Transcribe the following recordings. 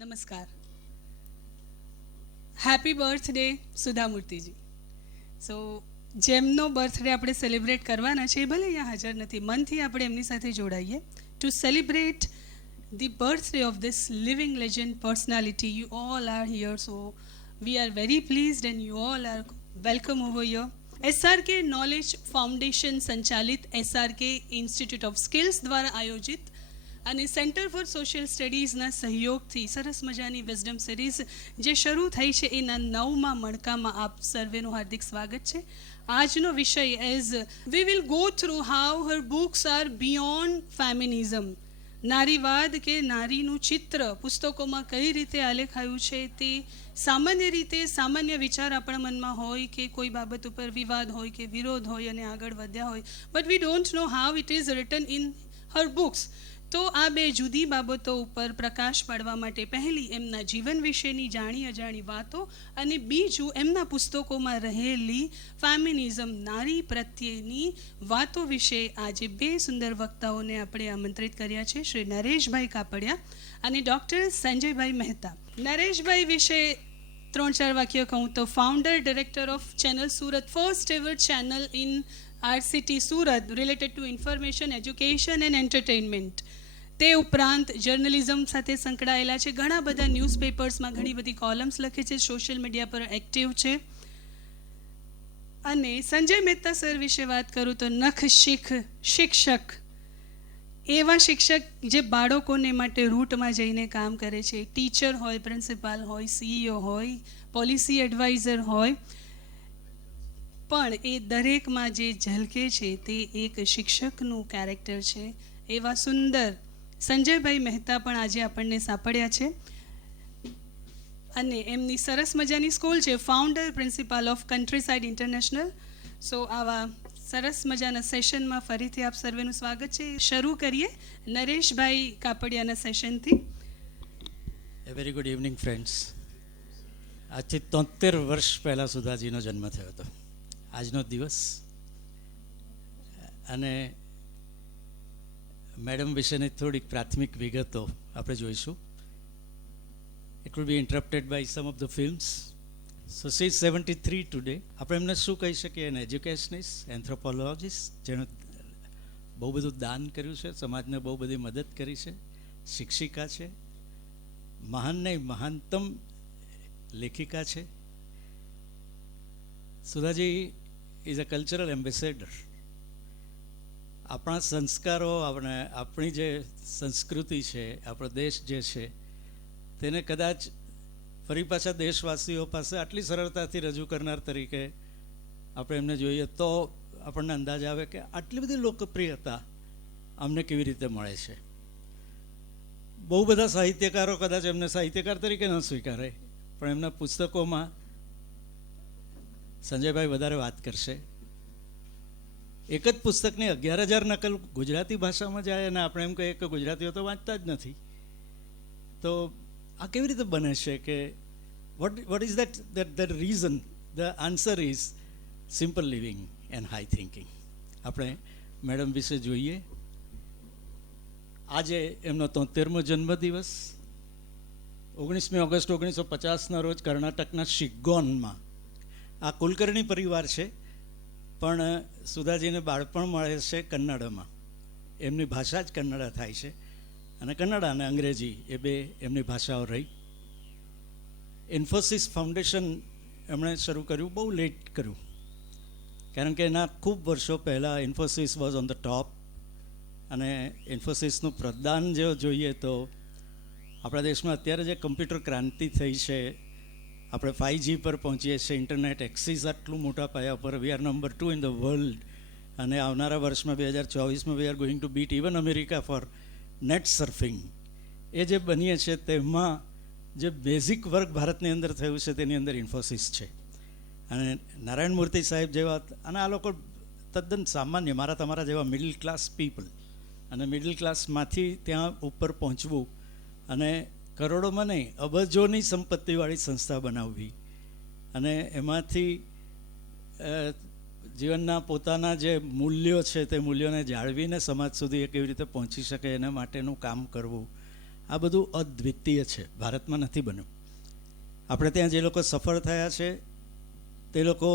નમસ્કાર. Happy birthday સુધા મૂર્તિજી. સો જેમનો birthday આપણે સેલિબ્રેટ કરવાના છે, ભલે અહીંયા હાજર નથી, મનથી આપણે એમની સાથે જોડાઈએ to celebrate the birthday of this living legend personality. You all are here, so we are very pleased and you all are welcome over here. SRK knowledge foundation સંચાલિત એસઆરકે ઇન્સ્ટિટ્યૂટ ઓફ સ્કિલ્સ દ્વારા આયોજિત અને centre for social સ્ટડીઝના સહયોગથી સરસ મજાની wisdom series જે શરૂ થઈ છે એના 9મા મણકામાં આપ સર્વેનું હાર્દિક સ્વાગત છે. આજનો વિષય as we will go through how her books are beyond feminism. નારીવાદ કે નારીનું ચિત્ર પુસ્તકોમાં કઈ રીતે આલેખાયું છે તે સામાન્ય રીતે સામાન્ય વિચાર આપણા મનમાં હોય કે કોઈ બાબત ઉપર વિવાદ હોય કે વિરોધ હોય અને આગળ વધ્યા હોય, but we don't know how it is return in her books. તો આ બે જુદી બાબતો ઉપર પ્રકાશ પાડવા માટે પહેલી એમના જીવન વિશેની જાણી અજાણી વાતો અને બીજું એમના પુસ્તકોમાં રહેલી ફેમિનિઝમ નારી પ્રત્યેની વાતો વિશે આજે બે સુંદર વક્તાઓને આપણે આમંત્રિત કર્યા છે, શ્રી નરેશભાઈ કાપડિયા અને ડૉક્ટર સંજયભાઈ મહેતા. નરેશભાઈ વિશે 3-4 વાક્ય કહું તો founder director of channel Surat, first ever channel in RCT Surat related to information, education and entertainment. તે ઉપરાંત જર્નલિઝમ સાથે સંકળાયેલા છે, ઘણા બધા ન્યૂઝપેપર્સમાં ઘણી બધી કોલમ્સ લખે છે, સોશિયલ મીડિયા પર એક્ટિવ છે. અને સંજય મહેતા સર વિશે વાત કરું તો નખ શીખ શિક્ષક, એવા શિક્ષક જે બાળકોને માટે રૂટમાં જઈને કામ કરે છે. ટીચર હોય, પ્રિન્સિપાલ હોય, સીઈઓ હોય, પોલિસી એડવાઇઝર હોય, પણ એ દરેકમાં જે ઝલકે છે તે એક શિક્ષકનું કેરેક્ટર છે. એવા સુંદર સંજયભાઈ મહેતા પણ આજે આપણને સાંપડ્યા છે અને એમની સરસ મજાની સ્કૂલ છે, ફાઉન્ડર પ્રિન્સિપાલ ઓફ કન્ટ્રીસાઇડ ઇન્ટરનેશનલ. સો આવા સરસ મજાના સેશનમાં ફરીથી આપ સર્વેનું સ્વાગત છે. શરૂ કરીએ નરેશભાઈ કાપડિયાના સેશનથી. એ વેરી ગુડ ઇવનિંગ ફ્રેન્ડ્સ. આજથી 73 વર્ષ પહેલાં સુધાજીનો જન્મ થયો હતો આજનો દિવસ, અને મેડમ વિશેની થોડીક પ્રાથમિક વિગતો આપણે જોઈશું. It will be interrupted by some of the films. So see 73 today. આપણે એમને શું કહી શકીએ? એન એજ્યુકેશનિસ્ટ, એન્થ્રોપોલોજીસ્ટ, જેણે બહુ બધું દાન કર્યું છે, સમાજને બહુ બધી મદદ કરી છે, શિક્ષિકા છે, મહાન નહીં મહાનતમ લેખિકા છે. Sudhaji is a cultural ambassador. આપણા સંસ્કારો, આપણી જે સંસ્કૃતિ છે, આપણો દેશ જે છે તેને કદાચ ફરી પાછા દેશવાસીઓ પાસે આટલી સરળતાથી રજૂ કરનાર તરીકે આપણે એમને જોઈએ તો આપણને અંદાજ આવે કે આટલી બધી લોકપ્રિયતા અમને કેવી રીતે મળે છે. બહુ બધા સાહિત્યકારો કદાચ એમને સાહિત્યકાર તરીકે ન સ્વીકારે, પણ એમના પુસ્તકોમાં સંજયભાઈ વધારે વાત કરશે. એક જ પુસ્તકની 11,000 નકલ ગુજરાતી ભાષામાં જાય અને આપણે એમ કહીએ કે ગુજરાતીઓ તો વાંચતા જ નથી. તો આ કેવી રીતે બને છે કે what is that reason? The answer is simple living and high thinking. આપણે મેડમ વિશે જોઈએ. આજે એમનો 73મો જન્મદિવસ. 19મી ઓગસ્ટ 1950ના રોજ કર્ણાટકના શિગ્ગોનમાં. આ કુલકર્ણી પરિવાર છે, પણ સુધાજીને બાળપણ મળે છે કન્નડમાં. એમની ભાષા જ કન્નડા થાય છે, અને કન્નડા અને અંગ્રેજી એ બે એમની ભાષાઓ રહી. ઇન્ફોસિસ ફાઉન્ડેશન એમણે શરૂ કર્યું, બહુ લેટ કર્યું, કારણ કે એના ખૂબ વર્ષો પહેલાં Infosys was on the top. અને ઇન્ફોસિસનું પ્રદાન જો જોઈએ તો આપણા દેશમાં અત્યારે જે કમ્પ્યુટર ક્રાંતિ થઈ છે, આપણે 5G પર પહોંચીએ છીએ, ઇન્ટરનેટ એક્સિસ આટલું મોટા પાયા પર, we are number 2 in the world. અને આવનારા વર્ષમાં 2024માં we are going to beat even America for net surfing. એ જે બનીએ છે તેમાં જે બેઝિક વર્ક ભારતની અંદર થયું છે તેની અંદર ઇન્ફોસિસ છે. અને નારાયણ મૂર્તિ સાહેબ જેવા, અને આ લોકો તદ્દન સામાન્ય મારા તમારા જેવા મિડલ ક્લાસ પીપલ, અને મિડલ ક્લાસમાંથી ત્યાં ઉપર પહોંચવું અને કરોડોમાં નહીં અબજોની સંપત્તિવાળી સંસ્થા બનાવવી, અને એમાંથી જીવનના પોતાના જે મૂલ્યો છે તે મૂલ્યોને જાળવીને સમાજ સુધી એ કેવી રીતે પહોંચી શકે એના માટેનું કામ કરવું. આ બધું અદ્વિતીય છે, ભારતમાં નથી બન્યું. આપણે ત્યાં જે લોકો સફળ થયા છે તે લોકો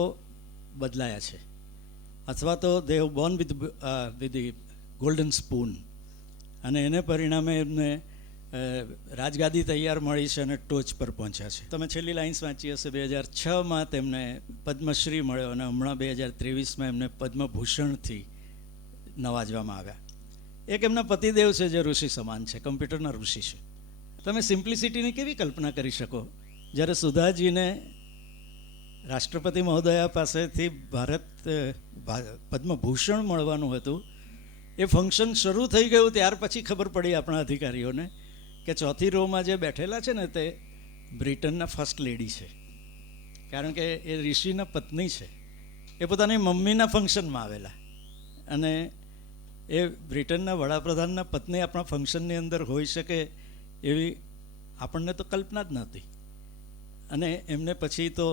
બદલાયા છે, અથવા તો they have Born with the golden spoon, અને એને પરિણામે એમને રાજગાદી તૈયાર મળી છે અને ટોચ પર પહોંચ્યા છે. તમે છેલ્લી લાઇન્સ વાંચી હશે, 2006માં તેમને પદ્મશ્રી મળ્યો અને હમણાં 2023માં એમને પદ્મભૂષણથી નવાજવામાં આવ્યા. એક એમના પતિદેવ છે જે ઋષિ સમાન છે, કમ્પ્યુટરના ઋષિ છે. તમે સિમ્પ્લિસિટીની કેવી કલ્પના કરી શકો જ્યારે સુધાજીને રાષ્ટ્રપતિ મહોદયા પાસેથી પદ્મભૂષણ મળવાનું હતું. એ ફંક્શન શરૂ થઈ ગયું ત્યાર પછી ખબર પડી આપણા અધિકારીઓને કે ચોથી રોમાં જે બેઠેલા છે ને તે બ્રિટનના ફર્સ્ટ લેડી છે, કારણ કે એ ઋષિના પત્ની છે. એ પોતાની મમ્મીના ફંક્શનમાં આવેલા, અને એ બ્રિટનના વડાપ્રધાનના પત્ની આપણા ફંક્શનની અંદર હોઈ શકે એવી આપણને તો કલ્પના જ નહોતી. અને એમને પછી તો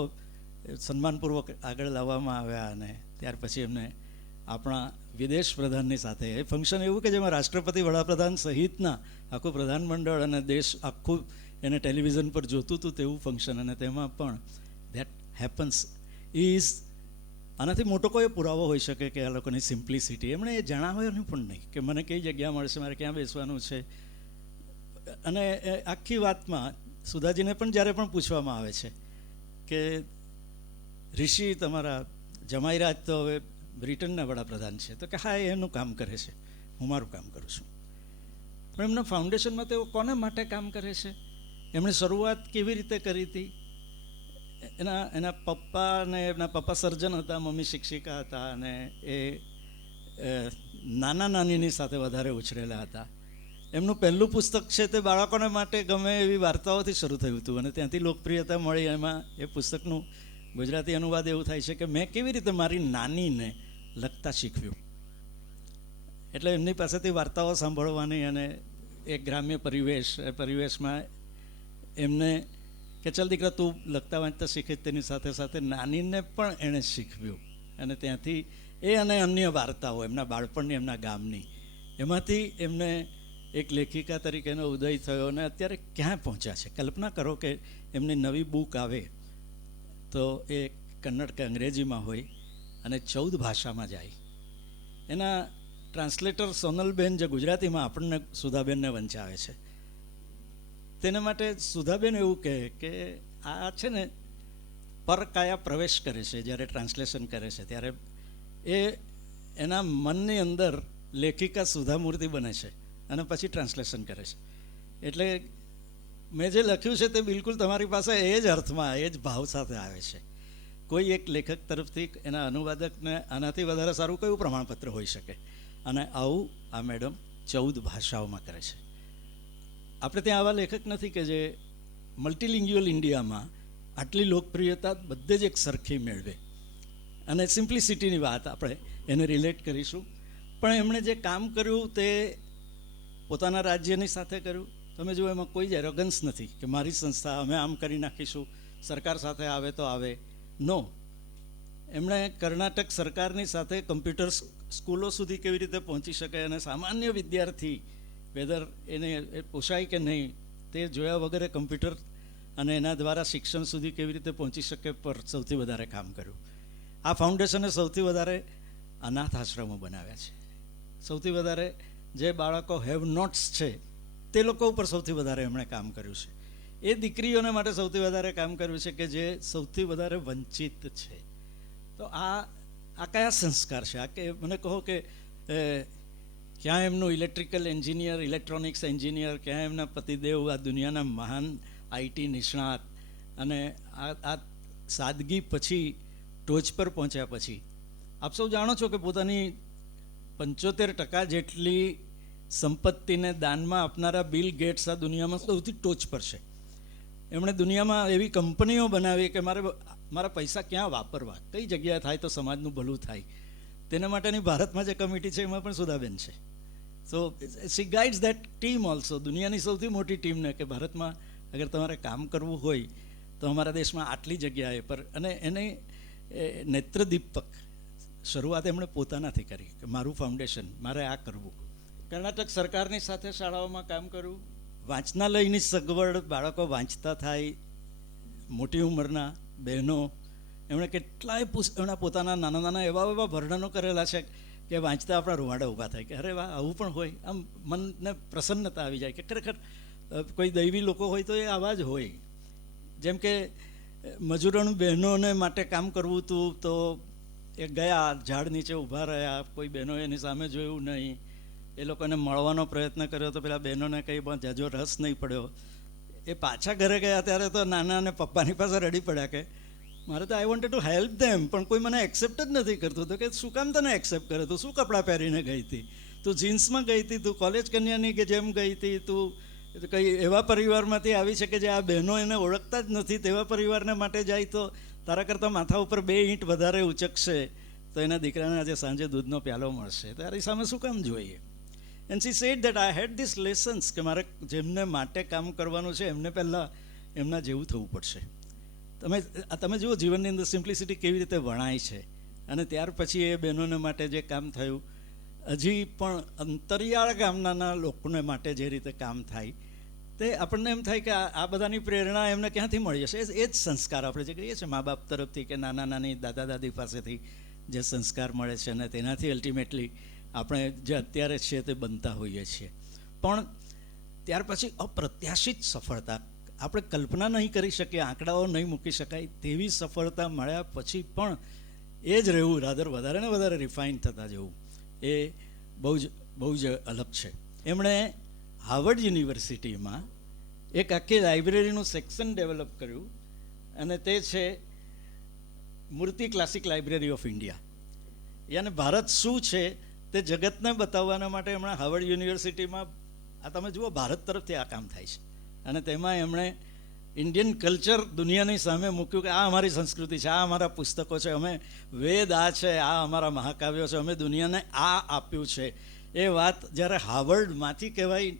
સન્માનપૂર્વક આગળ લાવવામાં આવ્યા, અને ત્યાર પછી એમને આપણા વિદેશ પ્રધાનની સાથે એ ફંક્શન એવું કે જેમાં રાષ્ટ્રપતિ, વડાપ્રધાન સહિતના આખું પ્રધાનમંડળ અને દેશ આખું એને ટેલિવિઝન પર જોતું હતું તેવું ફંક્શન, અને તેમાં પણ ધેટ હેપન્સ ઇઝ, આનાથી મોટો કોઈ પુરાવો હોઈ શકે કે આ લોકોની સિમ્પ્લિસિટી. એમણે એ જણાવ્યું પણ નહીં કે મને કઈ જગ્યા મળશે, મારે ક્યાં બેસવાનું છે. અને આખી વાતમાં સુધાજીને પણ જ્યારે પણ પૂછવામાં આવે છે કે ઋષિ તમારા જમાઈરાજ તો હવે બ્રિટનના વડાપ્રધાન છે, તો કે હા એનું કામ કરે છે, હું મારું કામ કરું છું. પણ એમના ફાઉન્ડેશનમાં તેઓ કોને માટે કામ કરે છે, એમણે શરૂઆત કેવી રીતે કરી હતી. એના પપ્પા સર્જન હતા, મમ્મી શિક્ષિકા હતા, અને એ નાના નાનીની સાથે વધારે ઉછરેલા હતા. એમનું પહેલું પુસ્તક છે તે બાળકોને માટે ગમે એવી વાર્તાઓથી શરૂ થયું હતું, અને ત્યાંથી લોકપ્રિયતા મળી. એમાં એ પુસ્તકનું ગુજરાતી અનુવાદ એવું થાય છે કે મેં કેવી રીતે મારી નાનીને લખતા શીખવ્યું. એટલે એમની પાસેથી વાર્તાઓ સાંભળવાની, અને એક ગ્રામ્ય પરિવેશમાં એમને કે ચાલ દીકરા તું લખતા વાંચતા શીખે, તેની સાથે સાથે નાનીને પણ એણે શીખવ્યું. અને ત્યાંથી એ અને અન્ય વાર્તાઓ એમના બાળપણની, એમના ગામની, એમાંથી એમને એક લેખિકા તરીકેનો ઉદય થયો, અને અત્યારે ક્યાં પહોંચ્યા છે. કલ્પના કરો કે એમની નવી બુક આવે તો એ કન્નડ કે અંગ્રેજીમાં હોય અને 14 ભાષામાં જાય. એના ટ્રાન્સલેટર સોનલબેન જે ગુજરાતીમાં આપણને સુધાબેનને વંચાવે છે, તેના માટે સુધાબેન એવું કહે કે આ છે ને પરકાયા પ્રવેશ કરે છે જ્યારે ટ્રાન્સલેશન કરે છે, ત્યારે એ એના મનની અંદર લેખિકા સુધા મૂર્તિ બને છે અને પછી ટ્રાન્સલેશન કરે છે. એટલે મેં જે લખ્યું છે તે બિલકુલ તમારી પાસે એ જ અર્થમાં, એ જ ભાવ સાથે આવે છે. કોઈ એક લેખક તરફથી એના અનુવાદકને આનાથી વધારે સારું કયું પ્રમાણપત્ર હોઈ શકે. અને આવું આ મેડમ 14 ભાષાઓમાં કરે છે. આપણે ત્યાં આવા લેખક નથી કે જે મલ્ટીલિંગ્યુઅલ ઇન્ડિયામાં આટલી લોકપ્રિયતા બધે જ એક સરખી મેળવે. અને સિમ્પ્લિસિટીની વાત આપણે એને રિલેટ કરીશું. પણ એમણે જે કામ કર્યું તે પોતાના રાજ્યની સાથે કર્યું. તમે જુઓ, એમાં કોઈ જ એરોગન્સ નથી કે મારી સંસ્થા, અમે આમ કરી નાખીશું, સરકાર સાથે આવે તો આવે. નો, એમણે કર્ણાટક સરકારની સાથે કમ્પ્યુટર સ્કૂલો સુધી કેવી રીતે પહોંચી શકે અને સામાન્ય વિદ્યાર્થી વેધર એને પોસાય કે નહીં તે જોયા વગર કમ્પ્યુટર અને એના દ્વારા શિક્ષણ સુધી કેવી રીતે પહોંચી શકે પર સૌથી વધારે કામ કર્યું. આ ફાઉન્ડેશને સૌથી વધારે અનાથ આશ્રમો બનાવ્યા છે. સૌથી વધારે જે બાળકો હેવ નોટ્સ છે તે લોકો ઉપર સૌથી વધારે એમણે કામ કર્યું છે. એ દીકરીઓને માટે સૌથી વધારે કામ કર્યું છે કે જે સૌથી વધારે વંચિત છે. તો આ કયા સંસ્કાર છે? આ કે મને કહો કે ક્યાં એમનું ઇલેક્ટ્રિકલ એન્જિનિયર, ઇલેક્ટ્રોનિક્સ એન્જિનિયર, ક્યાં એમના પતિદેવ આ દુનિયાના મહાન આઈટી નિષ્ણાત, અને આ સાદગી પછી ટોચ પર પહોંચ્યા પછી આપ સૌ જાણો છો કે પોતાની 75% જેટલી સંપત્તિને દાનમાં આપનારા બિલ ગેટ્સ આ દુનિયામાં સૌથી ટોચ પર છે. એમણે દુનિયામાં એવી કંપનીઓ બનાવી કે મારા પૈસા ક્યાં વાપરવા, કઈ જગ્યાએ થાય તો સમાજનું ભલું થાય, તેના માટેની ભારતમાં જે કમિટી છે એમાં પણ સુધાબેન છે. સો શી ગાઈડ્સ દેટ ટીમ ઓલ્સો, દુનિયાની સૌથી મોટી ટીમને કે ભારતમાં અગર તમારે કામ કરવું હોય તો અમારા દેશમાં આટલી જગ્યાએ પર. અને એને નેત્રદીપક શરૂઆત એમણે પોતાનાથી કરી કે મારું ફાઉન્ડેશન, મારે આ કરવું. કર્ણાટક સરકારની સાથે શાળાઓમાં કામ કર્યું, વાંચનાલયની સગવડ, બાળકો વાંચતા થાય, મોટી ઉંમરના બહેનો, એમણે કેટલાય એમના પોતાના નાના નાના એવા વર્ણનો કરેલા છે કે વાંચતા આપણા રૂવાડા ઊભા થાય કે અરે વાહ, આવું પણ હોય. આમ મનને પ્રસન્નતા આવી જાય કે ખરેખર કોઈ દૈવી લોકો હોય તો એ આવા જ હોય. જેમ કે મજૂરોનું બહેનોને માટે કામ કરવું હતું તો એ ગયા, ઝાડ નીચે ઊભા રહ્યા, કોઈ બહેનો એની સામે જોયું નહીં, એ લોકોને મળવાનો પ્રયત્ન કર્યો તો પેલા બહેનોને કંઈ પણ જાજો રસ નહીં પડ્યો. એ પાછા ઘરે ગયા ત્યારે તો નાના અને પપ્પાની પાસે રડી પડ્યા કે મારે તો આઈ વોન્ટેડ ટુ હેલ્પ ધેમ, પણ કોઈ મને એક્સેપ્ટ જ નથી કરતું. તો કે શું કામ તને એક્સેપ્ટ કરે? તું શું કપડાં પહેરીને ગઈ હતી? તું જીન્સમાં ગઈ હતી? તું કોલેજ કન્યાની કે જેમ ગઈ હતી? તું કંઈ એવા પરિવારમાંથી આવી છે કે જે આ બહેનો એને ઓળખતા જ નથી, તેવા પરિવારને માટે જાય તો તારા કરતાં માથા ઉપર 2 ઈંટ વધારે ઉચકશે તો એના દીકરાને આજે સાંજે દૂધનો પ્યાલો મળશે. તારી સામે શું કામ જોઈએ? And she said that I had this lessons કે મારે જેમને માટે કામ કરવાનું છે એમને પહેલાં એમના જેવું થવું પડશે. તમે જુઓ જીવનની અંદર સિમ્પ્લિસિટી કેવી રીતે વણાય છે. અને ત્યાર પછી એ બહેનોને માટે જે કામ થયું, હજી પણ અંતરિયાળ ગામના લોકોને માટે જે રીતે કામ થાય તે આપણને એમ થાય કે આ બધાની પ્રેરણા એમને ક્યાંથી મળી જશે? એ જ સંસ્કાર આપણે જે કહીએ છીએ મા બાપ તરફથી કે નાના નાની દાદા દાદી પાસેથી જે સંસ્કાર મળે છે અને તેનાથી અલ્ટિમેટલી આપણે જે અત્યારે છીએ તે બનતા હોઈએ છીએ. પણ ત્યાર પછી અપ્રત્યાશિત સફળતા, આપણે કલ્પના નહીં કરી શકીએ, આંકડાઓ નહીં મૂકી શકાય તેવી સફળતા મળ્યા પછી પણ એ જ રહેવું, રાધર વધારે ને વધારે રિફાઇન થતા જવું, એ બહુ જ અલગ છે. એમણે હાર્વર્ડ યુનિવર્સિટીમાં એક આખી લાઇબ્રેરીનું સેક્શન ડેવલપ કર્યું અને તે છે Murty classic library of India. યાને ભારત શું છે તે જગતને બતાવવાના માટે એમણે હાર્વર્ડ યુનિવર્સિટીમાં, આ તમે જુઓ ભારત તરફથી આ કામ થાય છે. અને તેમાં એમણે ઇન્ડિયન કલ્ચર દુનિયાની સામે મૂક્યું કે આ અમારી સંસ્કૃતિ છે, આ અમારા પુસ્તકો છે, અમે વેદ આ છે, આ અમારા મહાકાવ્યો છે, અમે દુનિયાને આ આપ્યું છે. એ વાત જ્યારે હાર્વર્ડમાંથી કહેવાય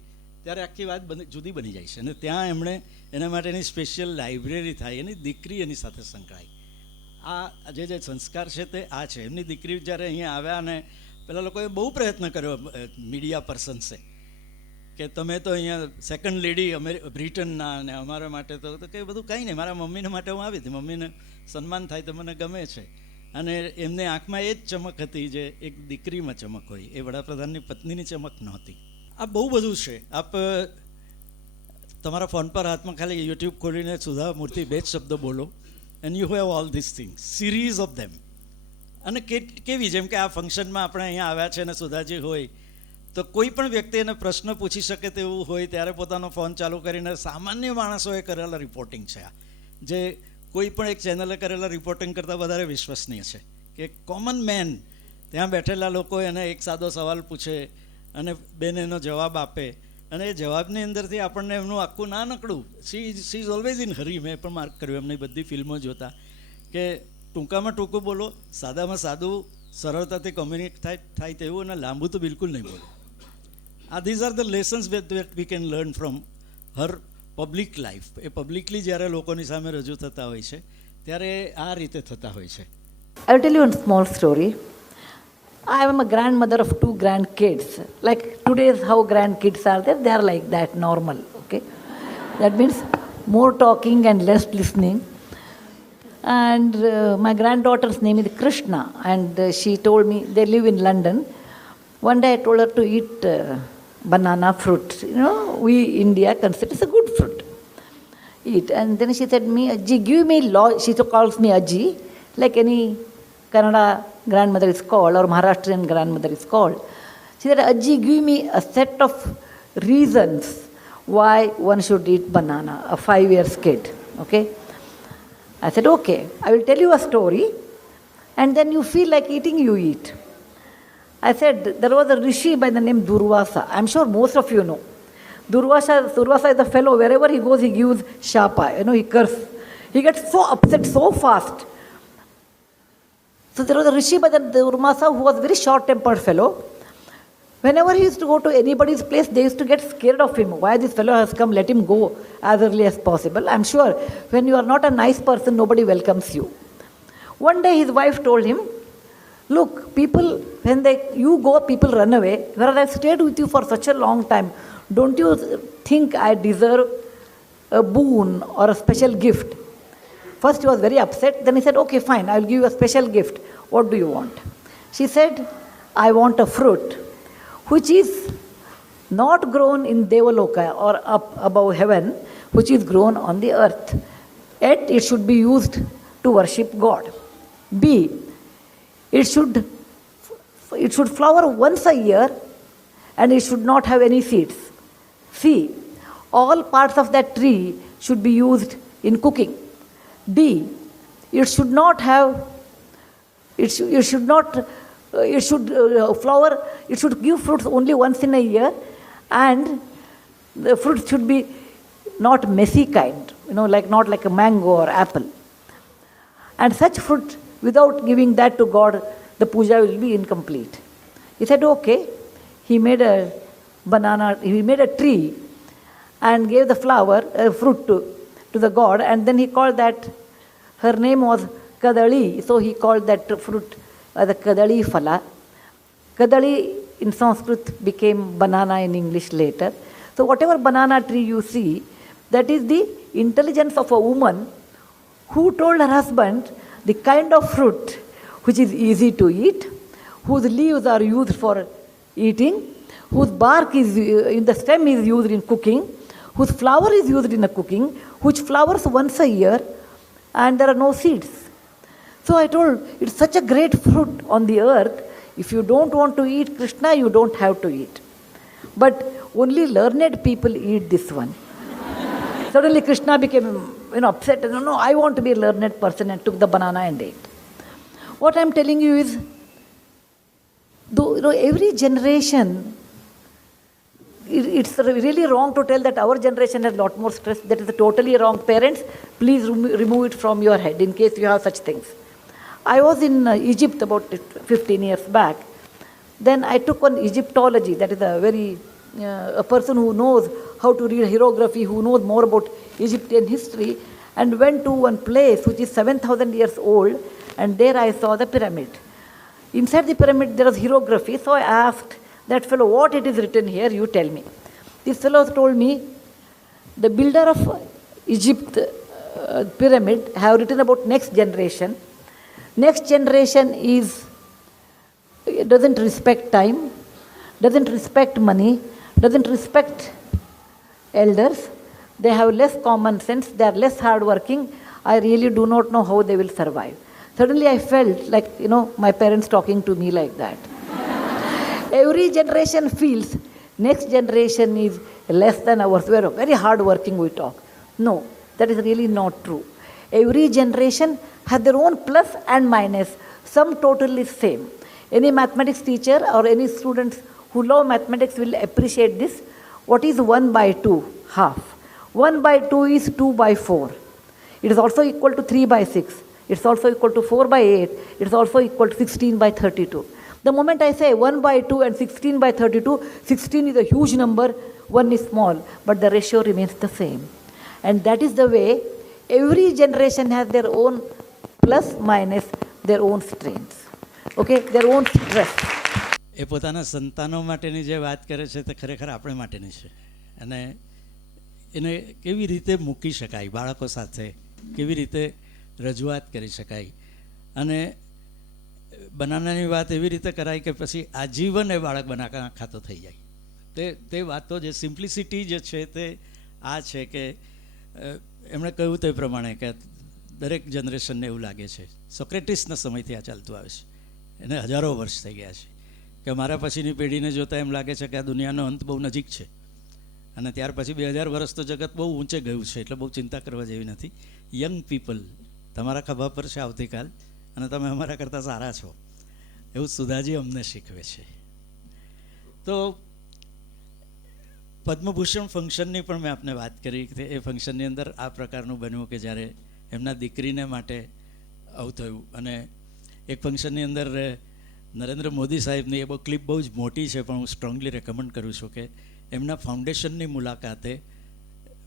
ત્યારે આખી વાત જુદી બની જાય છે. અને ત્યાં એમણે એના માટેની સ્પેશિયલ લાઇબ્રેરી થાય, એની દીકરી એની સાથે સંકળાય. આ જે સંસ્કાર છે તે આ છે. એમની દીકરી જ્યારે અહીંયા આવ્યા અને પેલા લોકોએ બહુ પ્રયત્ન કર્યો મીડિયા પર્સન્સે કે તમે તો અહીંયા સેકન્ડ લેડી બ્રિટનના અને અમારા માટે તો કંઈ બધું કંઈ નહીં, મારા મમ્મીને માટે હું આવી હતી, મમ્મીને સન્માન થાય તો મને ગમે છે. અને એમને આંખમાં એ જ ચમક હતી જે એક દીકરીમાં ચમક હોય, એ વડાપ્રધાનની પત્નીની ચમક નહોતી. આ બહુ બધું છે. આપ તમારા ફોન પર હાથમાં ખાલી યુટ્યુબ ખોલીને સુધા મૂર્તિ 2 જ શબ્દો બોલો and you have all this things, series of them. અને કેવી, જેમ કે આ ફંક્શનમાં આપણે અહીંયા આવ્યા છે અને સુધાજી હોય તો કોઈ પણ વ્યક્તિ એને પ્રશ્ન પૂછી શકે તેવું હોય ત્યારે પોતાનો ફોન ચાલુ કરીને સામાન્ય માણસોએ કરેલા રિપોર્ટિંગ છે આ, જે કોઈ પણ એક ચેનલે કરેલા રિપોર્ટિંગ કરતાં વધારે વિશ્વસનીય છે. કે કોમન મેન ત્યાં બેઠેલા લોકો એને એક સાદો સવાલ પૂછે અને બેન એનો જવાબ આપે અને એ જવાબની અંદરથી આપણને એમનું આખું ના નકળું. સી ઇઝ ઓલવેઝ ઇન હરી. મેં પણ માર્ક કર્યું એમની બધી ફિલ્મો જોતા કે ટૂંકામાં ટૂંકું બોલો, સાદામાં સાદું, સરળતાથી કોમ્યુનિકેટ થાય તેવું, અને લાંબુ તો બિલકુલ નહીં બોલો. These are the lessons that we can learn from her public life. A publicly જ્યારે લોકોની સામે રજૂ થતા હોય છે ત્યારે આ રીતે થતા હોય છે. I will tell you a small story. I am a grandmother of 2 grandkids. Like today's how grandkids are there, they are like that, normal. Okay, that means more talking and less listening. And my granddaughter's name is Krishna, and she told me they live in London. One day I told her to eat banana fruit. You know, we India consider it's a good fruit. Eat. And then she said me, Ajji, give me she calls me Ajji, like any Kannada grandmother is called or Maharashtrian grandmother is called. She said, Ajji, give me a set of reasons why one should eat banana, a 5 years kid. Okay? I said, okay, I will tell you a story and then you feel like eating, you eat. I said, there was a rishi by the name Durvasa. I'm sure most of you know. Durvasa is a fellow, wherever he goes, he gives shapa. You know, he curses. He gets so upset so fast. So there was a rishi by the Durvasa who was a very short-tempered fellow. Whenever he used to go to anybody's place, they used to get scared of him. Why this fellow has come, let him go as early as possible. I'm sure when you are not a nice person, nobody welcomes you. One day his wife told him, look, people, when you go, people run away. Whereas I've stayed with you for such a long time. don't you think I deserve a boon or a special gift? First he was very upset, then he said, okay, fine, I'll give you a special gift. What do you want? She said, I want a fruit which is not grown in Devaloka or up above heaven, which is grown on the earth. Yet it should be used to worship God. B, it should flower once a year and it should not have any seeds. C, all parts of that tree should be used in cooking. D, it should not have, it should flower, it should give fruits only once in a year, and the fruit should be not messy kind, not like a mango or apple. And such fruit, without giving that to God, the puja will be incomplete. He said, okay. He made a tree and gave the fruit to the god, and then he called that, her name was Kadali, so he called that fruit the Kadali Phala. Kadali in Sanskrit became banana in English later. So whatever banana tree you see, that is the intelligence of a woman who told her husband the kind of fruit which is easy to eat, whose leaves are used for eating, whose bark is in the stem is used in cooking, whose flower is used in a cooking, which flowers once a year, and there are no seeds. So I told, it's such a great fruit on the earth. If you don't want to eat Krishna, you don't have to eat. But only learned people eat this one. Suddenly Krishna became upset. No, I want to be a learned person, and took the banana and ate. What I'm telling you is, though every generation, it's really wrong to tell that our generation has a lot more stress. That is totally wrong. Parents, please remove it from your head in case you have such things. I was in Egypt about 15 years back. Then I took on Egyptology. That is a person who knows how to read hieroglyphy, who knows more about Egyptian history, and went to one place which is 7,000 years old, and there I saw the pyramid. Inside the pyramid there was hieroglyphy, so I asked that fellow, what it is written here, you tell me. This fellow told me, the builder of Egypt pyramid have written about next generation. Next generation doesn't respect time, doesn't respect money, doesn't respect elders. They have less common sense, they are less hardworking. I really do not know how they will survive. Suddenly I felt like, my parents talking to me like that. Every generation feels next generation is less than ours. We are very hardworking, we talk. No, that is really not true. Every generation has their own plus and minus. Some totally same. Any mathematics teacher or any students who love mathematics will appreciate this. What is 1 by 2? Half. 1 by 2 is 2 by 4. It is also equal to 3 by 6. It's also equal to 4 by 8. It's also equal to 16 by 32. The moment I say 1 by 2 and 16 by 32, 16 is a huge number, 1 is small, but the ratio remains the same. And that is the way every generation has their own plus, minus, their own strengths. Okay, their own stress. એ પોતાના સંતાનો માટેની જે વાત કરે છે તે ખરેખર આપણે માટેની છે, અને એને કેવી રીતે મૂકી શકાય બાળકો સાથે, કેવી રીતે રજૂઆત કરી શકાય, અને બનાનાની વાત એવી રીતે કરાય કે પછી આજીવન એ બાળક બનાના ખાતો થઈ જાય. તે વાતો જે સિમ્પ્લિસિટી જે છે તે આ છે કે એમણે કહ્યું તે પ્રમાણે કે દરેક જનરેશનને એવું લાગે છે. સોક્રેટિસના સમયથી આ ચાલતું આવે છે, એને હજારો વર્ષ થઈ ગયા છે, કે મારા પછીની પેઢીને જોતાં એમ લાગે છે કે આ દુનિયાનો અંત બહુ નજીક છે, અને ત્યાર પછી 2000 વર્ષ તો જગત બહુ ઊંચે ગયું છે, એટલે બહુ ચિંતા કરવા જેવી નથી. યંગ પીપલ, તમારા ખભા પર છે આવતીકાલ, અને તમે અમારા કરતાં સારા છો, એવું સુધાજી અમને શીખવે છે. તો પદ્મભૂષણ ફંક્શનની પણ મેં આપને વાત કરી કે એ ફંક્શનની અંદર આ પ્રકારનું બન્યું કે જ્યારે એમના દીકરીને માટે આવું થયું. અને એક ફંક્શનની અંદર નરેન્દ્ર મોદી સાહેબની એ ક્લિપ બહુ જ મોટી છે, પણ હું સ્ટ્રોંગલી રેકમેન્ડ કરું છું કે એમના ફાઉન્ડેશનની મુલાકાતે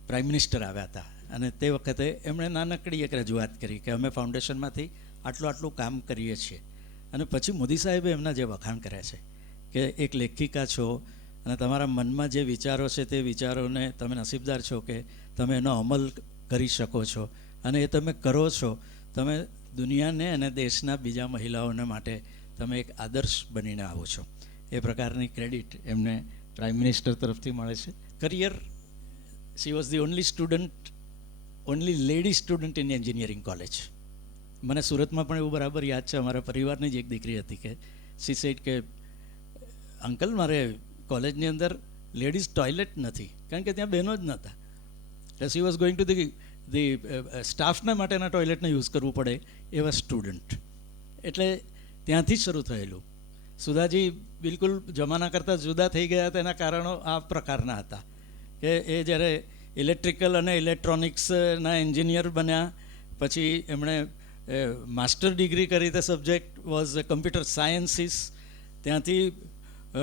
પ્રાઇમ મિનિસ્ટર આવ્યા હતા, અને તે વખતે એમણે નાનકડી એક રજૂઆત કરી કે અમે ફાઉન્ડેશનમાંથી આટલું કામ કરીએ છીએ. અને પછી મોદી સાહેબે એમના જે વખાણ કર્યા છે કે એક લેખિકા છો, અને તમારા મનમાં જે વિચારો છે તે વિચારોને તમે નસીબદાર છો કે તમે એનો અમલ કરી શકો છો, અને એ તમે કરો છો. તમે દુનિયાને અને દેશના બીજા મહિલાઓને માટે તમે એક આદર્શ બનીને આવો છો. એ પ્રકારની ક્રેડિટ એમને પ્રાઇમ મિનિસ્ટર તરફથી મળે છે. Career, she was the only lady student in engineering college. મને સુરતમાં પણ એવું બરાબર યાદ છે, અમારા પરિવારની જ એક દીકરી હતી કે શી સેડ કે અંકલ, મારે કોલેજની અંદર લેડીઝ ટોયલેટ નથી, કારણ કે ત્યાં બહેનો જ નહોતા. She was going to the સ્ટાફના માટેના ટોયલેટને યુઝ કરવું પડે એવા સ્ટુડન્ટ. એટલે ત્યાંથી જ શરૂ થયેલું. સુધાજી બિલકુલ જમાના કરતાં જુદા થઈ ગયા હતા. એના કારણો આ પ્રકારના હતા કે એ જ્યારે ઇલેક્ટ્રિકલ અને ઇલેક્ટ્રોનિક્સના એન્જિનિયર બન્યા, પછી એમણે માસ્ટર ડિગ્રી કરી. The subject was computer sciences. ત્યાંથી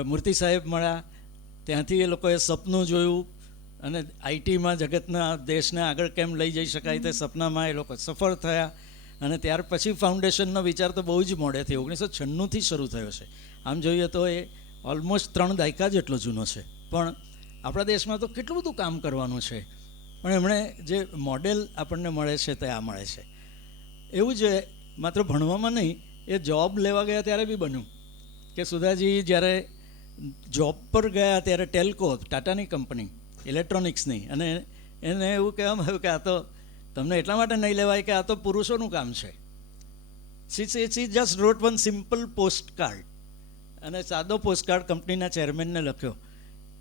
મૂર્તિ સાહેબ મળ્યા. ત્યાંથી એ લોકોએ સપનું જોયું અને આઈટીમાં જગતના દેશને આગળ કેમ લઈ જઈ શકાય તે સપનામાં એ લોકો સફળ થયા. અને ત્યાર પછી ફાઉન્ડેશનનો વિચાર તો બહુ જ મોડેથી 1996થી શરૂ થયો છે. આમ જોઈએ તો એ ઓલમોસ્ટ 3 દાયકા જેટલો જૂનો છે. પણ આપણા દેશમાં તો કેટલું બધું કામ કરવાનું છે. પણ એમણે જે મોડેલ આપણને મળે છે તે આ મળે છે. એવું જ માત્ર ભણવામાં નહીં, એ જોબ લેવા ગયા ત્યારે બી બન્યું કે સુધાજી જ્યારે જોબ પર ગયા ત્યારે ટેલ્કો, ટાટાની કંપની, ઇલેક્ટ્રોનિક્સની, અને એને એવું કહેવામાં આવ્યું કે આ તો તમને એટલા માટે નહીં લેવાય કે આ તો પુરુષોનું કામ છે. શી જસ્ટ રોટ વન સિમ્પલ પોસ્ટ કાર્ડ, અને સાદો પોસ્ટ કાર્ડ કંપનીના ચેરમેનને લખ્યો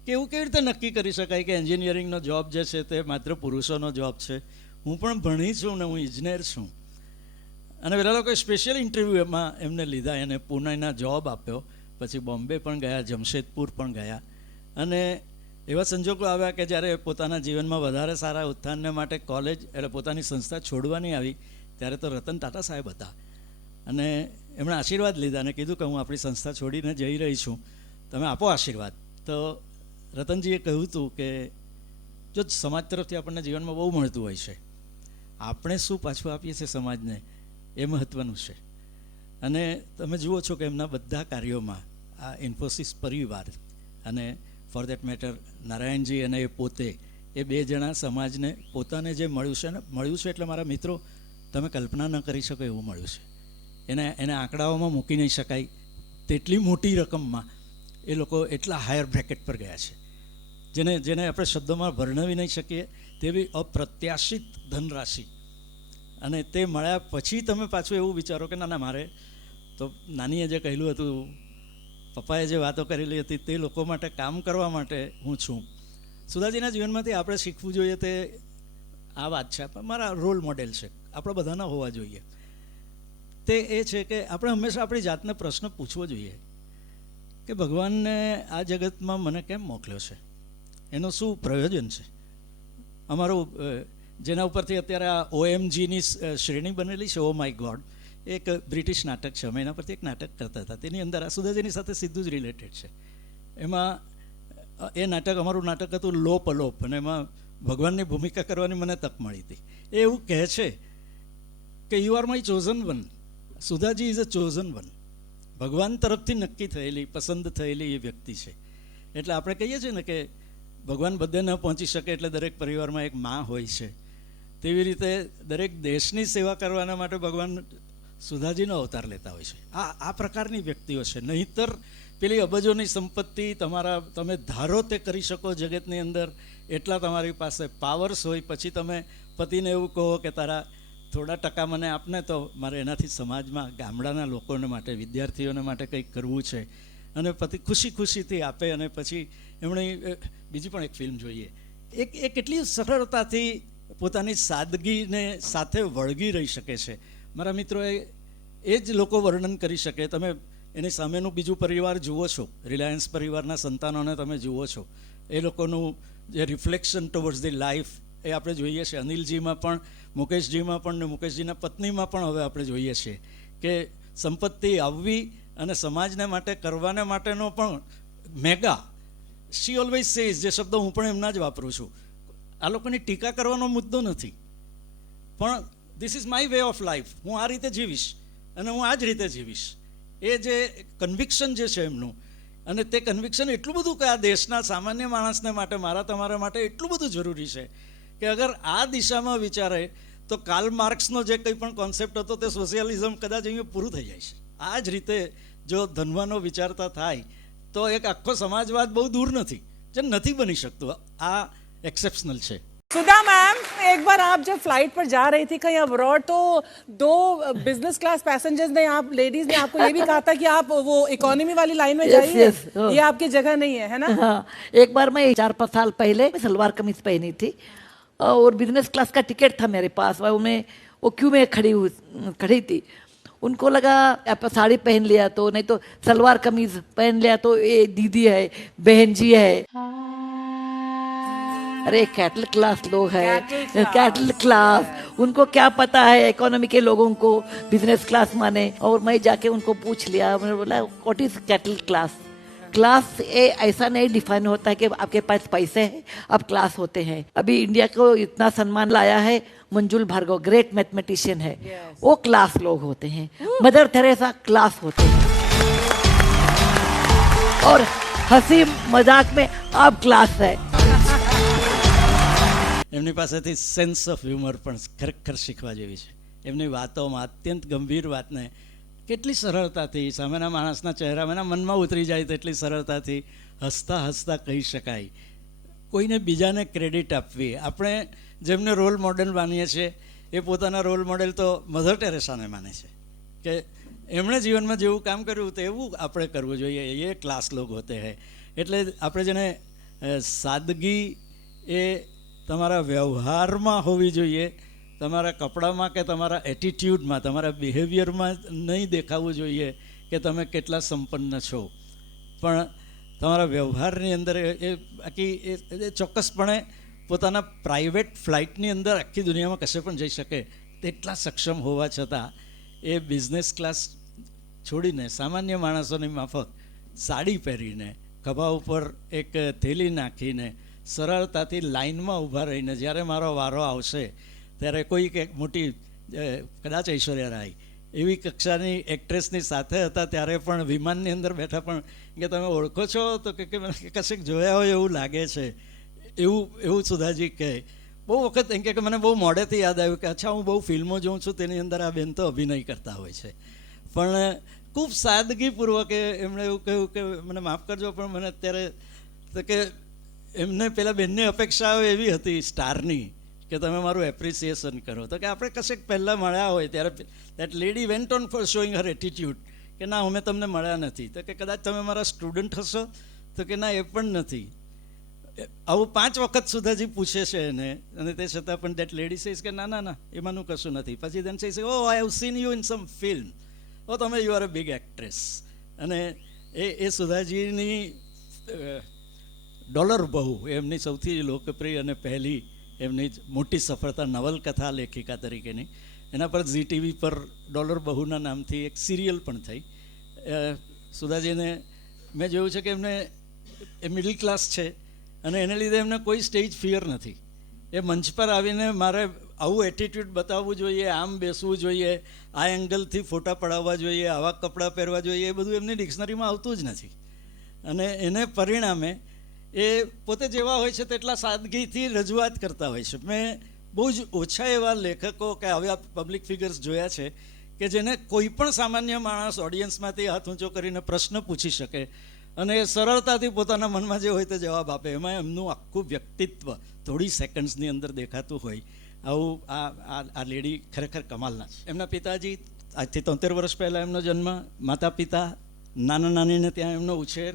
કે એવું કેવી રીતે નક્કી કરી શકાય કે એન્જિનિયરિંગનો જોબ જે છે તે માત્ર પુરુષોનો જોબ છે. હું પણ ભણી છું ને હું ઇજનેર છું. અને પેલા લોકોએ સ્પેશિયલ ઇન્ટરવ્યૂ એમને લીધા. એને પુણેના જોબ આપ્યો. પછી બોમ્બે પણ ગયા, જમશેદપુર પણ ગયા. અને એવા સંજોગો આવ્યા કે જ્યારે પોતાના જીવનમાં વધારે સારા ઉત્થાનને માટે કોલેજ એટલે પોતાની સંસ્થા છોડવાની આવી, ત્યારે તો રતન ટાટા સાહેબ હતા. અને એમણે આશીર્વાદ લીધા અને કીધું કે હું આપણી સંસ્થા છોડીને જઈ રહી છું, તમે આપો આશીર્વાદ. તો રતનજીએ કહ્યું હતું કે જો સમાજ તરફથી આપણને જીવનમાં બહુ મળતું હોય છે, આપણે શું પાછું આપીએ છીએ સમાજને એ મહત્ત્વનું છે. અને તમે જુઓ છો કે એમના બધા કાર્યોમાં આ ઇન્ફોસિસ પરિવાર અને ફોર દેટ મેટર નારાયણજી અને એ પોતે, એ 2 જણા સમાજને પોતાને જે મળ્યું છે એટલે મારા મિત્રો તમે કલ્પના ન કરી શકો એવું મળ્યું છે. એને આંકડાઓમાં મૂકી નહીં શકાય તેટલી મોટી રકમમાં એ લોકો એટલા હાયર બ્રેકેટ પર ગયા છે, જેને આપણે શબ્દોમાં વર્ણવી નહીં શકીએ તેવી અપ્રત્યાશિત ધનરાશિ. અને તે મળ્યા પછી તમે પાછું એવું વિચારો કે ના મારે તો નાનીએ જે કહેલું હતું, પપ્પાએ જે વાતો કરેલી હતી તે લોકો માટે કામ કરવા માટે હું છું. સુધાજીના જીવનમાંથી આપણે શીખવું જોઈએ તે આ વાત છે. મારા રોલ મોડેલ છે, આપણે બધાના હોવા જોઈએ. તે એ છે કે આપણે હંમેશા આપણી જાતને પ્રશ્ન પૂછવો જોઈએ કે ભગવાનને આ જગતમાં મને કેમ મોકલ્યો છે, એનું શું પ્રયોજન છે. અમારું જેના ઉપરથી અત્યારે આ OMGની શ્રેણી બનેલી છે, ઓ માય ગોડ, એક બ્રિટિશ નાટક છે. અમે એના પરથી એક નાટક કરતા હતા. તેની અંદર આ સુધાજીની સાથે સીધું જ રિલેટેડ છે. એમાં એ નાટક, અમારું નાટક હતું લોપ અલોપ, અને એમાં ભગવાનની ભૂમિકા કરવાની મને તક મળી હતી. એ એવું કહે છે કે you are my chosen one. Sudhaji is a chosen one. ભગવાન તરફથી નક્કી થયેલી, પસંદ થયેલી એ વ્યક્તિ છે. એટલે આપણે કહીએ છીએ ને કે ભગવાન બધે ન પહોંચી શકે એટલે દરેક પરિવારમાં એક માં હોય છે. તેવી રીતે દરેક દેશની સેવા કરવાના માટે ભગવાન સુધાજીનો અવતાર લેતા હોય છે. આ પ્રકારની વ્યક્તિઓ છે. નહીંતર પેલી અબજોની સંપત્તિ તમે ધારો તે કરી શકો જગતની અંદર, એટલા તમારી પાસે પાવર્સ હોય, પછી તમે પતિને એવું કહો કે તારા થોડા ટકા મને આપને તો મારે એનાથી સમાજમાં ગામડાના લોકોને માટે, વિદ્યાર્થીઓને માટે કંઈક કરવું છે. અને પતિ ખુશીથી આપે. અને પછી એમણે બીજી પણ એક ફિલ્મ જોઈએ, એ કેટલી સરળતાથી પોતાની સાદગીને સાથે વળગી રહી શકે છે. મારા મિત્રોએ એ જ લોકો વર્ણન કરી શકે. તમે એની સામેનું બીજું પરિવાર જુઓ છો, રિલાયન્સ પરિવારના સંતાનોને તમે જુઓ છો, એ લોકોનું જે રિફ્લેક્શન ટુવર્ડ્સ ધી લાઈફ એ આપણે જોઈએ છીએ. અનિલજીમાં પણ, મુકેશજીમાં પણ, ને મુકેશજીના પત્નીમાં પણ હવે આપણે જોઈએ છીએ કે સંપત્તિ આવવી અને સમાજને માટે કરવાને માટેનો પણ મેગા. શી ઓલવેઝ સેઝ, જે શબ્દો હું પણ એમના જ વાપરું છું, આ લોકોની ટીકા કરવાનો મુદ્દો નથી, પણ this is my way of life. હું આ રીતે જીવીશ અને હું આ જ રીતે જીવીશ. એ જે કન્વિક્શન જે છે એમનું, અને તે કન્વિક્શન એટલું બધું કે આ દેશના સામાન્ય માણસને માટે, મારા તમારા માટે એટલું બધું જરૂરી છે કે અગર આ દિશામાં વિચારે તો કાર્લ માર્ક્સનો જે કંઈ પણ કોન્સેપ્ટ હતો તે સોશિયલિઝમ કદાચ અહીંયા પૂરું થઈ જાય છે. આ જ રીતે જો ધનવાનો વિચારતા થાય તો એક આખો સમાજવાદ બહુ દૂર નથી, જે નથી બની શકતું. આ एक्सेप्शनल है. सुधा मैम, एक बार आप जब फ्लाइट पर जा रही थी कहीं अब्रॉड, तो 2 बिजनेस क्लास पैसेंजर्स ने, आप लेडीज ने आपको ये भी कहा था कि आप वो इकोनॉमी वाली लाइन में जाइए, ये आपकी जगह नहीं है ना? हाँ, एक बार मैं 4-5 साल पहले सलवार कमीज पहनी थी और बिजनेस क्लास का टिकट था मेरे पास, वो क्यू में खड़ी थी. उनको लगा आप साड़ी पहन लिया तो, नहीं तो सलवार कमीज पहन लिया तो ये दीदी है, बहन जी है. अरे कैटल क्लास लोग हैं, कैटल क्लास, उनको क्या पता है इकोनॉमी के लोगों को बिजनेस क्लास माने. और मैं जाके उनको पूछ लिया, मैंने बोला what is cattle class. Class ये ऐसा नहीं डिफाइन होता है कि आपके पास पैसे हैं आप क्लास होते हैं. अभी इंडिया को इतना सम्मान लाया है मंजुल भार्गव, ग्रेट मैथमेटिशियन है, वो क्लास लोग होते हैं. मदर थेरेसा क्लास होते हैं. और हंसी मजाक में आप क्लास है. એમની પાસેથી સેન્સ ઓફ હ્યુમર પણ ખરેખર શીખવા જેવી છે. એમની વાતોમાં અત્યંત ગંભીર વાતને કેટલી સરળતાથી સામેના માણસના ચહેરામાં, એના મનમાં ઉતરી જાય તેટલી સરળતાથી હસતા હસતા કહી શકાય. કોઈને બીજાને ક્રેડિટ આપવી. આપણે જેમને રોલ મોડેલ માનીએ છીએ એ પોતાના રોલ મોડેલ તો મધર ટેરેસાને માને છે કે એમણે જીવનમાં જેવું કામ કર્યું તેવું આપણે કરવું જોઈએ. એ ક્લાસ લોગ હોતે હૈ. એટલે આપણે જેને સાદગી એ તમારા વ્યવહારમાં હોવી જોઈએ, તમારા કપડામાં કે તમારા એટીટ્યૂડમાં, તમારા બિહેવિયરમાં નહીં દેખાવું જોઈએ કે તમે કેટલા સંપન્ન છો, પણ તમારા વ્યવહારની અંદર એ બાકી એ ચોક્કસપણે પોતાના પ્રાઇવેટ ફ્લાઇટની અંદર આખી દુનિયામાં કશે પણ જઈ શકે તેટલા સક્ષમ હોવા છતાં એ બિઝનેસ ક્લાસ છોડીને સામાન્ય માણસોની માફક સાડી પહેરીને, ખભા ઉપર એક થેલી નાખીને, સરળતાથી લાઇનમાં ઊભા રહીને જ્યારે મારો વારો આવશે ત્યારે કોઈક એક મોટી, કદાચ ઐશ્વર્યા રાય એવી કક્ષાની એક્ટ્રેસની સાથે હતા ત્યારે પણ વિમાનની અંદર બેઠા પણ કે તમે ઓળખો છો તો કે કશેક જોયા હોય એવું લાગે છે, એવું સુધાજી કહે. બહુ વખત એમ કે મને બહુ મોડેથી યાદ આવ્યું કે અચ્છા હું બહુ ફિલ્મો જોઉં છું તેની અંદર આ બેન તો અભિનય કરતા હોય છે. પણ ખૂબ સાદગીપૂર્વક એમણે એવું કહ્યું કે મને માફ કરજો પણ મને અત્યારે તો કે એમને પેલા બેનની અપેક્ષાઓ એવી હતી સ્ટારની કે તમે મારું એપ્રિસિએશન કરો. તો કે આપણે કશેક પહેલાં મળ્યા હોય ત્યારે that lady went on for showing her attitude કે ના અમે તમને મળ્યા નથી. તો કે કદાચ તમે મારા સ્ટુડન્ટ હશો? તો કે ના એ પણ નથી. આવું 5 વખત સુધાજી પૂછે છે એને, અને તે છતાં પણ દેટ લેડી સેઝ કે ના ના ના એમાંનું કશું નથી. પછી then says oh I have seen you in some film, oh તમે you are a big actress. અને એ સુધાજીની ડોલર બહુ એમની સૌથી લોકપ્રિય અને પહેલી એમની મોટી સફળતા નવલકથા લેખિકા તરીકેની. એના પર ઝી ટીવી પર ડોલર બહુના નામથી એક સિરિયલ પણ થઈ. સુધાજીને મેં જોયું છે કે એમને એ મિડલ ક્લાસ છે અને એને લીધે એમને કોઈ સ્ટેજ ફિયર નથી. એ મંચ પર આવીને મારે આવું એટીટ્યૂડ બતાવવું જોઈએ, આમ બેસવું જોઈએ, આ એંગલથી ફોટા પડાવવા જોઈએ, આવા કપડાં પહેરવા જોઈએ, એ બધું એમની ડિક્શનરીમાં આવતું જ નથી. અને એને પરિણામે એ પોતે જેવા હોય છે તેટલા સાદગીથી રજૂઆત કરતા હોય છે. મેં બહુ જ ઓછા એવા લેખકો કે આવા પબ્લિક ફિગર્સ જોયા છે કે જેને કોઈ પણ સામાન્ય માણસ ઓડિયન્સમાંથી હાથ ઊંચો કરીને પ્રશ્ન પૂછી શકે અને એ સરળતાથી પોતાના મનમાં જે હોય તે જવાબ આપે. એમાં એમનું આખું વ્યક્તિત્વ થોડી સેકન્ડ્સની અંદર દેખાતું હોય. આવું આ લેડી ખરેખર કમાલના છે. એમના પિતાજી આજથી 73 વર્ષ પહેલાં એમનો જન્મ, માતા પિતા, નાના નાનીને ત્યાં એમનો ઉછેર.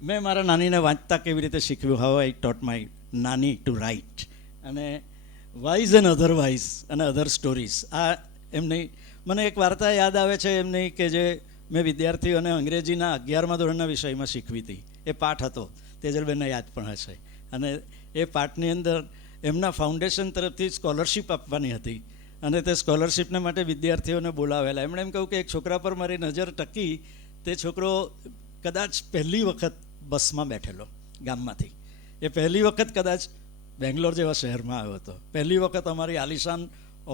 મેં મારા નાનીને વાંચતા કેવી રીતે શીખવ્યું, હાઉ આઈ ટોટ માય નાની ટુ રાઇટ. અને વાઇઝ એન્ડ અધરવાઇઝ અને અધર સ્ટોરીઝ. આ એમની મને એક વાર્તા યાદ આવે છે એમની કે જે મેં વિદ્યાર્થીઓને અંગ્રેજીના 11મા ધોરણના વિષયમાં શીખવી હતી. એ પાઠ હતો, તેજલબેનને યાદ પણ હશે. અને એ પાઠની અંદર એમના ફાઉન્ડેશન તરફથી સ્કોલરશિપ આપવાની હતી અને તે સ્કોલરશિપને માટે વિદ્યાર્થીઓને બોલાવેલા. એમણે એમ કહ્યું કે એક છોકરા પર મારી નજર ટકી. તે છોકરો કદાચ પહેલી વખત બસમાં બેઠેલો ગામમાંથી. એ પહેલી વખત કદાચ બેંગ્લોર જેવા શહેરમાં આવ્યો હતો. પહેલી વખત અમારી આલિશાન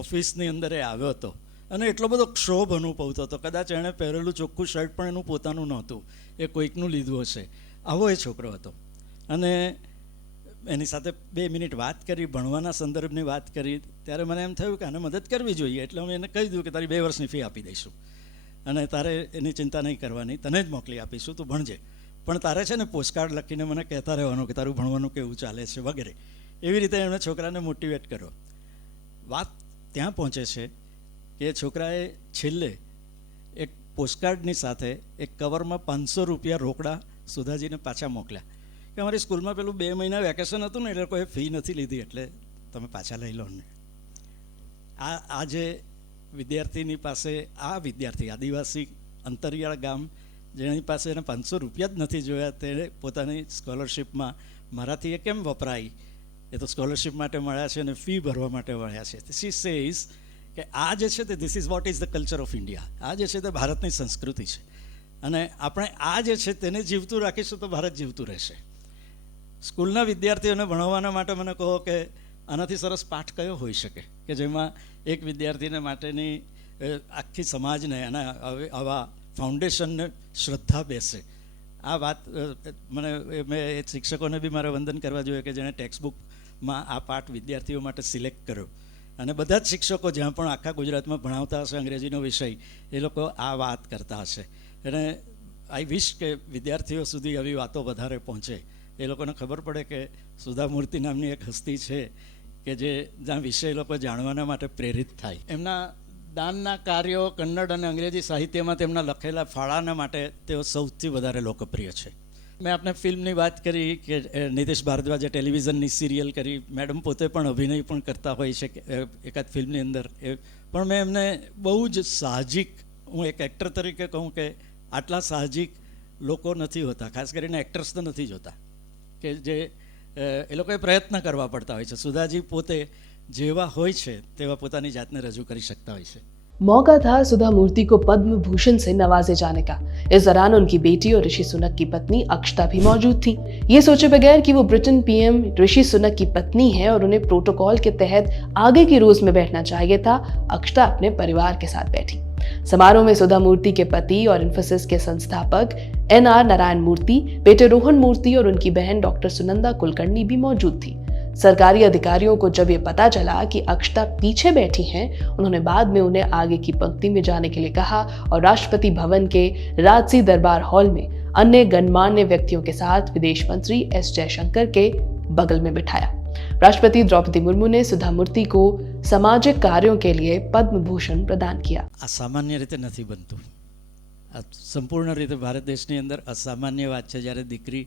ઓફિસની અંદર એ આવ્યો હતો અને એટલો બધો ક્ષોભ અનુભવતો હતો. કદાચ એણે પહેરેલું ચોખ્ખું શર્ટ પણ એનું પોતાનું નહોતું, એ કોઈકનું લીધું હશે. આવો એ છોકરો હતો. અને એની સાથે 2 મિનિટ વાત કરી, ભણવાના સંદર્ભની વાત કરી, ત્યારે મને એમ થયું કે આને મદદ કરવી જોઈએ. એટલે અમે એને કહી દીધું કે તારી 2 વર્ષની ફી આપી દઈશું અને તારે એની ચિંતા નહીં કરવાની, તને જ મોકલી આપીશું, તું ભણજે, પણ તારે છે ને પોસ્ટકાર્ડ લખીને મને કહેતા રહેવાનું કે તારું ભણવાનું કેવું ચાલે છે વગેરે. એવી રીતે એમણે છોકરાને મોટિવેટ કર્યો. વાત ત્યાં પહોંચે છે કે એ છોકરાએ છેલ્લે એક પોસ્ટકાર્ડની સાથે એક કવરમાં 500 રૂપિયા રોકડા સુધાજીને પાછા મોકલ્યા કે અમારી સ્કૂલમાં પેલું 2 મહિના વેકેશન હતું ને, એટલે લોકોએ ફી નથી લીધી, એટલે તમે પાછા લઈ લો ને. આ જે વિદ્યાર્થીની પાસે, આ વિદ્યાર્થી આદિવાસી અંતરિયાળ ગામ જેની પાસે એને 500 રૂપિયા જ નથી જોયા, તેણે પોતાની સ્કોલરશિપમાં મારાથી એ કેમ વપરાય, એ તો સ્કોલરશિપ માટે મળ્યા છે અને ફી ભરવા માટે મળ્યા છે. શી સેઝ કે આ જે છે તે this is what is the culture of India. આ જે છે તે ભારતની સંસ્કૃતિ છે અને આપણે આ જે છે તેને જીવતું રાખીશું તો ભારત જીવતું રહેશે. સ્કૂલના વિદ્યાર્થીઓને ભણાવવાના માટે મને કહો કે આનાથી સરસ પાઠ કયો હોઈ શકે કે જેમાં એક વિદ્યાર્થીને માટેની આખી સમાજને અને આવા ફાઉન્ડેશનને શ્રદ્ધા બેસે. આ વાત મેં એ શિક્ષકોને બી મારે વંદન કરવા જોઈએ કે જેણે ટેક્સ્ટ બુકમાં આ પાઠ વિદ્યાર્થીઓ માટે સિલેક્ટ કર્યો. અને બધા જ શિક્ષકો જ્યાં પણ આખા ગુજરાતમાં ભણાવતા હશે અંગ્રેજીનો વિષય, એ લોકો આ વાત કરતા હશે. અને આઈ વિશ કે વિદ્યાર્થીઓ સુધી આવી વાતો વધારે પહોંચે, એ લોકોને ખબર પડે કે સુધા મૂર્તિ નામની એક હસ્તી છે કે જ્યાં વિષય લોકો જાણવાના માટે પ્રેરિત થાય. એમના દાનના કાર્યો કન્નડ અને અંગ્રેજી સાહિત્યમાં તેમના લખેલા ફાળાના માટે તેઓ સૌથી વધારે લોકપ્રિય છે. મેં આપને ફિલ્મની વાત કરી કે નીતિશ ભારદ્વાજે ટેલિવિઝનની સિરિયલ કરી, મેડમ પોતે પણ અભિનય પણ કરતા હોય છે એકાદ ફિલ્મની અંદર. પણ મેં એમને બહુ જ સાહજિક, હું એક એક્ટર તરીકે કહું કે આટલા સાહજિક લોકો નથી હોતા, ખાસ કરીને એક્ટર્સ તો નથી જોતા કે જે એ લોકોએ પ્રયત્ન કરવા પડતા હોય છે. સુધાજી પોતે જેવા હોય છે તેવા પોતાની જાતને રજૂ કરી सकता હોય છે. मौका था सुधा मूर्ति को पद्म भूषण से नवाजे जाने का. इस दौरान उनकी बेटी और ऋषि सुनक की पत्नी अक्षता भी मौजूद थी. ये सोचे बगैर कि वो ब्रिटेन पीएम ऋषि सुनक की पत्नी है और उन्हें प्रोटोकॉल के तहत आगे की रोज में बैठना चाहिए था, अक्षता अपने परिवार के साथ बैठी. समारोह में सुधा मूर्ति के पति और इन्फोसिस के संस्थापक NR नारायण मूर्ति, बेटे रोहन मूर्ति और उनकी बहन डॉक्टर सुनंदा कुलकर्णी भी मौजूद थी. सरकारी अधिकारियों को जब ये पता चला कि अक्षता पीछे बैठी हैं, उन्होंने बाद में उन्हें आगे की पंक्ति में जाने के लिए कहा और राष्ट्रपति भवन के राजसी दरबार हॉल में अन्य गणमान्य व्यक्तियों के साथ विदेश मंत्री S जयशंकर के बगल में बिठाया. राष्ट्रपति द्रौपदी मुर्मू ने सुधा मूर्ति को सामाजिक कार्यों के लिए पद्म भूषण प्रदान किया. આ સામાન્ય રીતે નથી બનતું. આ સંપૂર્ણ રીતે ભારત દેશની અંદર અસામાન્ય વાત છે જ્યારે દીકરી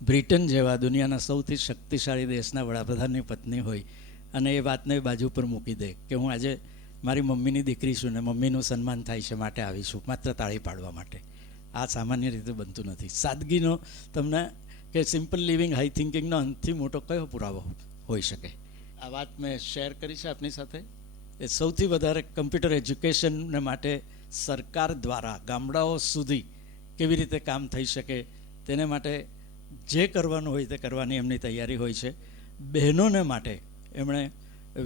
બ્રિટન જેવા દુનિયાના સૌથી શક્તિશાળી દેશના વડાપ્રધાનની પત્ની હોય અને એ વાતને બાજુ પર મૂકી દે કે હું આજે મારી મમ્મીની દીકરી છું ને મમ્મીનું સન્માન થાય છે માટે આવી છું માત્ર તાળી પાડવા માટે. આ સામાન્ય રીતે બનતું નથી. સાદગીનો તમને કે સિમ્પલ લિવિંગ હાઈ થિંકિંગનો અંતથી મોટો કયો પુરાવો હોઈ શકે? આ વાત મેં શેર કરી છે આપની સાથે. એ સૌથી વધારે કમ્પ્યુટર એજ્યુકેશનને માટે સરકાર દ્વારા ગામડાઓ સુધી કેવી રીતે કામ થઈ શકે તેને માટે જે કરવાનું હોય તે કરવાની એમની તૈયારી હોય છે. બહેનોને માટે એમણે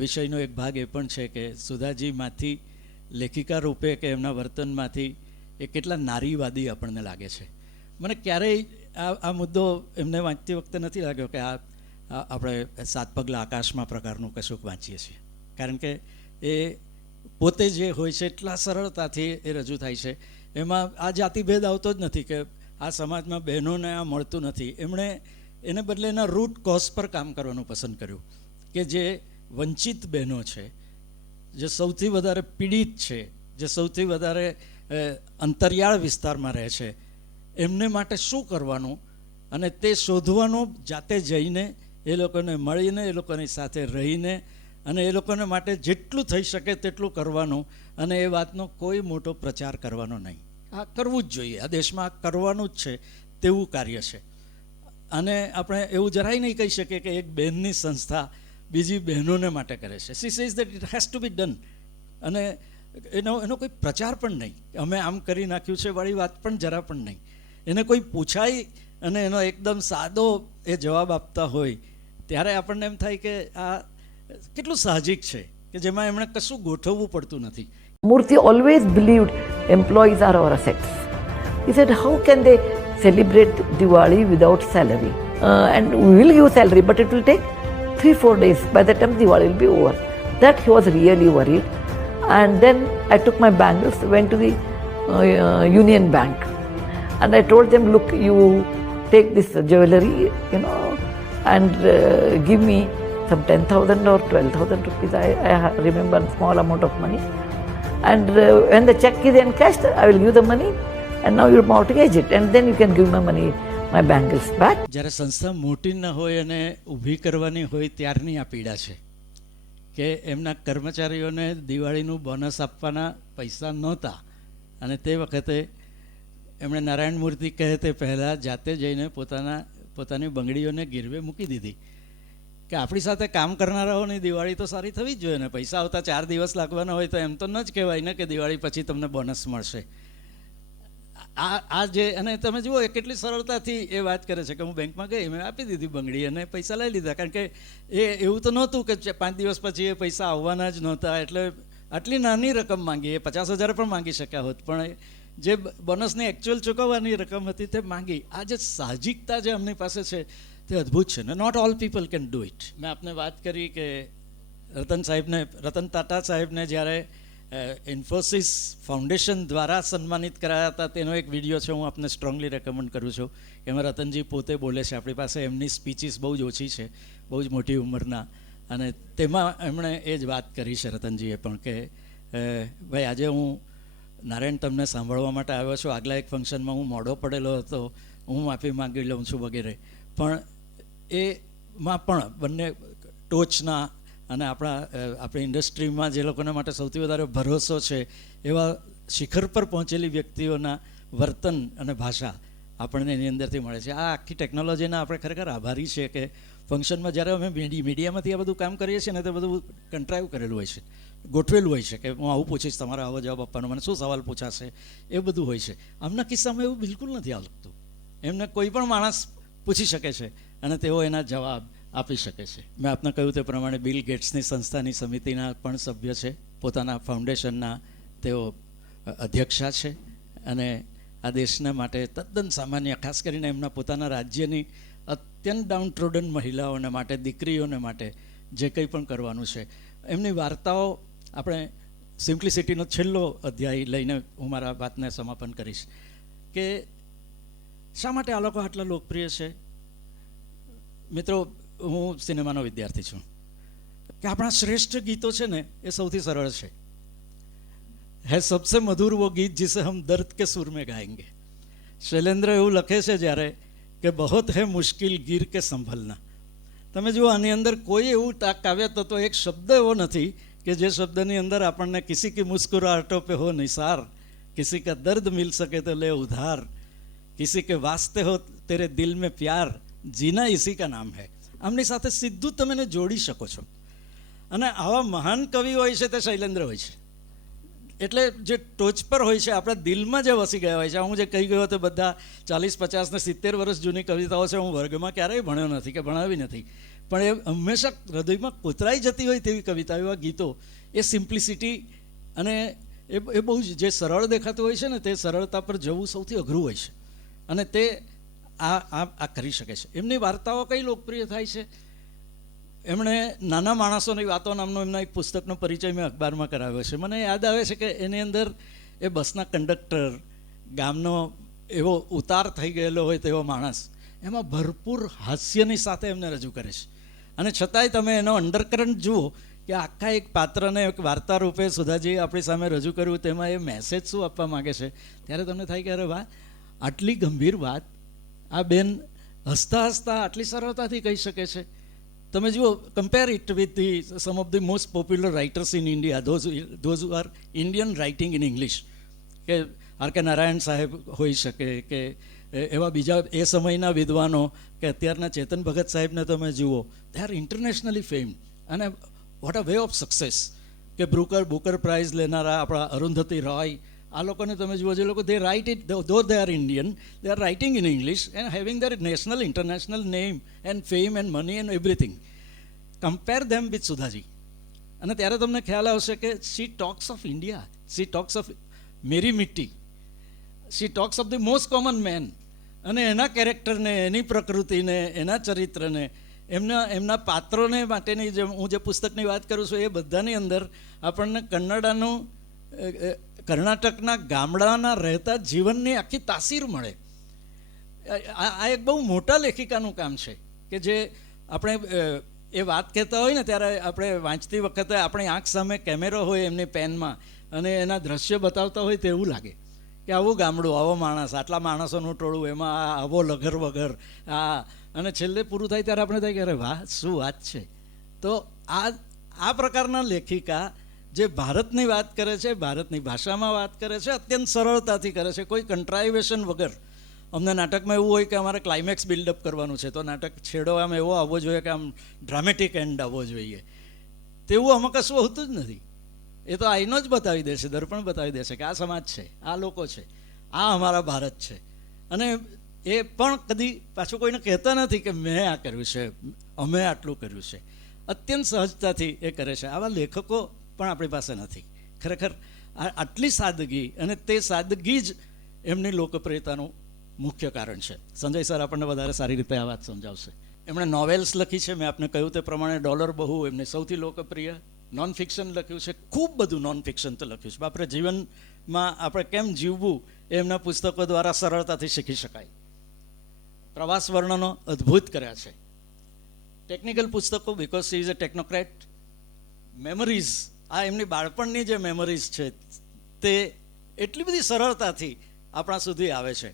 વિષયનો એક ભાગ એ પણ છે કે સુધાજીમાંથી લેખિકા રૂપે કે એમના વર્તનમાંથી એ કેટલા નારીવાદી આપણને લાગે છે. મને ક્યારેય આ મુદ્દો એમને વાંચતી વખતે નથી લાગ્યો કે આ આપણે 7 પગલાં આકાશમાં પ્રકારનું કશુંક વાંચીએ છીએ, કારણ કે એ પોતે જે હોય છે એટલા સરળતાથી એ રજૂ થાય છે. એમાં આ જાતિભેદ આવતો જ નથી કે આ સમાજમાં બહેનોને આ મળતું નથી. એમણે એને બદલે એના રૂટ કોઝ પર કામ કરવાનું પસંદ કર્યું કે જે વંચિત બહેનો છે, જે સૌથી વધારે પીડિત છે, જે સૌથી વધારે અંતરિયાળ વિસ્તારમાં રહે છે, એમને માટે શું કરવાનું અને તે શોધવાનું, જાતે જઈને એ લોકોને મળીને એ લોકોની સાથે રહીને અને એ લોકોને માટે જેટલું થઈ શકે તેટલું કરવાનું અને એ વાતનો કોઈ મોટો પ્રચાર કરવાનો નહીં. આ કરવું જ જોઈએ. આ દેશમાં આ કરવાનું જ છે તેવું કાર્ય છે. અને આપણે એવું જરાય નહીં કહી શકીએ કે એક બહેનની સંસ્થા બીજી બહેનોને માટે કરે છે. She says that it has to be done. અને એનો કોઈ પ્રચાર પણ નહીં. અમે આમ કરી નાખ્યું છે વાળી વાત પણ જરા પણ નહીં. એને કોઈ પૂછાય અને એનો એકદમ સાદો એ જવાબ આપતા હોય ત્યારે આપણને એમ થાય કે આ કેટલું સાહજિક છે કે જેમાં એમણે કશું ગોઠવવું પડતું નથી. Murty always believed employees are our assets. He said, how can they celebrate Diwali without salary? And we will give salary, but it will take 3-4 days. By the time Diwali will be over. That he was really worried. And then I took my bangles, went to the Union Bank. And I told them, look, you take this jewelry, and give me some 10,000 or 12,000 rupees. I remember a small amount of money. And when the check is encashed, I will give the money, and now you mortgage it, and then you can give my money, my bangles back. જ્યારે સંસ્થા મોટી ન હોય અને ઊભી કરવાની હોય ત્યારની આ પીડા છે કે એમના કર્મચારીઓને દિવાળીનું બોનસ આપવાના પૈસા નહોતા અને તે વખતે એમણે નારાયણ મૂર્તિ કહે તે પહેલાં જાતે જઈને પોતાની બંગડીઓને ગીરવે મૂકી દીધી કે આપણી સાથે કામ કરનારાઓની દિવાળી તો સારી થવી જ જોઈએ ને. પૈસા આવતા 4 દિવસ લાગવાના હોય તો એમ તો ન જ કહેવાય ને કે દિવાળી પછી તમને બોનસ મળશે. આ જે અને તમે જુઓ એ કેટલી સરળતાથી એ વાત કરે છે કે હું બેંકમાં ગઈ, મેં આપી દીધી બંગડી અને પૈસા લઈ લીધા. કારણ કે એવું તો નહોતું કે 5 દિવસ પછી એ પૈસા આવવાના જ નહોતા, એટલે આટલી નાની રકમ માંગી. એ 50,000 પણ માંગી શક્યા હોત, પણ જે બોનસની એકચ્યુઅલ ચૂકવવાની રકમ હતી તે માંગી. આ જે સાહજિકતા જે એમની પાસે છે તે અદ્ભુત છે ને. Not all people can do it. મેં આપને વાત કરી કે રતન ટાટા સાહેબને જ્યારે ઇન્ફોસિસ ફાઉન્ડેશન દ્વારા સન્માનિત કરાયા હતા તેનો એક વિડીયો છે, હું આપને સ્ટ્રોંગલી રેકમેન્ડ કરું છું. એમાં રતનજી પોતે બોલે છે. આપણી પાસે એમની સ્પીચીસ બહુ જ ઓછી છે, બહુ જ મોટી ઉંમરના, અને તેમાં એમણે એ જ વાત કરી છે રતનજીએ પણ કે ભાઈ આજે હું નારાયણ તમને સાંભળવા માટે આવ્યો છું. આગલા એક ફંક્શનમાં હું મોડો પડેલો હતો, હું માફી માંગી લઉં છું વગેરે. પણ એમાં પણ બંને ટોચના અને આપણી ઇન્ડસ્ટ્રીમાં જે લોકોને માટે સૌથી વધારે ભરોસો છે એવા શિખર પર પહોંચેલી વ્યક્તિઓના વર્તન અને ભાષા આપણને એની અંદરથી મળે છે. આ આખી ટેકનોલોજીના આપણે ખરેખર આભારી છે કે ફંક્શનમાં જ્યારે અમે મીડિયામાંથી આ બધું કામ કરીએ છીએ ને તે બધું કંટ્રાઈવ કરેલું હોય છે, ગોઠવેલું હોય છે કે હું આવું પૂછીશ, તમારે આવો જવાબ આપવાનો, મને શું સવાલ પૂછાશે, એ બધું હોય છે. આમના કિસ્સામાં એવું બિલકુલ નથી આવતું. એમને કોઈ પણ માણસ પૂછી શકે છે અને તેઓ એના જવાબ આપી શકે છે. મેં આપને કહ્યું તે પ્રમાણે બિલ ગેટ્સની સંસ્થાની સમિતિના પણ સભ્ય છે, પોતાના ફાઉન્ડેશનના તેઓ અધ્યક્ષા છે, અને આ દેશના માટે તદ્દન સામાન્ય, ખાસ કરીને એમના પોતાના રાજ્યની અત્યંત ડાઉનટ્રોડન મહિલાઓને માટે, દીકરીઓને માટે જે કંઈ પણ કરવાનું છે. એમની વાર્તાઓ આપણે સિમ્પ્લિસિટીનો છેલ્લો અધ્યાય લઈને હું મારા વાતને સમાપન કરીશ કે શા માટે આ લોકો આટલા લોકપ્રિય છે. મિત્રો, હું સિનેમાનો વિદ્યાર્થી છું કે આપણા શ્રેષ્ઠ ગીતો છે ને એ સૌથી સરળ છે. હે સબસે મધુર વો ગીત જીસે હમ દર્દ કે સુર મેં ગાએંગે. શૈલેન્દ્ર એવું લખે છે જ્યારે કે બહોત હે મુશ્કિલ ગીર કે સંભલના. તમે જુઓ આની અંદર કોઈ એવું કાવ્ય તત્વ, એક શબ્દ એવો નથી કે જે શબ્દની અંદર આપણને કિસી કી મુસ્કુરાહટો પે હો નિસાર, કિસી કા દર્દ મિલ સકે તો લે ઉધાર, કિસી કે વાસ્તે હો તેરે દિલ મેં પ્યાર, જીના ઇસી કા નામ હૈ. આમની સાથે સીધું તમે એને જોડી શકો છો. અને આવા મહાન કવિ હોય છે તે શૈલેન્દ્ર હોય છે. એટલે જે ટોચ પર હોય છે, આપણા દિલમાં જે વસી ગયા હોય છે. હું જે કહી ગયો તે બધા 40, 50 ને 70 વર્ષ જૂની કવિતાઓ છે. હું વર્ગમાં ક્યારેય ભણ્યો નથી કે ભણાવી નથી, પણ એ હંમેશા હૃદયમાં કોતરાઈ જતી હોય તેવી કવિતા, એવા ગીતો. એ સિમ્પ્લિસિટી અને એ બહુ જે સરળ દેખાતું હોય છે ને, તે સરળતા પર જવું સૌથી અઘરું હોય છે, અને તે આ કરી શકે છે. એમની વાર્તાઓ કઈ લોકપ્રિય થાય છે. એમણે નાના માણસોની વાતો નામનો એમના એક પુસ્તકનો પરિચય મેં અખબારમાં કરાવ્યો છે. મને યાદ આવે છે કે એની અંદર એ બસના કંડક્ટર, ગામનો એવો ઉતાર થઈ ગયેલો હોય તેવો માણસ, એમાં ભરપૂર હાસ્યની સાથે એમને રજૂ કરે છે. અને છતાંય તમે એનો અંડરકરન્ટ જુઓ કે આખા એક પાત્રને એક વાર્તા રૂપે સુધાજી આપણી સામે રજૂ કર્યું, તેમાં એ મેસેજ શું આપવા માગે છે, ત્યારે તમને થાય કે અરે વાહ, આટલી ગંભીર વાત આ બેન હસતા હસતા આટલી સરળતાથી કહી શકે છે. તમે જુઓ, compare it with some of the most popular writers in India, those who are Indian writing in English, કે આર કે નારાયણ સાહેબ હોઈ શકે કે એવા બીજા એ સમયના વિદ્વાનો, કે અત્યારના ચેતન ભગત સાહેબને તમે જુઓ, દે આર ઇન્ટરનેશનલી ફેમ્ડ. અને what a way of success. કે બુકર પ્રાઇઝ લેનારા આપણા અરુંધતી રોય, આ લોકોને તમે જુઓ, જે લોકો દે write it, though they are Indian, they are writing in English and having their national, international name and fame and money and everything. Compare them with Sudhaji. અને ત્યારે તમને ખ્યાલ આવશે કે she talks of India, she talks of મેરી મિટ્ટી, she talks of the most common man. અને એના કેરેક્ટરને, એની પ્રકૃતિને, એના ચરિત્રને, એમના પાત્રોને માટેની જે હું જે પુસ્તકની વાત કરું છું એ બધાની અંદર આપણને કર્ણાટકના ગામડાના રહેતા જીવનની આખી તાસીર મળે. આ એક બહુ મોટા લેખિકાનું કામ છે કે જે આપણે એ વાત કહેતા હોય ને ત્યારે આપણે વાંચતી વખતે આપણી આંખ સામે કેમેરો હોય એમની પેનમાં અને એના દ્રશ્ય બતાવતા હોય તો એવું લાગે કે આવું ગામડું, આવો માણસ, આટલા માણસોનું ટોળું, એમાં આવો લગર વગર, અને છેલ્લે પૂરું થાય ત્યારે આપણે થાય કે અરે વાહ શું વાત છે. તો આ પ્રકારના લેખિકા જે ભારતની વાત કરે છે, ભારતની ભાષામાં વાત કરે છે, અત્યંત સરળતાથી કરે છે, કોઈ કન્ટ્રાઇવેશન વગર. અમને નાટકમાં એવું હોય કે અમારે ક્લાઇમેક્સ બિલ્ડઅપ કરવાનું છે તો નાટક છેડો આમ એવો આવવો જોઈએ કે આમ ડ્રામેટિક એન્ડ આવવો જોઈએ, તેવું આમાં કશું હોતું જ નથી. એ તો આઈનો જ બતાવી દેશે, દર્પણ બતાવી દેશે કે આ સમાજ છે, આ લોકો છે, આ અમારા ભારત છે. અને એ પણ કદી પાછું કોઈને કહેતા નથી કે મેં આ કર્યું છે, અમે આટલું કર્યું છે. અત્યંત સહજતાથી એ કરે છે. આવા લેખકો પણ આપણી પાસે નથી. ખરેખર આટલી સાદગી, અને તે સાદગી જ એમની લોકપ્રિયતાનું મુખ્ય કારણ છે. સંજય સર આપણને વધારે સારી રીતે આ વાત સમજાવશે. એમણે નોવેલ્સ લખી છે, મેં આપને કહ્યું તે પ્રમાણે ડોલર બહુ એમને સૌથી લોકપ્રિય. નોન ફિક્શન લખ્યું છે, ખૂબ બધું નોન ફિક્શન તો લખ્યું છે. આપણે જીવનમાં આપણે કેમ જીવવું એ એમના પુસ્તકો દ્વારા સરળતાથી શીખી શકાય. પ્રવાસ વર્ણનો અદ્ભુત કર્યા છે. ટેકનિકલ પુસ્તકો, because she is a technocrat. Memories, આ એમની બાળપણની જે મેમરીઝ છે તે એટલી બધી સરળતાથી આપણા સુધી આવે છે.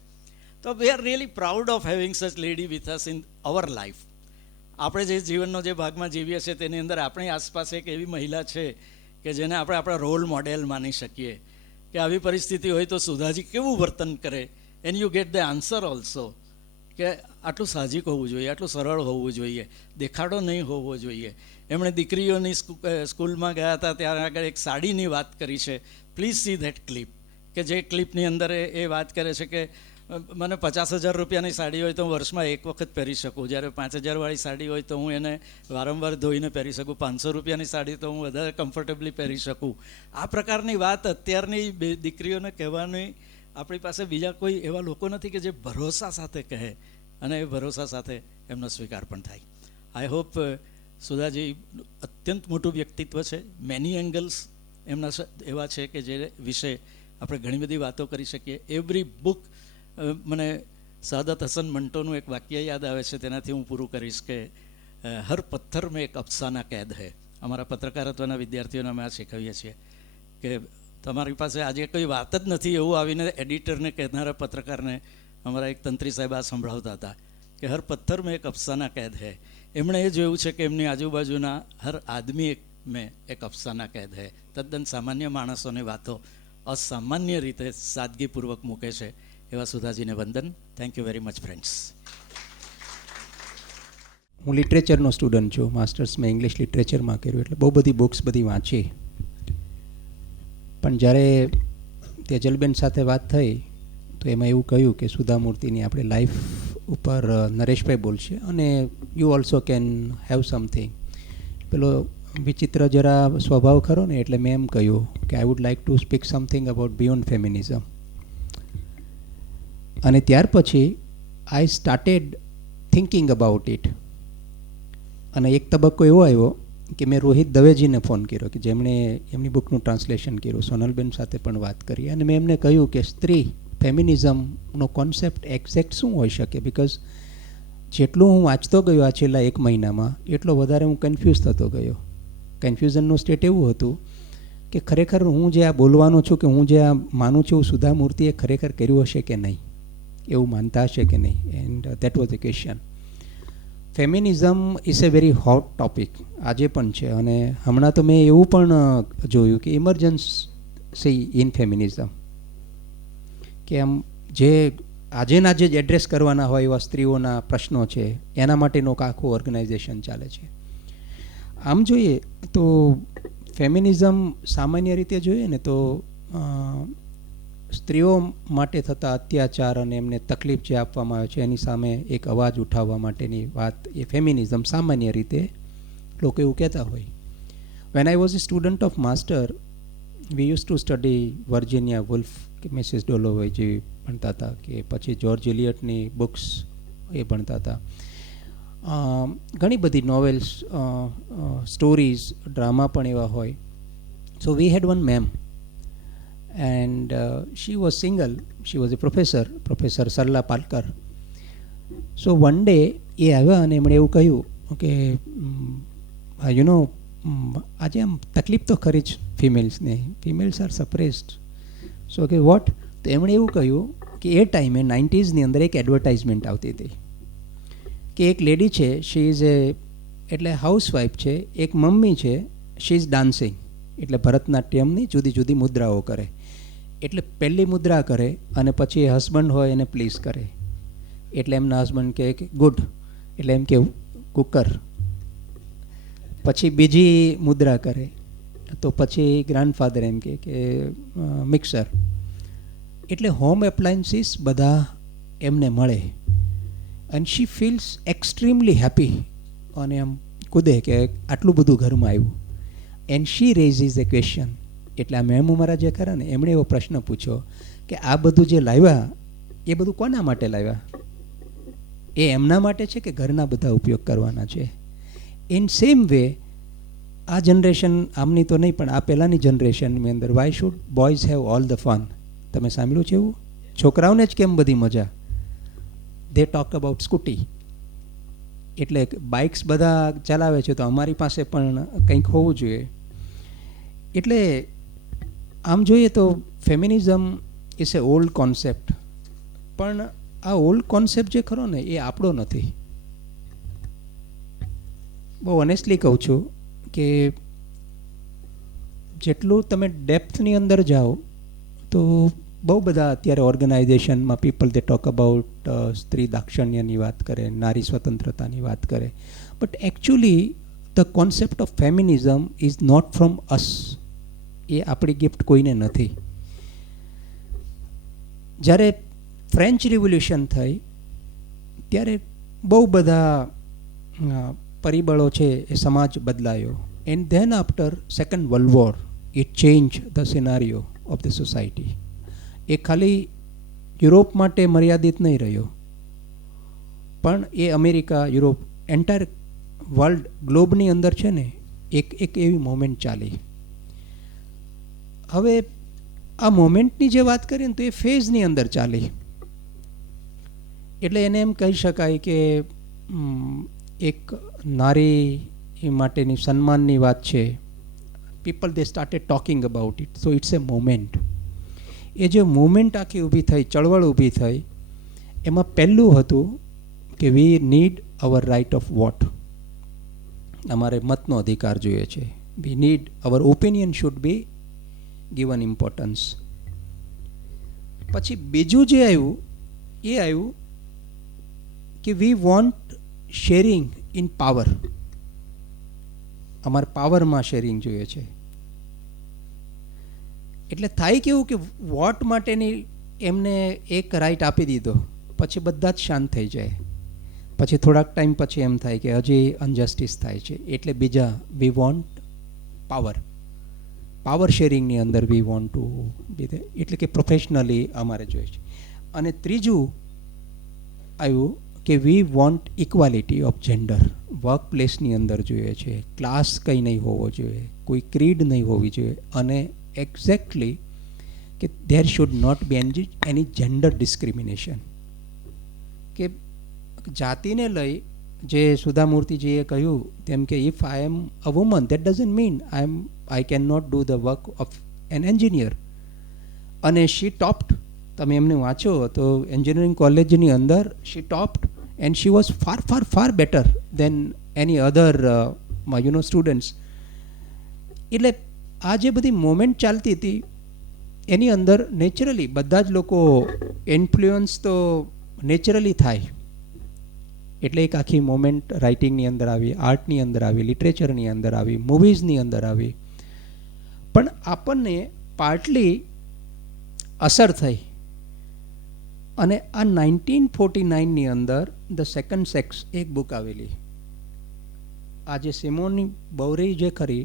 તો we are really proud of having such lady with us in our life. આપણે જે જીવનનો જે ભાગમાં જીવીએ છીએ તેની અંદર આપણી આસપાસ એક એવી મહિલા છે કે જેને આપણે આપણા રોલ મોડેલ માની શકીએ કે આવી પરિસ્થિતિ હોય તો સુધાજી કેવું વર્તન કરે. And you get the answer also કે આટલું સાહજિક હોવું જોઈએ, આટલું સરળ હોવું જોઈએ, દેખાડો નહીં હોવો જોઈએ. એમણે દીકરીઓની સ્કૂલમાં ગયા હતા ત્યારે આગળ એક સાડીની વાત કરી છે. પ્લીઝ સી ધેટ ક્લિપ, કે જે ક્લિપની અંદર એ વાત કરે છે કે મને 50,000 રૂપિયાની સાડી હોય તો હું વર્ષમાં એક વખત પહેરી શકું, જ્યારે 5,000 વાળી સાડી હોય તો હું એને વારંવાર ધોઈને પહેરી શકું, 500 રૂપિયાની સાડી તો હું વધારે કમ્ફર્ટેબલી પહેરી શકું. આ પ્રકારની વાત અત્યારની દીકરીઓને કહેવાની આપણી પાસે બીજા કોઈ એવા લોકો નથી કે જે ભરોસા સાથે કહે અને એ ભરોસા સાથે એમનો સ્વીકાર પણ થાય. આઈ હોપ સુધાજી અત્યંત મોટું વ્યક્તિત્વ છે. મેની એંગલ્સ એમના એવા છે કે જે વિશે આપણે ઘણી બધી વાતો કરી શકીએ. એવરી બુક, મને સાદત હસન મંટોનું એક વાક્ય યાદ આવે છે, તેનાથી હું પૂરું કરીશ કે હર પથ્થર મેં એક અફસાના કેદ હૈ. અમારા પત્રકારત્વના વિદ્યાર્થીઓને અમે આ શીખવીએ છીએ કે તમારી પાસે આજે કોઈ વાત જ નથી એવું આવીને એડિટરને કહેનારા પત્રકારને અમારા એક તંત્રી સાહેબ આ સંભળાવતા હતા કે હર પથ્થર મેં એક અફસાના કેદ હૈ. એમણે એ જોયું છે કે એમની આજુબાજુના હર આદમી મેં એક અફસાના કેદ હૈ. તદ્દન સામાન્ય માણસોની વાતો અસામાન્ય રીતે સાદગીપૂર્વક મૂકે છે. એવા સુધાજીને વંદન. Thank you very much friends. હું લિટરેચરનો સ્ટુડન્ટ છું. માસ્ટર્સ મેં ઇંગ્લિશ લિટરેચરમાં કર્યું, એટલે બહુ બધી બુક્સ બધી વાંચી. પણ જ્યારે તેજલબેન સાથે વાત થઈ તો એમાં એવું કહ્યું કે સુધા મૂર્તિની આપણે લાઈફ ઉપર નરેશભાઈ બોલશે અને you also can have something. પેલો વિચિત્ર જરા સ્વભાવ ખરો ને, એટલે મેં એમ કહ્યું કે I would like to speak something about beyond feminism. અને ત્યાર પછી I started thinking about it. અને એક તબક્કો એવો આવ્યો કે મેં રોહિત દવેજીને ફોન કર્યો કે જેમણે એમની બુકનું ટ્રાન્સલેશન કર્યું. સોનલબેન સાથે પણ વાત કરી અને મેં એમને કહ્યું કે સ્ત્રી ફેમિનિઝમનો કોન્સેપ્ટ એક્ઝેક્ટ શું હોઈ શકે. બિકોઝ જેટલું હું વાંચતો ગયો આ છેલ્લા 1 મહિનામાં એટલો વધારે હું કન્ફ્યુઝ થતો ગયો. કન્ફ્યુઝનનું સ્ટેટ એવું હતું કે ખરેખર હું જે આ બોલવાનો છું કે હું જે આ માનું છું સુધા મૂર્તિએ ખરેખર કર્યું હશે કે નહીં, એવું માનતા હશે કે નહીં. And that was the question. Feminism is A very hot topic આજે પણ છે. અને હમણાં તો મેં એવું પણ જોયું કે ઇમરજન્સી ઇન ફેમિનિઝમ, કે આમ જે આજેના જે એડ્રેસ કરવાના હોય એવા સ્ત્રીઓના પ્રશ્નો છે એના માટેનું આખું ઓર્ગેનાઇઝેશન ચાલે છે. આમ જોઈએ તો ફેમિનિઝમ સામાન્ય રીતે જોઈએ ને તો સ્ત્રીઓ માટે થતા અત્યાચાર અને એમને તકલીફ જે આપવામાં આવે છે એની સામે એક અવાજ ઉઠાવવા માટેની વાત એ ફેમિનિઝમ સામાન્ય રીતે લોકો એવું કહેતા હોય. when I was a student of master, we used to study Virginia Woolf કે મિસિસ ડોલોવે જે ભણતા હતા, કે પછી જ્યોર્જ એલિયટની બુક્સ એ ભણતા હતા. ઘણી બધી નોવેલ્સ, સ્ટોરીઝ, ડ્રામા પણ એવા હોય. So we had one ma'am and she was single. She was a professor Sarla Palkar. So one day એ આવ્યા અને એમણે એવું કહ્યું કે યુ નો આજે આમ તકલીફ તો ખરી જ ફિમેલ્સને, ફિમેલ્સ આર સપ્રેસ્ડ. સો કે વોટ? તો એમણે એવું કહ્યું કે એ ટાઈમે 90s અંદર એક એડવર્ટાઇઝમેન્ટ આવતી હતી કે એક લેડી છે, શી ઇઝ એ એટલે હાઉસવાઈફ છે, એક મમ્મી છે, શી ઇઝ ડાન્સિંગ એટલે ભરતનાટ્યમની જુદી જુદી મુદ્રાઓ કરે. એટલે પહેલી મુદ્રા કરે અને પછી એ હસબન્ડ હોય એને પ્લીઝ કરે. એટલે એમના હસબન્ડ કહે કે ગુડ, એટલે એમ કે કુકર. પછી બીજી મુદ્રા કરે તો પછી ગ્રાન્ડફાધર એમ કે મિક્સર. એટલે હોમ એપ્લાયન્સીસ બધા એમને મળે and she feels extremely happy અને આમ કૂદે કે આટલું બધું ઘરમાં આવ્યું. And she raises a question. એટલે આ મેમ ઉમારા જે ખરા ને એમણે એવો પ્રશ્ન પૂછ્યો કે આ બધું જે લાવ્યા એ બધું કોના માટે લાવ્યા? એ એમના માટે છે કે ઘરના બધા ઉપયોગ કરવાના છે? ઇન સેમ વે આ જનરેશન આમની તો નહીં પણ આ પહેલાંની જનરેશનની અંદર why should boys have all the fun? તમે સાંભળ્યું છે એવું? છોકરાઓને જ કેમ બધી મજા? દે ટોક અબાઉટ સ્કૂટી. એટલે બાઇક્સ બધા ચલાવે છે તો અમારી પાસે પણ કંઈક હોવું જોઈએ. એટલે આમ જોઈએ તો feminism is A old concept, પણ આ ઓલ્ડ કોન્સેપ્ટ જે ખરો ને એ આપણો નથી. બહુ ઓનેસ્ટલી કહું છું કે જેટલું તમે ડેપ્થની અંદર જાઓ તો બહુ બધા અત્યારે ઓર્ગેનાઇઝેશનમાં પીપલ દે ટોક અબાઉટ સ્ત્રી દાક્ષિણ્યની વાત કરે, નારી સ્વતંત્રતાની વાત કરે, but actually the concept of feminism is not from us. એ આપણી ગિફ્ટ કોઈને નથી. જ્યારે ફ્રેન્ચ રિવોલ્યુશન થઈ ત્યારે બહુ બધા પરિબળો છે એ સમાજ બદલાયો. And then after second world war it change the scenario of the society. એ ખાલી યુરોપ માટે મર્યાદિત નહીં રહ્યો, પણ એ અમેરિકા, યુરોપ, એન્ટાયર વર્લ્ડ ગ્લોબની અંદર છે ને એક એવી મોમેન્ટ ચાલી. હવે આ મોમેન્ટની જે વાત કરીએ ને તો એ ફેઝની અંદર ચાલી. એટલે એને એમ કહી શકાય કે એક નારી માટેની સન્માનની વાત છે. People they started talking about it. So it's a moment. એ જે મુવમેન્ટ આખી ઊભી થઈ, ચળવળ ઊભી થઈ, એમાં પહેલું હતું કે we need our right of vote. અમારે મતનો અધિકાર જોઈએ છે. We need our opinion should be given importance. પછી બીજું જે આવ્યું એ આવ્યું કે we want sharing in power. અમારે પાવરમાં શેરિંગ જોઈએ છે. એટલે થાય કેવું કે વોટ માટેની એમને એક રાઇટ આપી દીધો પછી બધા જ શાંત થઈ જાય. પછી થોડાક ટાઈમ પછી એમ થાય કે હજી અનજસ્ટિસ થાય છે, એટલે બીજા વી વોન્ટ પાવર. પાવર શેરિંગની અંદર વી વોન્ટ ટુ બી દે, એટલે કે પ્રોફેશનલી અમારે જોઈએ છે. અને ત્રીજું આવ્યું કે we want equality of gender. Work પ્લેસની અંદર જોઈએ છે. ક્લાસ કંઈ નહીં હોવો જોઈએ, કોઈ ક્રીડ નહીં હોવી જોઈએ, અને એક્ઝેક્ટલી કે there should not be any gender discrimination. કે જાતિને લઈ જે સુધા મૂર્તિજીએ કહ્યું તેમ કે if I am a woman that doesn't mean I can not do the work of an engineer. અને શી ટોપ્ડ. તમે એમને વાંચો તો એન્જિનિયરિંગ કોલેજની અંદર she topped and she was far far far better than any other students. એટલે આ જે બધી મોમેન્ટ ચાલતી હતી એની અંદર નેચરલી બધા જ લોકો ઇન્ફ્લુઅન્સ તો નેચરલી થાય. એટલે એક આખી મોમેન્ટ રાઇટિંગની અંદર આવી, આર્ટની અંદર આવી, લિટરેચરની અંદર આવી, મૂવીઝની અંદર આવી. પણ આપણને પાર્ટલી અસર થઈ. અને આ 1949ની અંદર ધ સેકન્ડ સેક્સ એક બુક આવેલી. આ જે સિમોની બૌરી જે ખરી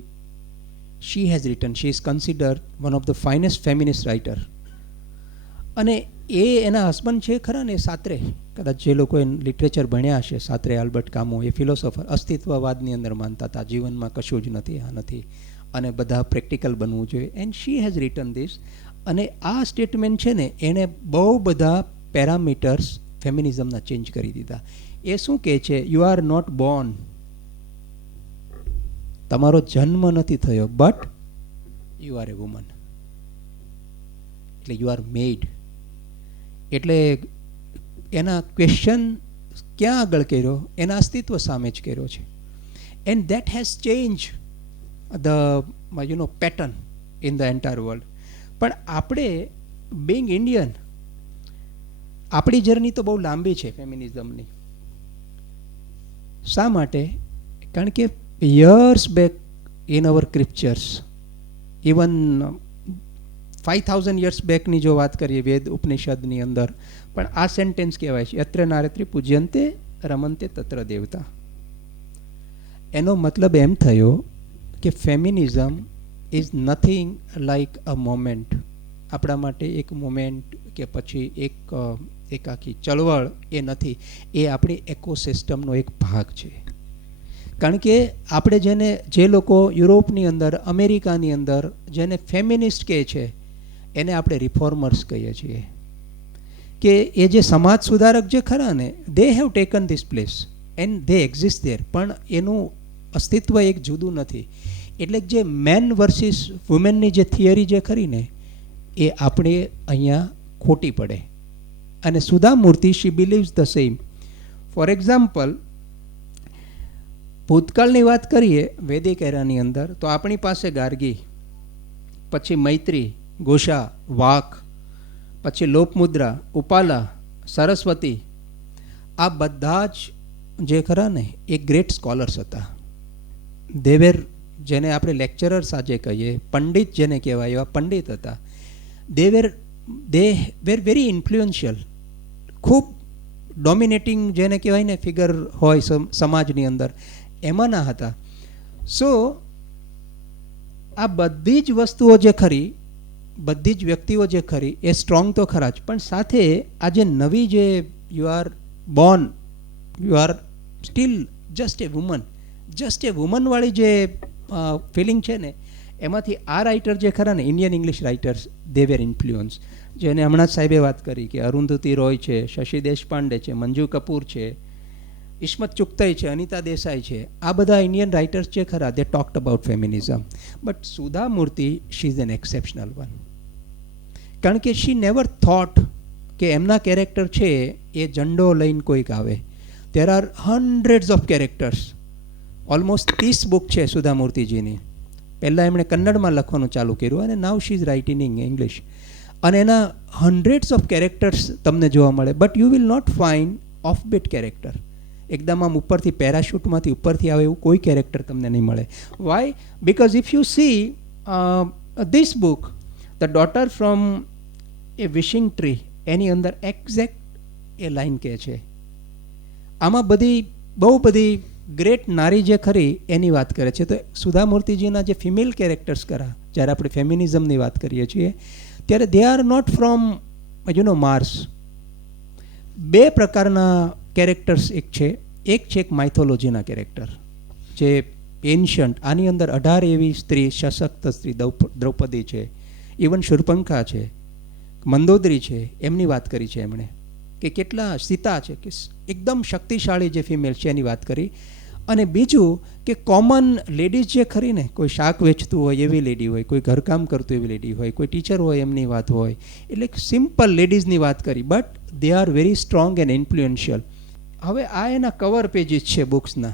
she has written, she is consider one of the finest feminist writer. અને એ એના હસબન્ડ છે ખરા ને, એ સાત્રે, કદાચ જે લોકો એ લિટરેચર ભણ્યા હશે, સાત્રે આલ્બર્ટ કામો, એ ફિલોસોફર, અસ્તિત્વવાદની અંદર માનતા હતા, જીવનમાં કશું જ નથી, આ નથી, અને બધા પ્રેક્ટિકલ બનવું જોઈએ. And she has written this. અને આ સ્ટેટમેન્ટ છે ને, એણે બહુ બધા પેરામીટર્સ ફેમિનિઝમના ચેન્જ કરી દીધા. એ શું કહે છે? યુ આર નોટ બોર્ન, તમારો જન્મ નથી થયો, but you are A woman. એટલે યુ આર મેડ. એટલે એના ક્વેશ્ચન ક્યાં આગળ કર્યો? એના અસ્તિત્વ સામે જ કર્યો છે. And that has change the pattern in the entire world. પણ આપણે બિંગ ઇન્ડિયન, આપણી જર્ની તો બહુ લાંબી છે ફેમિનિઝમની. શા માટે? કારણ કે years back in our scriptures, even 5000 years બેકની જો વાત કરીએ વેદ ઉપનિષદની અંદર, પણ આ સેન્ટેન્સ કહેવાય છે, યત્ર નારત્રી પૂજ્યંતે રમંતે તત્ર દેવતા. એનો મતલબ એમ થયો કે feminism is nothing like a moment. આપણા માટે એક મોમેન્ટ કે પછી એક આખી ચળવળ એ નથી, એ આપણી એકોસિસ્ટમનો એક ભાગ છે. કારણ કે આપણે જે લોકો યુરોપની અંદર, અમેરિકાની અંદર જેને ફેમિનિસ્ટ કહે છે, એને આપણે રિફોર્મર્સ કહીએ છીએ. કે એ જે સમાજ સુધારક જે ખરા ને, they have taken this place and they exist there, પણ એનું અસ્તિત્વ એક જુદું નથી. એટલે જે મેન વર્સિસ વુમેનની જે થિયરી જે ખરી ને, એ આપણે અહીંયા ખોટી પડે. અને સુધા મૂર્તિ, she believes the same. For example, ભૂતકાળની વાત કરીએ વૈદિક એરાની અંદર, તો આપણી પાસે ગાર્ગી, પછી મૈત્રી, ઘોષા, વાક, પછી લોપમુદ્રા, ઉપાલા, સરસ્વતી, આ બધા જ જે ખરા ને એ ગ્રેટ સ્કોલર્સ હતા. દેવેર, જેને આપણે લેક્ચરર્સ આજે કહીએ, પંડિત જેને કહેવાય, એવા પંડિત હતા. દે વેર વેરી ઇન્ફ્લુએન્શિયલ, ખૂબ ડોમિનેટિંગ જેને કહેવાય ને ફિગર હોય સમાજની અંદર, એમાંના હતા. સો આ બધી જ વસ્તુઓ જે ખરી, બધી જ વ્યક્તિઓ જે ખરી, એ સ્ટ્રોંગ તો ખરા જ, પણ સાથે આ જે નવી જે you are Born, you are still just A woman વાળી જે ફિલિંગ છે ને, એમાંથી આ રાઇટર જે ખરા ને, ઇન્ડિયન ઇંગ્લિશ રાઇટર્સ, દે વેર ઇન્ફ્લુઅન્સ. જેને હમણાં જ સાહેબે વાત કરી કે અરુંધતી રોય છે, શશી દેશપાંડે છે, મંજુ કપૂર છે, ઇસ્મત ચુગતાઈ છે, અનિતા દેસાઈ છે, આ બધા ઇન્ડિયન રાઇટર્સ જે ખરા, they talked about feminism. But Sudha મૂર્તિ, she is an exceptional one. કારણ કે શી નેવર થોટ કે એમના કેરેક્ટર છે એ ઝંડો લઈને કોઈક આવે. There are hundreds of characters. Almost 30 book છે સુધા મૂર્તિજીની. પહેલાં એમણે કન્નડમાં લખવાનું ચાલુ કર્યું, અને now she is writing in English. અને એના હન્ડ્રેડ્સ ઓફ કેરેક્ટર્સ તમને જોવા મળે, but you will not find offbeat character. એકદમ આમ ઉપરથી પેરાશૂટમાંથી ઉપરથી આવે એવું કોઈ કેરેક્ટર તમને નહીં મળે. Why? Because if you see this book, the daughter from a wishing tree, એની અંદર એક્ઝેક્ટ એ લાઈન કહે છે. આમાં બહુ બધી ગ્રેટ નારી જે ખરી એની વાત કરે છે. તો સુધા મૂર્તિજીના જે ફિમેલ કેરેક્ટર્સ કરા, જ્યારે આપણે ફેમિનિઝમની વાત કરીએ છીએ, ત્યારે they are not from Mars. બે પ્રકારના કેરેક્ટર્સ એક છે માઇથોલોજીના કેરેક્ટર, જે એન્શન્ટ, આની અંદર 18 એવી સ્ત્રી, સશક્ત સ્ત્રી, દ્રૌપદી છે, ઇવન શૂર્પણખા છે, મંદોદરી છે, એમની વાત કરી છે એમણે. કે કેટલા સીતા છે, કે એકદમ શક્તિશાળી જે ફિમેલ છે એની વાત કરી. અને બીજું કે કોમન લેડીઝ જે ખરી ને, કોઈ શાક વેચતું હોય એવી લેડી હોય, કોઈ ઘરકામ કરતું એવી લેડી હોય, કોઈ ટીચર હોય એમની વાત હોય. એટલે સિમ્પલ લેડીઝની વાત કરી, but they are very strong and influential. હવે આ એના કવર પેજીસ છે બુક્સના.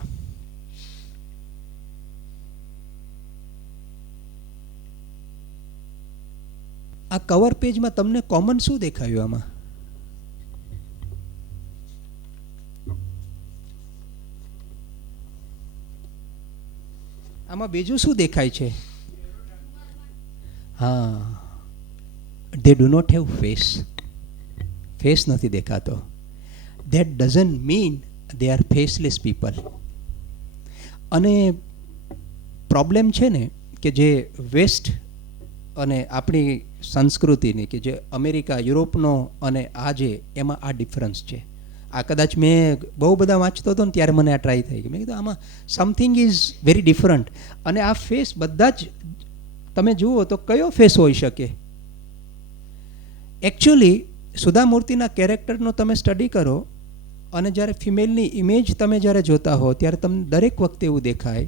આ કવર પેજમાં તમને કોમન શું દેખાયું આમાં? આમાં બીજું શું દેખાય છે? હા, they do not have face નથી દેખાતો. That doesn't mean they are faceless people. અને પ્રોબ્લેમ છે ને કે જે વેસ્ટ અને આપણી સંસ્કૃતિની કે જે અમેરિકા યુરોપનો અને આ જે એમાં આ ડિફરન્સ છે. આ કદાચ મેં બહુ બધા વાંચતો હતો ને ત્યારે મને આ ટ્રાય થઈ ગઈ. મેં કીધું આમાં સમથિંગ ઇઝ વેરી ડિફરન્ટ. અને આ ફેસ બધા જ તમે જુઓ તો કયો ફેસ હોઈ શકે? એકચ્યુઅલી સુધા મૂર્તિના કેરેક્ટરનો તમે સ્ટડી કરો અને જ્યારે ફિમેલની ઇમેજ તમે જ્યારે જોતા હો ત્યારે તમને દરેક વખતે એવું દેખાય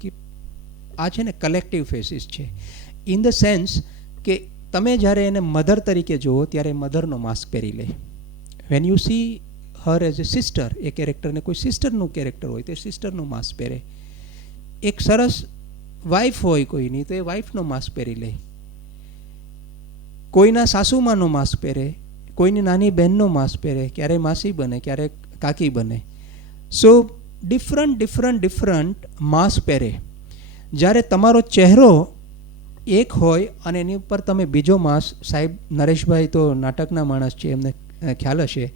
કે આ છે ને કલેક્ટિવ ફેસીસ છે. ઇન ધ સેન્સ કે તમે જ્યારે એને મધર તરીકે જુઓ ત્યારે મધરનો માસ્ક પહેરી લે. When you see her as a sister, એ કેરેક્ટરને કોઈ સિસ્ટરનું કેરેક્ટર હોય તો સિસ્ટરનું માસ્ક પહેરે. એક સરસ વાઇફ હોય કોઈની તો એ વાઇફનો માસ્ક પહેરી લે. કોઈના સાસુમાનો માસ્ક પહેરે, કોઈની નાની બહેનનો માસ્ક પહેરે, ક્યારેય માસી બને, ક્યારેક કાકી બને. સો ડિફરન્ટ માસ્ક પહેરે. જ્યારે તમારો ચહેરો એક હોય અને એની ઉપર તમે બીજો માસ્ક, સાહેબ નરેશભાઈ તો નાટકના માણસ છે, એમને ખ્યાલ હશે,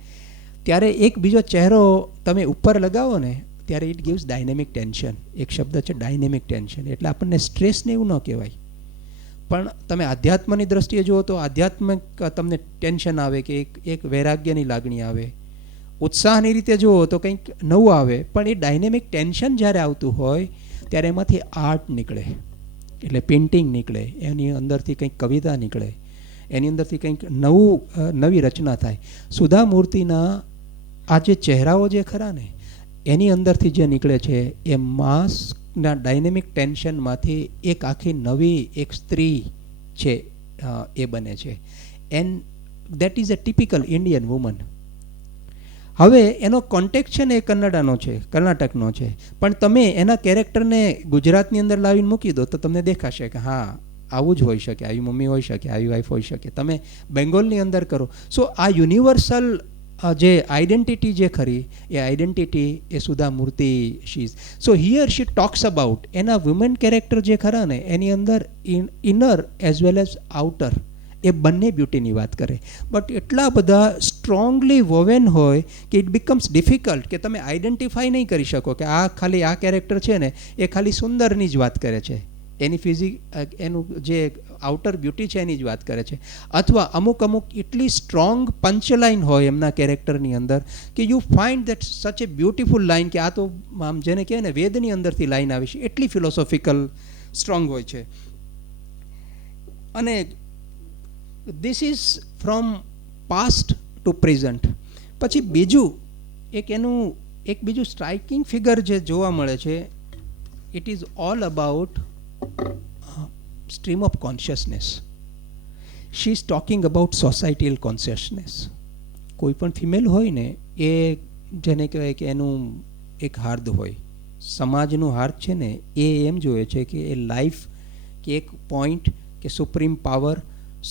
ત્યારે એક બીજો ચહેરો તમે ઉપર લગાવો ને ત્યારે ઇટ ગિવ્સ ડાયનેમિક ટેન્શન. એક શબ્દ છે ડાયનેમિક ટેન્શન. એટલે આપણને સ્ટ્રેસને એવું ન કહેવાય, પણ તમે આધ્યાત્મની દ્રષ્ટિએ જુઓ તો આધ્યાત્મિક તમને ટેન્શન આવે કે એક વૈરાગ્યની લાગણી આવે. ઉત્સાહની રીતે જુઓ તો કંઈક નવું આવે. પણ એ ડાયનેમિક ટેન્શન જ્યારે આવતું હોય ત્યારે એમાંથી આર્ટ નીકળે, એટલે પેઇન્ટિંગ નીકળે, એની અંદરથી કંઈક કવિતા નીકળે, એની અંદરથી કંઈક નવી રચના થાય. સુધા મૂર્તિના આ જે ચહેરાઓ જે ખરા ને એની અંદરથી જે નીકળે છે એ માસ્કના ડાયનેમિક ટેન્શનમાંથી એક આખી નવી એક સ્ત્રી છે એ બને છે. And that is a typical Indian woman. હવે એનો કોન્ટેક્ટ છે ને એ કન્નડાનો છે, કર્ણાટકનો છે, પણ તમે એના કેરેક્ટરને ગુજરાતની અંદર લાવીને મૂકી દો તો તમને દેખાશે કે હા આવું જ હોઈ શકે, આવી મમ્મી હોઈ શકે, આવી વાઈફ હોઈ શકે. તમે બેંગોલની અંદર કરો. સો આ યુનિવર્સલ જે આઈડેન્ટિટી જે ખરી એ આઈડેન્ટિટી એ સુધા મૂર્તિ she is. So here she talks about એના વુમેન કેરેક્ટર જે ખરા ને એની અંદર inner as well as outer એ બંને બ્યુટીની વાત કરે. બટ એટલા બધા સ્ટ્રોંગલી વોવેન હોય કે ઇટ બિકમ્સ ડિફિકલ્ટ કે તમે આઈડેન્ટિફાઈ નહીં કરી શકો કે આ ખાલી આ કેરેક્ટર છે ને એ ખાલી સુંદરની જ વાત કરે છે, એની એનું જે આઉટર બ્યુટી છે એની જ વાત કરે છે. અથવા અમુક એટલી સ્ટ્રોંગ પંચલાઇન હોય એમના કેરેક્ટરની અંદર કે યુ ફાઇન્ડ દેટ સચ એ બ્યુટિફુલ લાઇન કે આ તો આમ જેને કહેવાય ને વેદની અંદરથી લાઇન આવી છે, એટલી ફિલોસોફિકલ સ્ટ્રોંગ હોય છે. અને this is from past to present. પછી બીજું એક બીજું સ્ટ્રાઇકિંગ ફિગર જે જોવા મળે છે, it is all about stream of consciousness. She is talking about societal consciousness. કોઈ પણ ફિમેલ હોય ને એ જેને કહેવાય કે એનું એક હાર્દ હોય, સમાજનું હાર્દ છે ને એ એમ જોઈએ છે કે એ લાઈફ કે એક પોઈન્ટ કે સુપ્રીમ પાવર,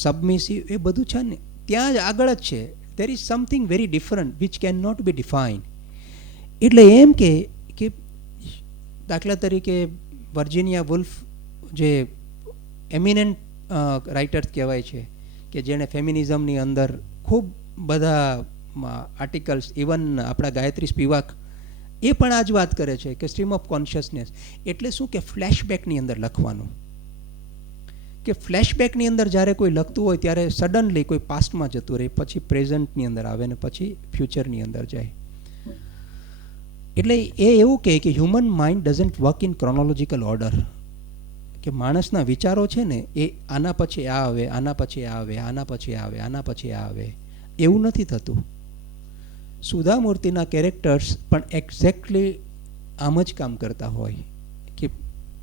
સબમિસિવ એ બધું છે ને ત્યાં જ આગળ જ છે. there is something very different which cannot be defined. એટલે એમ કે દાખલા તરીકે વર્જિનિયા વુલ્ફ જે એમિનન્ટ રાઇટર કહેવાય છે કે જેણે ફેમિનિઝમની અંદર ખૂબ બધા આર્ટિકલ્સ, ઇવન આપણા ગાયત્રી સ્પિવાક એ પણ આ જ વાત કરે છે કે સ્ટ્રીમ ઓફ કોન્શિયસનેસ એટલે શું કે ફ્લેશબેકની અંદર લખવાનું. કે ફ્લેશબેકની અંદર જ્યારે કોઈ લખતું હોય ત્યારે સડનલી કોઈ પાસ્ટમાં જતું રહે, પછી પ્રેઝન્ટની અંદર આવે ને પછી ફ્યુચરની અંદર જાય. એટલે એ એવું કહે કે human mind doesn't work in chronological order. કે માણસના વિચારો છે ને એ આના પછી આ આવે, આના પછી આ આવે, આના પછી આ આવે, આના પછી આ આવે, એવું નથી થતું. સુધા મૂર્તિના કેરેક્ટર્સ પણ એક્ઝેક્ટલી આમ જ કામ કરતા હોય. કે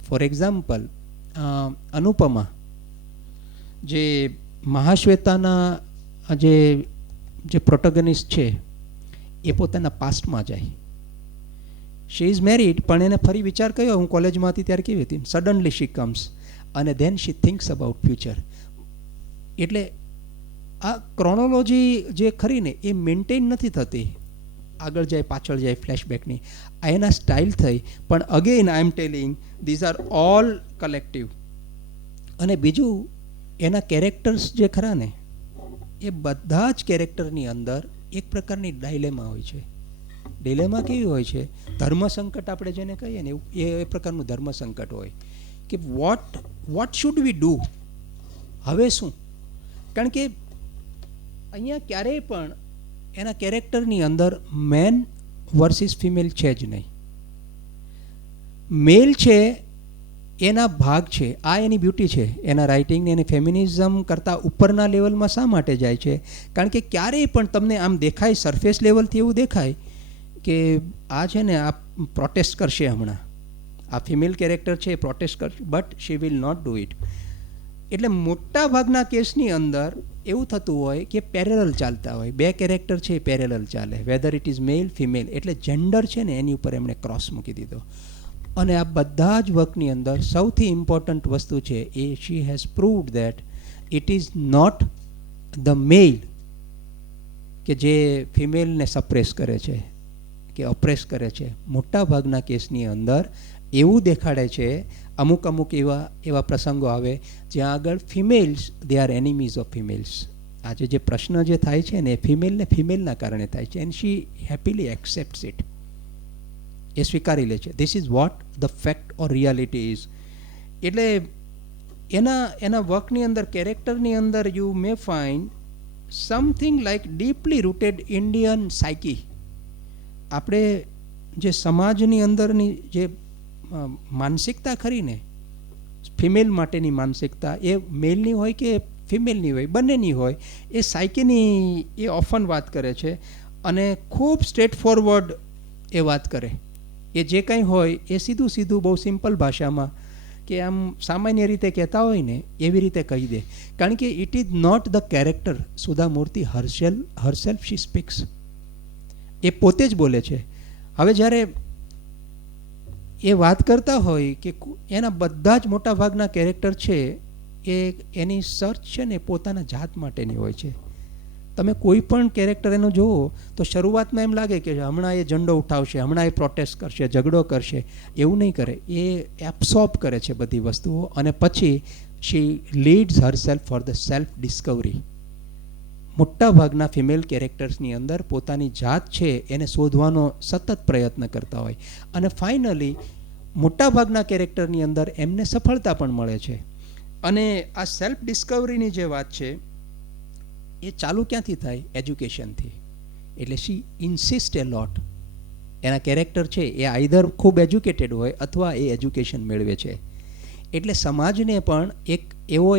ફોર એક્ઝામ્પલ અનુપમા જે મહાશ્વેતાના જે પ્રોટેગનિસ્ટ છે એ પોતાના પાસ્ટમાં જાય. શી ઇઝ મેરીડ પણ એને ફરી વિચાર કર્યો હું કોલેજમાં હતી ત્યારે કેવી હતી. સડનલી શી કમ્સ અને then she thinks about future. એટલે આ ક્રોનોલોજી જે ખરી ને એ મેન્ટેન નથી થતી, આગળ જાય પાછળ જાય ફ્લેશબેકની. આ એના સ્ટાઇલ થઈ. પણ again I M telling these are all collective. અને બીજું એના કેરેક્ટર્સ જે ખરા ને એ બધા જ કેરેક્ટરની અંદર એક પ્રકારની ડાયલેમા હોય છે. ડિલેમા કેવી હોય છે? ધર્મ સંકટ આપણે જેને કહીએ ને એ પ્રકારનું ધર્મ સંકટ હોય કે વોટ શુડ વી ડૂ, હવે શું? કારણ કે અહીંયા ક્યારેય પણ એના કેરેક્ટરની અંદર મેન વર્સિસ ફિમેલ છે જ નહીં. મેલ છે એના ભાગ છે, આ એની બ્યુટી છે એના રાઇટિંગને. એની ફેમિનિઝમ કરતાં ઉપરના લેવલમાં શા માટે જાય છે? કારણ કે ક્યારેય પણ તમને આમ દેખાય, સરફેસ લેવલથી એવું દેખાય કે આ છે ને આ પ્રોટેસ્ટ કરશે હમણાં, આ ફિમેલ કેરેક્ટર છે એ પ્રોટેસ્ટ કરશે, but she will not do it. એટલે મોટા ભાગના કેસની અંદર એવું થતું હોય કે પેરેલલ ચાલતા હોય, બે કેરેક્ટર છે એ પેરેલલ ચાલે, weather it is male female. એટલે જેન્ડર છે ને એની ઉપર એમણે ક્રોસ મૂકી દીધો. અને આ બધા જ વર્કની અંદર સૌથી ઇમ્પોર્ટન્ટ વસ્તુ છે એ she has proved that it is not the male કે જે ફિમેલને સપ્રેસ કરે છે કે ઓપ્રેસ કરે છે. મોટા ભાગના કેસની અંદર એવું દેખાડે છે, અમુક એવા પ્રસંગો આવે જ્યાં આગળ females they are enemies of females. આજે જે પ્રશ્ન જે થાય છે ને એ ફિમેલના કારણે થાય છે, and she happily accepts it. એ સ્વીકારી લે છે. This is what the fact or reality is. એટલે એના વર્કની અંદર, કેરેક્ટરની અંદર you may find something like deeply rooted Indian psyche. આપણે જે સમાજની અંદરની જે માનસિકતા ખરી ને, ફિમેલ માટેની માનસિકતા, એ મેલની હોય કે ફિમેલની હોય, બંનેની હોય, એ સાયકીની એ ઓફન વાત કરે છે. અને ખૂબ સ્ટ્રેટ ફોરવર્ડ એ વાત કરે. એ જે કંઈ હોય એ સીધું બહુ સિમ્પલ ભાષામાં કે આમ સામાન્ય રીતે કહેતા હોય ને એવી રીતે કહી દે. કારણ કે it is not the character Sudha Murty herself she speaks. એ પોતે જ બોલે છે. હવે જ્યારે એ વાત કરતા હોય કે એના બધા જ મોટા ભાગના કેરેક્ટર છે એ એની સર્ચ છે ને પોતાના જાત માટેની હોય છે. તમે કોઈ પણ કેરેક્ટર એનો જુઓ તો શરૂઆતમાં એમ લાગે કે હમણાં એ ઝંડો ઉઠાવશે, હમણાં એ પ્રોટેસ્ટ કરશે, ઝઘડો કરશે. એવું નહીં કરે. એ એબ્સોર્બ કરે છે બધી વસ્તુઓ, અને પછી she leads herself for the self discovery. મોટા ભાગના ફિમેલ કેરેક્ટર્સની અંદર પોતાની જાત છે એને શોધવાનો સતત પ્રયત્ન કરતા હોય, અને ફાઇનલી મોટા ભાગના કેરેક્ટરની અંદર એમને સફળતા પણ મળે છે. અને આ સેલ્ફ ડિસ્કવરીની જે વાત છે એ ચાલુ ક્યાંથી થાય? એજ્યુકેશનથી. એટલે શી ઇન્સિસ્ટ એ લોટ. એના કેરેક્ટર છે એ આઈધર ખૂબ એજ્યુકેટેડ હોય અથવા એ એજ્યુકેશન મેળવે છે. એટલે સમાજને પણ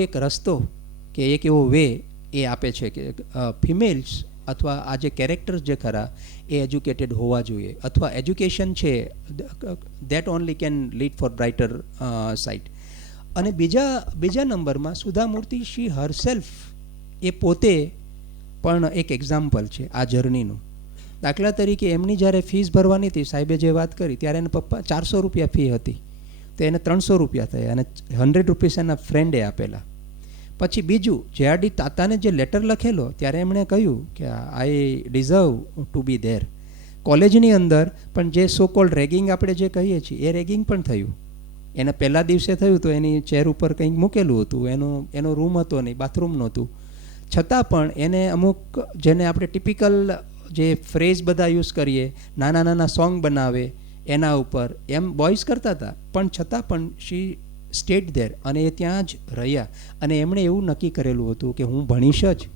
એક રસ્તો કે એક એવો વે એ આપે છે કે ફિમેલ્સ અથવા આ જે કેરેક્ટર્સ જે ખરા એ એજ્યુકેટેડ હોવા જોઈએ, અથવા એજ્યુકેશન છે that only can lead for brighter side. અને બીજા નંબરમાં સુધા મૂર્તિ શી હરસેલ્ફ એ પોતે પણ એક એક્ઝામ્પલ છે આ જર્નીનું. દાખલા તરીકે એમની જ્યારે ફીસ ભરવાની હતી, સાહેબે જે વાત કરી, ત્યારે એના પપ્પા 400 રૂપિયા ફી હતી, તો એને 300 રૂપિયા થયા, અને 100 રૂપીસ એના ફ્રેન્ડે આપેલા. પછી બીજું, જેઆરડી તાતાને જે લેટર લખેલો ત્યારે એમણે કહ્યું કે આઈ ડિઝર્વ ટુ બી ધેર. કોલેજની અંદર પણ જે સો કોલ્ડ રેગિંગ આપણે જે કહીએ છીએ એ રેગિંગ પણ થયું. એને પહેલા દિવસે થયું તો એની ચેર ઉપર કંઈક મૂકેલું હતું, એનો રૂમ હતો નહીં, બાથરૂમ નહોતું, છતાં પણ એને અમુક જેને આપણે ટિપિકલ જે ફ્રેઝ બધા યુઝ કરીએ, નાના સોંગ બનાવે એના ઉપર, એમ બોયઝ કરતા હતા, પણ છતાં પણ શી સ્ટેડ ધેર, અને એ ત્યાં જ રહ્યા. અને એમણે એવું નક્કી કરેલું હતું કે હું ભણીશ જ,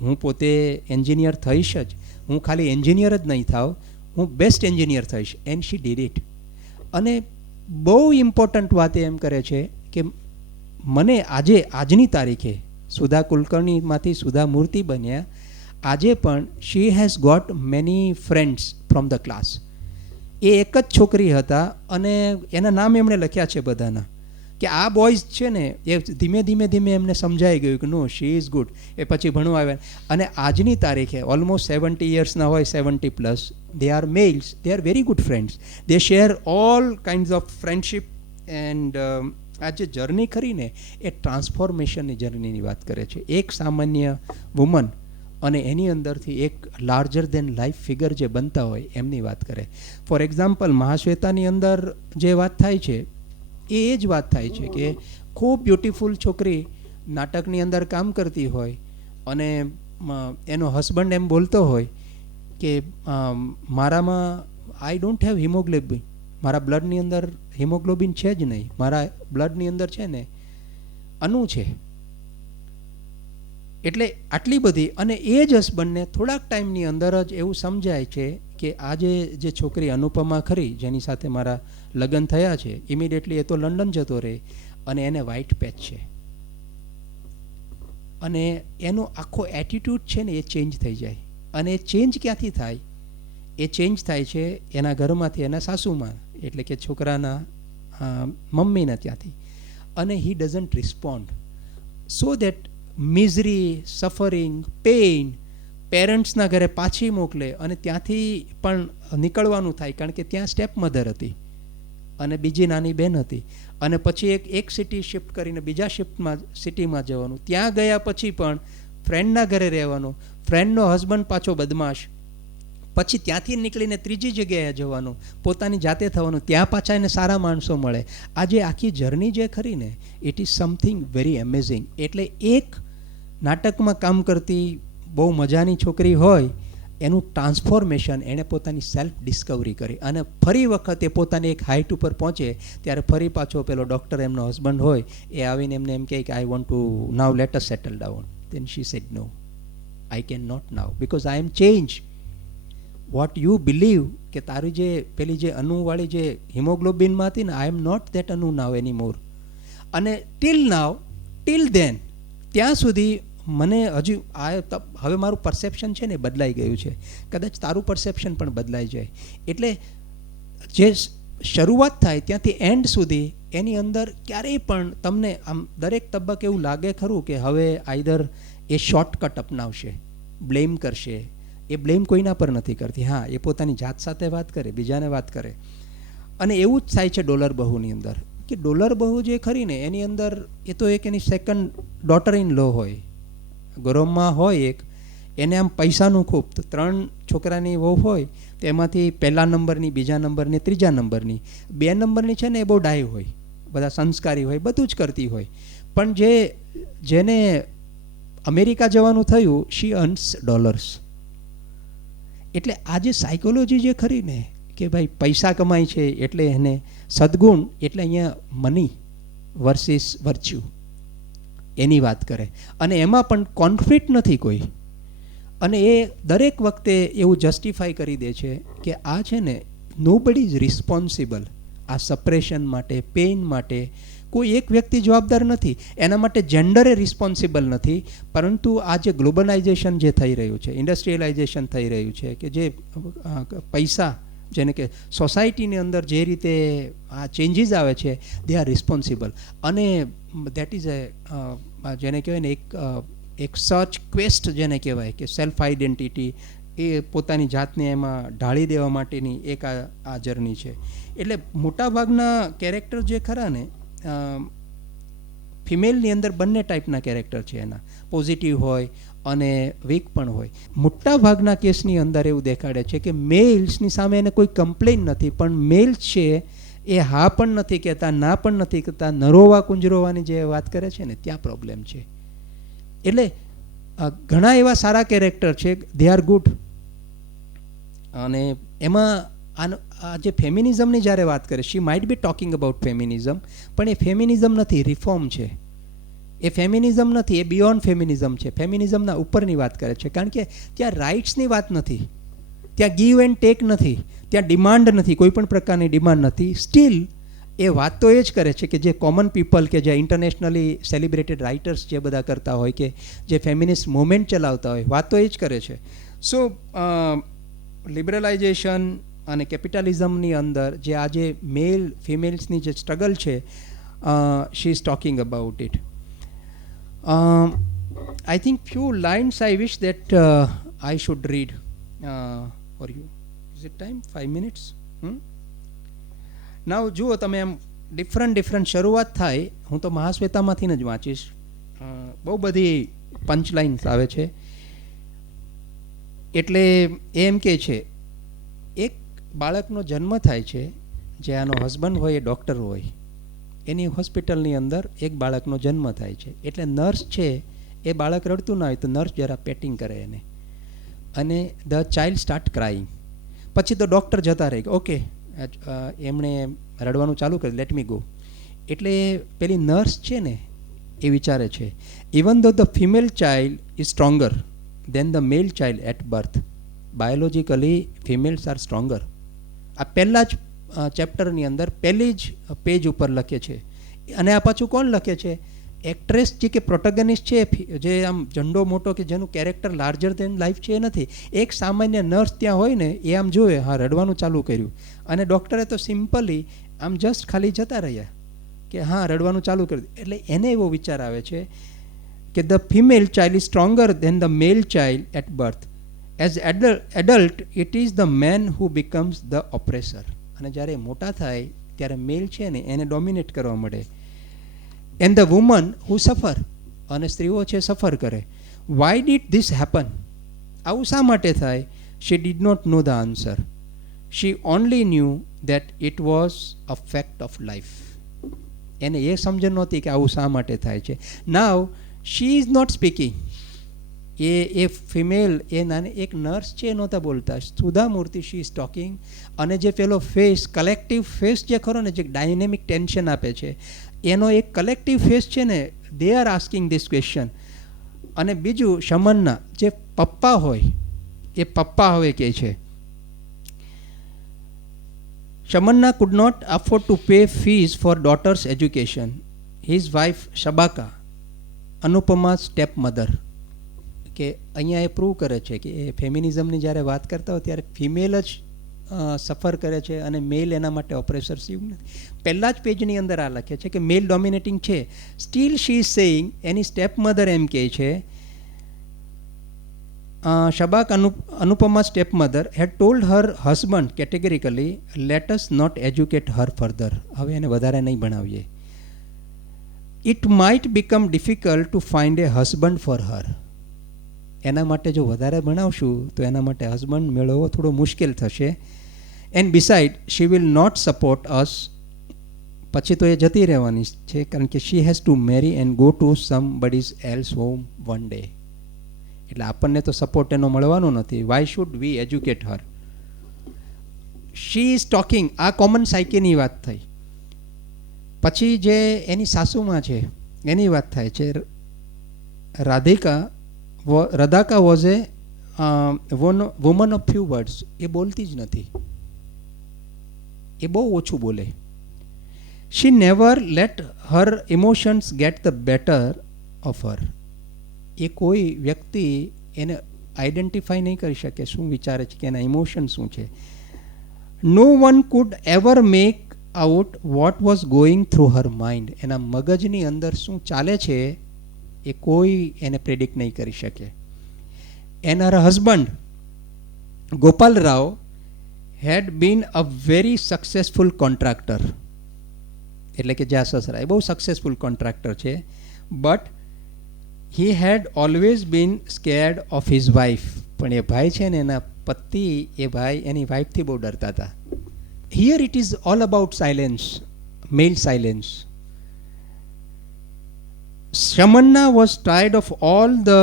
હું પોતે એન્જિનિયર થઈશ જ, હું ખાલી એન્જિનિયર જ નહીં થાવ, હું બેસ્ટ એન્જિનિયર થઈશ. And she did it. અને બહુ ઇમ્પોર્ટન્ટ વાત એમ કરે છે કે મને આજની તારીખે સુધા કુલકર્ણીમાંથી સુધા મૂર્તિ બન્યા, આજે પણ she has got many friends from the class. એ એક જ છોકરી હતા અને એના નામ એમણે લખ્યા છે બધાના, કે આ બોયઝ છે ને એ ધીમે એમને સમજાઈ ગયું કે નો, શી ઇઝ ગુડ. એ પછી ભણવા આવ્યા, અને આજની તારીખે ઓલમોસ્ટ 70 યર્સના હોય, 70+, they are mails, they are very good friends, they share all kinds of friendship. And આ જે જર્ની ખરીને એ ટ્રાન્સફોર્મેશનની જર્નીની વાત કરે છે. એક સામાન્ય વુમન અને એની અંદરથી એક લાર્જર દેન લાઈફ ફિગર જે બનતા હોય એમની વાત કરે. ફોર એક્ઝામ્પલ, મહાશ્વેતાની અંદર જે વાત થાય છે એ જ વાત થાય છે કે ખૂબ બ્યુટિફુલ છોકરી નાટકની અંદર કામ કરતી હોય, અને એનો હસબન્ડ એમ બોલતો હોય કે મારામાં આઈ ડોન્ટ હેવ હિમોગ્લોબિન, મારા બ્લડની અંદર હિમોગ્લોબિન છે જ નહીં, મારા બ્લડની અંદર છે ને અણુ છે. એટલે આટલી બધી, અને એ જ હસબન્ડને થોડાક ટાઈમની અંદર જ એવું સમજાય છે કે આજે જે છોકરી અનુપમા ખરી જેની સાથે મારા લગ્ન થયા છે, ઇમિડિયેટલી એ તો લંડન જતો રહે અને એને વ્હાઇટ પેચ છે, અને એનો આખો એટીટ્યૂડ છે ને એ ચેન્જ થઈ જાય. અને એ ચેન્જ ક્યાંથી થાય? એ ચેન્જ થાય છે એના ઘરમાંથી, એના સાસુમાં, એટલે કે છોકરાના મમ્મીને ત્યાંથી. અને he doesn't respond. So that misery, suffering, pain પેરેન્ટ્સના ઘરે પાછી મોકલે, અને ત્યાંથી પણ નીકળવાનું થાય, કારણ કે ત્યાં સ્ટેપ મધર હતી અને બીજી નાની બહેન હતી, અને પછી એક સિટી શિફ્ટ કરીને બીજા સિટીમાં જવાનું, ત્યાં ગયા પછી પણ ફ્રેન્ડના ઘરે રહેવાનું, ફ્રેન્ડનો હસબન્ડ પાછો બદમાશ, પછી ત્યાંથી નીકળીને ત્રીજી જગ્યાએ જવાનું, પોતાની જાતે થવાનું, ત્યાં પાછા એને સારા માણસો મળે. આ જે આખી જર્ની જે ખરી ને, it is something very amazing. એટલે એક નાટકમાં કામ કરતી બહુ મજાની છોકરી હોય, એનું ટ્રાન્સફોર્મેશન એણે પોતાની સેલ્ફ ડિસ્કવરી કરી, અને ફરી વખત એ પોતાની એક હાઇટ ઉપર પહોંચે ત્યારે ફરી પાછો પેલો ડૉક્ટર એમનો હસબન્ડ હોય એ આવીને એમને એમ કહે કે I want to now let us settle down. Then she said no, I can not now because I am change. What you believe કે તારી જે પેલી જે અણુવાળી જે હિમોગ્લોબિનમાં હતી ને, આઈ એમ નોટ દેટ અણુ નાવ એની મોર. અને ટીલ ધેન ત્યાં સુધી મને હજુ હવે મારું પરસેપ્શન છે ને બદલાઈ ગયું છે, કદાચ તારું પરસેપ્શન પણ બદલાઈ જાય. એટલે જે શરૂઆત થાય ત્યાંથી એન્ડ સુધી એની અંદર ક્યારેય પણ તમને આમ દરેક તબક્કે એવું લાગે ખરું કે હવે આઈધર એ શોર્ટકટ અપનાવશે, બ્લેમ કરશે. એ બ્લેમ કોઈના પર નથી કરતી. હા, એ પોતાની જાત સાથે વાત કરે, બીજાને વાત કરે. અને એવું જ થાય છે ડોલર બહુની અંદર, કે ડોલર બહુ જે ખરી ને એની અંદર એ તો એક એની સેકન્ડ ડોટર ઇન લો હોય, ગૌરવમાં હોય એક, એને આમ પૈસાનું ખૂબ, તો 3 છોકરાની વહુ હોય તો એમાંથી પહેલા નંબરની, બીજા નંબરની, ત્રીજા નંબરની, 2 નંબરની છે ને એ બહુ ડાય હોય, બધા સંસ્કારી હોય, બધું જ કરતી હોય. પણ જેને અમેરિકા જવાનું થયું, શી અર્ન્સ ડોલર્સ. એટલે આ જે સાયકોલોજી જે ખરી ને કે ભાઈ પૈસા કમાય છે એટલે એને સદગુણ, એટલે અહીંયા મની વર્સિસ વર્ચ્યુ એની વાત કરે. અને એમાં પણ કોન્ફ્લિક્ટ નથી કોઈ, અને એ દરેક વખતે એવું જસ્ટિફાઈ કરી દે છે કે આ છે ને નોબડી ઇઝ રિસ્પોન્સિબલ. આ સપ્રેશન માટે, પેઇન માટે કોઈ એક વ્યક્તિ જવાબદાર નથી, એના માટે જેન્ડરે રિસ્પોન્સિબલ નથી. પરંતુ આ જે ગ્લોબલાઇઝેશન જે થઈ રહ્યું છે, ઇન્ડસ્ટ્રીયલાઇઝેશન થઈ રહ્યું છે, કે જે પૈસા જેને કે સોસાયટીની અંદર જે રીતે આ ચેન્જીસ આવે છે, દે આર રિસ્પોન્સિબલ. અને દેટ ઇઝ જેને કહેવાય ને એક સર્ચ ક્વેસ્ટ જેને કહેવાય કે સેલ્ફ આઇડેન્ટિટી, એ પોતાની જાતને એમાં ઢાળી દેવા માટેની એક આ જર્ની છે. એટલે મોટાભાગના કેરેક્ટર જે ખરા ને, ફિમેલની અંદર બંને ટાઈપના કેરેક્ટર છે, એના પોઝિટિવ હોય અને વીક પણ હોય. મોટા ભાગના કેસની અંદર એવું દેખાડે છે કે મેલ્સની સામે એને કોઈ કમ્પ્લેન નથી, પણ મેલ્સ છે એ હા પણ નથી કહેતા, ના પણ નથી કહેતા, નરોવા કુંજરોવાની જે વાત કરે છે ને, ત્યાં પ્રોબ્લેમ છે. એટલે ઘણા એવા સારા કેરેક્ટર છે, દે આર ગુડ. અને એમાં આ જે ફેમિનિઝમની જ્યારે વાત કરે, she might be talking about feminism, પણ એ ફેમિનિઝમ નથી, રિફોર્મ છે. એ ફેમિનિઝમ નથી, એ બિયોન્ડ ફેમિનિઝમ છે. ફેમિનિઝમના ઉપરની વાત કરે છે, કારણ કે ત્યાં રાઇટ્સની વાત નથી, ત્યાં ગીવ એન્ડ ટેક નથી, ત્યાં ડિમાન્ડ નથી, કોઈ પણ પ્રકારની ડિમાન્ડ નથી. સ્ટીલ એ વાત તો એ જ કરે છે કે જે કોમન પીપલ, કે જે ઇન્ટરનેશનલી સેલિબ્રેટેડ રાઇટર્સ જે બધા કરતા હોય, કે જે ફેમિનિસ્ટ મુવમેન્ટ ચલાવતા હોય, વાત તો એ જ કરે છે. સો લિબરલાઇઝેશન અને કેપિટલિઝમની અંદર જે આજે મેલ ફિમેલ્સની જે સ્ટ્રગલ છે, she is talking about it. I think few lines I wish that I should read for you. Is it time? 5 minutes? Now જુઓ તમે, એમ ડિફરન્ટ શરૂઆત થાય. હું તો મહાશ્વેતામાંથી જ વાંચીશ. બહુ બધી પંચલાઇન્સ આવે છે. એટલે એમ કે છે, એક બાળકનો જન્મ થાય છે, જે આનો હસબન્ડ હોય એ ડૉક્ટર હોય, એની હોસ્પિટલની અંદર એક બાળકનો જન્મ થાય છે. એટલે નર્સ છે એ બાળક રડતું ના હોય તો નર્સ જરા પેટિંગ કરે એને, અને ધ ચાઇલ્ડ સ્ટાર્ટ ક્રાઇંગ. પછી તો ડૉક્ટર જતા રહે, ઓકે એમણે રડવાનું ચાલુ કર્યું, લેટ મી ગો. એટલે પેલી નર્સ છે ને એ વિચારે છે, even though the female child is stronger than the male child at birth, biologically females are stronger. આ પહેલાં જ ચેપ્ટરની અંદર પહેલી જ પેજ ઉપર લખે છે. અને આ પાછું કોણ લખે છે? એક્ટ્રેસ જે કે પ્રોટેગનિસ્ટ છે, જે આમ ઝંડો મોટો કે જેનું કેરેક્ટર લાર્જર દેન લાઈફ છે એ નથી. એક સામાન્ય નર્સ ત્યાં હોય ને એ આમ જોવે, હા રડવાનું ચાલુ કર્યું, અને ડૉક્ટરે તો સિમ્પલી આમ જસ્ટ ખાલી જતા રહ્યા કે હા રડવાનું ચાલુ કર્યું. એટલે એને એવો વિચાર આવે છે કે the female child is stronger than the male child at birth. As adult it is the man who becomes the oppressor. અને જ્યારે મોટા થાય ત્યારે મેલ છે ને એને ડોમિનેટ કરવા મળે. એન્ડ ધ વુમન હુ સફર, અને સ્ત્રીઓ છે સફર કરે. Why did this happen? આવું શા માટે થાય? She did not know the answer. She only knew that it was a fact of life. એને એ સમજણ નહોતી કે આવું શા માટે થાય છે. Now she is not speaking. એ ફિમેલ એક નર્સ છે નહોતા બોલતા. સુધા મૂર્તિ શી ઇઝ ટોકિંગ. અને જે પેલો ફેસ, કલેક્ટિવ ફેસ જે ખરો ને, જે ડાયનેમિક ટેન્શન આપે છે, એનો એક કલેક્ટિવ ફેસ છે ને, they R asking this question. અને બીજું શમનના જે પપ્પા હોય એ પપ્પા હવે કહે છે, શમન્ના could not afford to pay fees for daughter's education. His wife Shabaka, Anupama step mother. કે અહીંયા એ પ્રૂવ કરે છે કે એ ફેમિનિઝમની જ્યારે વાત કરતા હોય ત્યારે ફિમેલ જ સફર કરે છે અને મેલ એના માટે ઓપરેસર્સિવ નથી. પહેલાં જ પેજની અંદર આ લખે છે કે મેલ ડોમિનેટિંગ છે. સ્ટીલ શી ઇઝ સેઇંગ, એની સ્ટેપ મધર એમ કહે છે, Shabak Anupama stepmother had told her husband categorically, let us not educate her further. હવે એને વધારે નહીં ભણાવીએ. It might become difficult to find a husband for her. એના માટે જો વધારે ભણાવશું તો એના માટે હસબન્ડ મેળવવો થોડો મુશ્કેલ થશે. And beside she will not support us. પછી તો એ જતી રહેવાની છે, કારણ કે she has to marry and go to somebody's else home one day. એટલે આપણને તો સપોર્ટ એનો મળવાનો નથી. Why should we educate her? She is talking. આ કોમન સાયકીની વાત થઈ. પછી જે એની સાસુમાં છે એની વાત થાય છે. Radhika was a woman of few words. એ બોલતી જ નથી, એ બહુ ઓછું બોલે. She never let her emotions get the better of her. એ કોઈ વ્યક્તિ એને આઈડેન્ટિફાઈ નહીં કરી શકે શું વિચારે છે કે એના ઇમોશન શું છે. No one could ever make out what was going through her mind. એના મગજની અંદર શું ચાલે છે એ કોઈ એને પ્રેડિક્ટ નહીં કરી શકે. And her husband Gopal Rao had been a very successful contractor. એટલે કે જ્યાં સસરા એ બહુ સક્સેસફુલ કોન્ટ્રાક્ટર છે, but he had always been scared of his wife. પણ એ ભાઈ છે ને એના પતિ, એ ભાઈ એની વાઇફથી બહુ ડરતા હતા. Here it is all about silence, male silence. Shamanna was tired of all the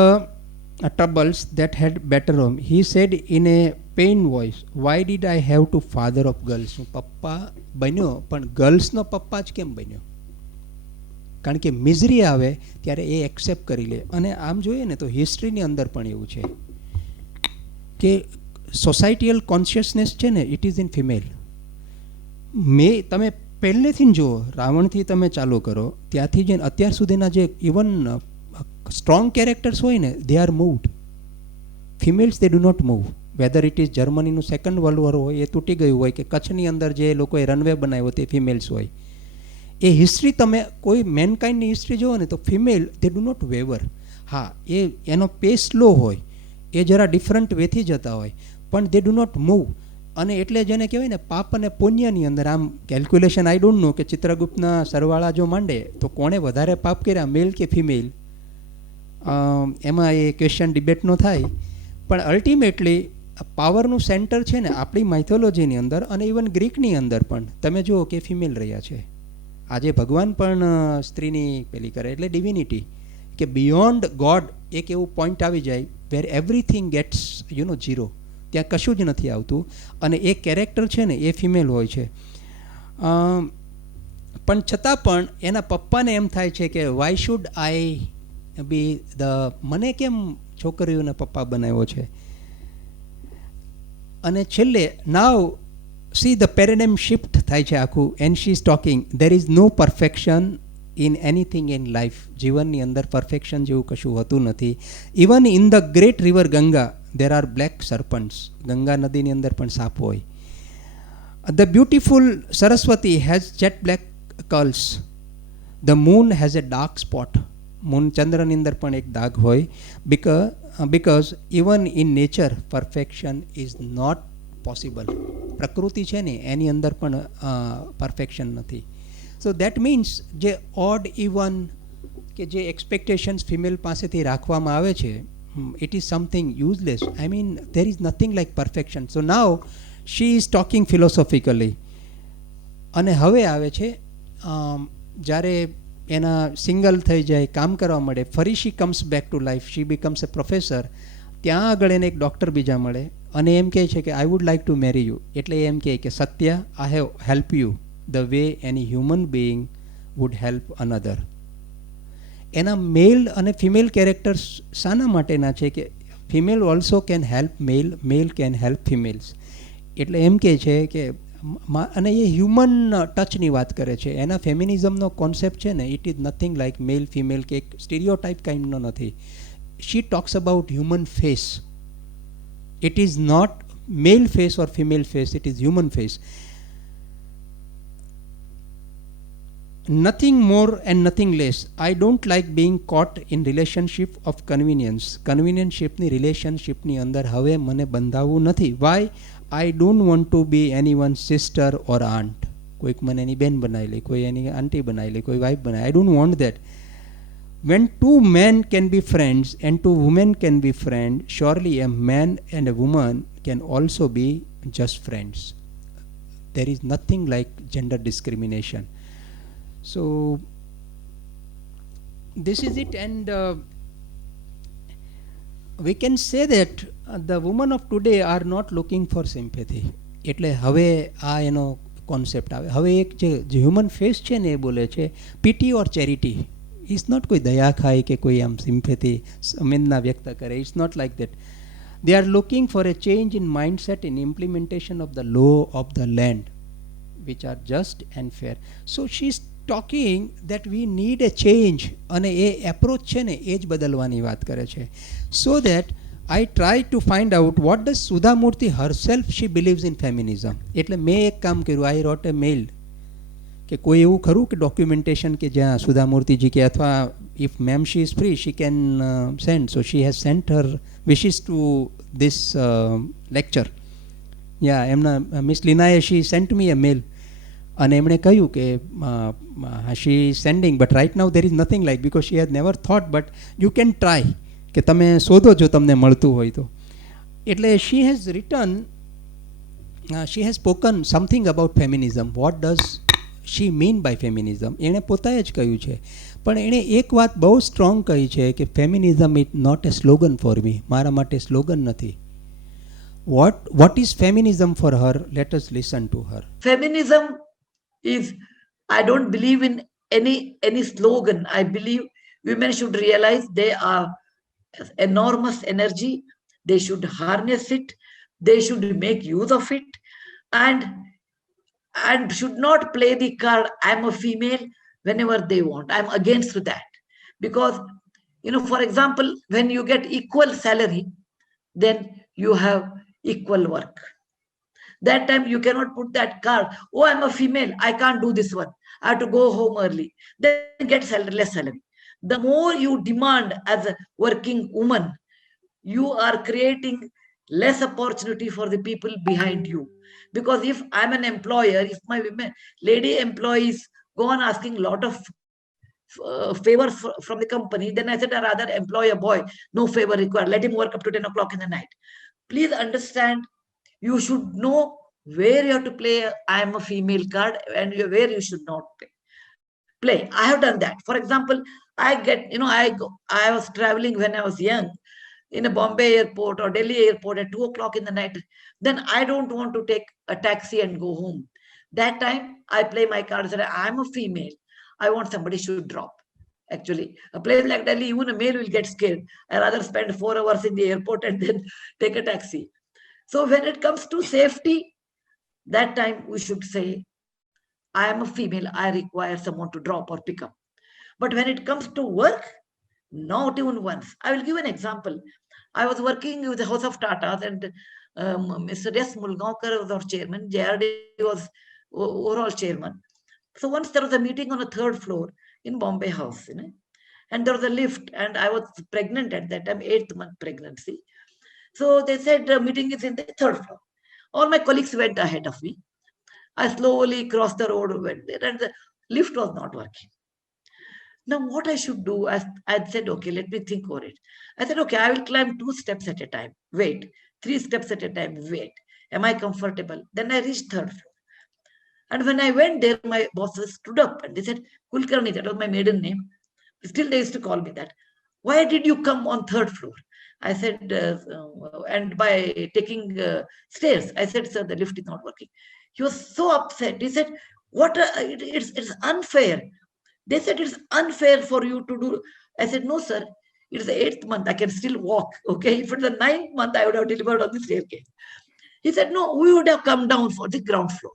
troubles that had better home. He said in a pained voice, why did I have to father of girls? હું પપ્પા બન્યો પણ ગર્લ્સનો પપ્પા જ કેમ બન્યો? કારણ કે મિઝરી આવે ત્યારે એ એક્સેપ્ટ કરી લે. અને આમ જોઈએ ને તો હિસ્ટ્રીની અંદર પણ એવું છે કે સોસાયટીયલ કોન્શિયસનેસ છે ને, ઇટ ઇઝ ઇન ફિમેલ. તમે પહેલેથી જ જુઓ, રાવણથી તમે ચાલુ કરો ત્યાંથી જ અત્યાર સુધીના જે ઇવન સ્ટ્રોંગ કેરેક્ટર્સ હોય ને, they are moved. Females they do not move. Whether it is જર્મનીનું સેકન્ડ વર્લ્ડ વોર હોય એ તૂટી ગયું હોય, કે કચ્છની અંદર જે લોકોએ રનવે બનાવ્યો તે ફિમેલ્સ હોય. એ હિસ્ટ્રી તમે કોઈ મેનકાઇન્ડની હિસ્ટ્રી જુઓ ને તો female they do not waver. હા, એનો પેસ સ્લો હોય, એ જરા ડિફરન્ટ વેથી જતા હોય, પણ દે ડુ નોટ મૂવ. અને એટલે જેને કહેવાય ને પાપ અને પુણ્યની અંદર આમ કેલ્ક્યુલેશન, આઈ ડોન્ટ નો કે ચિત્રગુપ્તના સરવાળા જો માંડે તો કોણે વધારે પાપ કર્યા, મેલ કે ફિમેલ, એમાં એ ક્વેશ્ચન ડિબેટનો થાય. પણ અલ્ટિમેટલી પાવરનું સેન્ટર છે ને આપણી માઇથોલોજીની અંદર અને ઇવન ગ્રીકની અંદર પણ તમે જુઓ કે ફિમેલ રહ્યા છે. આજે ભગવાન પણ સ્ત્રીની પેલી કરે, એટલે ડિવિનિટી કે બિયોન્ડ ગોડ એક એવું પોઈન્ટ આવી જાય વેર એવરીથિંગ ગેટ્સ ઝીરો. ત્યાં કશું જ નથી આવતું. અને એ કેરેક્ટર છે ને એ ફિમેલ હોય છે. પણ છતાં પણ એના પપ્પાને એમ થાય છે કે વાય શુડ આઈ બી મને કેમ છોકરીઓના પપ્પા બનાવ્યો છે. અને છેલ્લે now see the paradigm shift થાય છે આખું. And she is talking there is no perfection in anything in life. જીવનની અંદર પરફેક્શન જેવું કશું હોતું નથી. Even in the great river Ganga there are black serpents. Ganga નદીની અંદર પણ સાપ હોય. The beautiful Saraswati has jet black curls. The moon has a dark spot. Moon ચંદ્રની અંદર પણ એક દાગ હોય. because even in nature perfection is not possible. પ્રકૃતિ છે ને એની અંદર પણ પરફેક્શન નથી. સો દેટ મીન્સ જે ઓડ ઇવન કે જે એક્સપેક્ટેશન્સ ફિમેલ પાસેથી રાખવામાં આવે છે, it is something useless. I mean there is nothing like perfection. So now she is talking philosophically. અને હવે આવે છે જ્યારે એના સિંગલ થઈ જાય, કામ કરવા મળે, ફરી she comes back to life, she becomes a professor. ત્યાં આગળ એને એક ડૉક્ટર બીજા મળે અને એમ કહે છે કે I would like to marry you. એટલે એમ કહે કે Satya, I have help you the way any human being would help another. એના મેલ અને ફિમેલ કેરેક્ટર્સ શાના માટેના છે કે female also can help male, male can help females. એટલે એમ કહે છે કે અને એ હ્યુમન ટચની વાત કરે છે. એના ફેમિનિઝમનો કોન્સેપ્ટ છે ને it is nothing like male female કે એક સ્ટીરિયોટાઇપ કાઇન્ડનો નથી. She talks about human face. It is not male face or female face, it is human face. Nothing more and nothing less. I don't like being caught in relationship of convenience. કન્વિનિયન્સશીપની રિલેશનશીપની અંદર હવે મને બંધાવવું નથી. Why? I don't want to be anyone's sister or aunt. કોઈક મને એની બેન બનાવી લે, કોઈ એની આંટી બનાવી લે, કોઈ વાઇફ બનાવી. I don't want that. When two men can be friends and two women can be friends, surely a man and a woman can also be just friends. There is nothing like gender discrimination. So this is it, and we can say that the women of today are not looking for sympathy. એટલે હવે આ એનો concept આવે. હવે એક જે human face છે ને એ બોલે છે pity or charity. It's not કોઈ દયા ખાય કે કોઈ આમ સિમ્પેથી સંવેદના વ્યક્ત કરે. It's not like that. They are looking for a change in mindset in implementation of the law of the land which are just and fair. So she is talking that we need a change. અને એ approach છે ને એ જ બદલવાની વાત કરે છે. So that I try to find out what does Sudha Murty herself she believes in feminism. એટલે મેં એક કામ કર્યું. I wrote a mail કે કોઈ એવું ખરું કે ડોક્યુમેન્ટેશન કે જ્યાં સુધા મૂર્તિજી કે અથવા if ma'am she is free she can send. So she has sent her wishes to this lecture. એમના miss લીનાએ she sent me a mail. અને એમણે કહ્યું કે she is sending but right now there is nothing like, because she has never thought, but you can try કે તમે શોધો જો તમને મળતું હોય તો. એટલે she has written, she has spoken something about feminism. What does she mean by feminism? એણે પોતાએ જ કહ્યું છે. પણ એણે એક વાત બહુ સ્ટ્રોંગ કહી છે કે feminism is not a slogan for me. મારા માટે સ્લોગન નથી. What is feminism for her? Let us listen to her. Feminism is, I don't believe in any slogan. I believe women should realize they are enormous energy. They should harness it. They should make use of it, and should not play the card I'm a female whenever they want. I'm against that, because for example, when you get equal salary, then you have equal work. That time you cannot put that card, oh, I'm a female, I can't do this one, I have to go home early, then get less salary. The more you demand as a working woman, you are creating less opportunity for the people behind you. Because if I'm an employer, if my women lady employees go on asking a lot of favors from the company, then I said I rather employ a boy, no favor required, let him work up to 10 o'clock in the night. Please understand, you should know where you have to play I am a female card and where you should not play. I have done that. For example, I was traveling when I was young. in a Bombay airport or Delhi airport at 2 o'clock in the night, then I don't want to take a taxi and go home. That time I play my cards that I'm a female. I want somebody should drop. Actually, a place like Delhi, even a male will get scared. I rather spend 4 hours in the airport and then take a taxi. So when it comes to safety, that time we should say, I am a female, I require someone to drop or pick up. But when it comes to work, not even once. I will give an example. I was working with the House of Tatas and Mr. S. Mulgaonkar was our chairman, JRD was overall chairman. So once there was a meeting on a 3rd floor in Bombay House, and there was a lift, and I was pregnant at that time, 8th month pregnancy. So they said the meeting is in the 3rd floor. All my colleagues went ahead of me. I slowly crossed the road, went there, and the lift was not working. Now, what I should do, I said, okay, let me think over it. I said, okay, I will climb 2 steps at a time. Wait. 3 steps at a time. Wait. Am I comfortable? Then I reached 3rd floor. And when I went there, my bosses stood up and they said, Kulkarni, that was my maiden name. Still, they used to call me that. Why did you come on 3rd floor? I said, and by taking stairs, I said, sir, the lift is not working. He was so upset. He said, it's unfair. They said, it's unfair for you to do. I said, no, sir, it's the 8th month. I can still walk. Okay. If it's the 9th month, I would have delivered on the staircase. He said, no, we would have come down for the ground floor.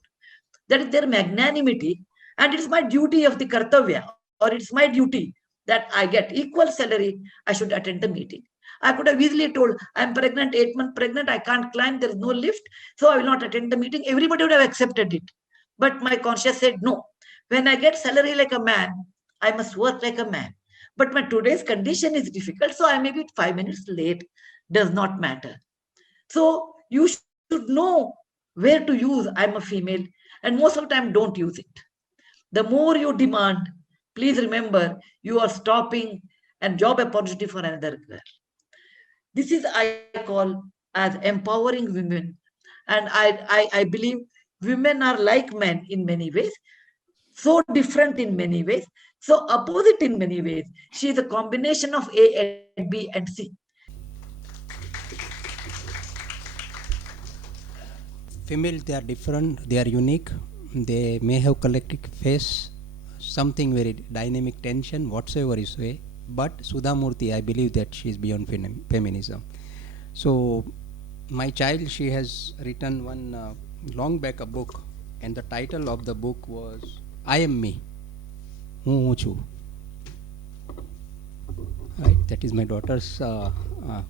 That is their magnanimity. And it's my duty of the kartavya, or it's my duty that I get equal salary. I should attend the meeting. I could have easily told, I'm pregnant, 8 months pregnant. I can't climb. There is no lift. So I will not attend the meeting. Everybody would have accepted it. But my conscience said, no. When I get salary like a man, I must work like a man. But my today's condition is difficult, so I may be 5 minutes late. Does not matter. So you should know where to use I'm a female, and most of the time don't use it. The more you demand, please remember you are stopping a job opportunity for another girl. This is I call as empowering women, and I believe women are like men in many ways. So different in many ways, so opposite in many ways. She is a combination of A and B and C. Female, they are different, they are unique, they may have collective face, something very dynamic tension, whatsoever is way, but Sudha Murty, I believe that she is beyond feminism. So my child, she has written one long back a book, and the title of the book was I am me. હું છું. Right, that is my daughter's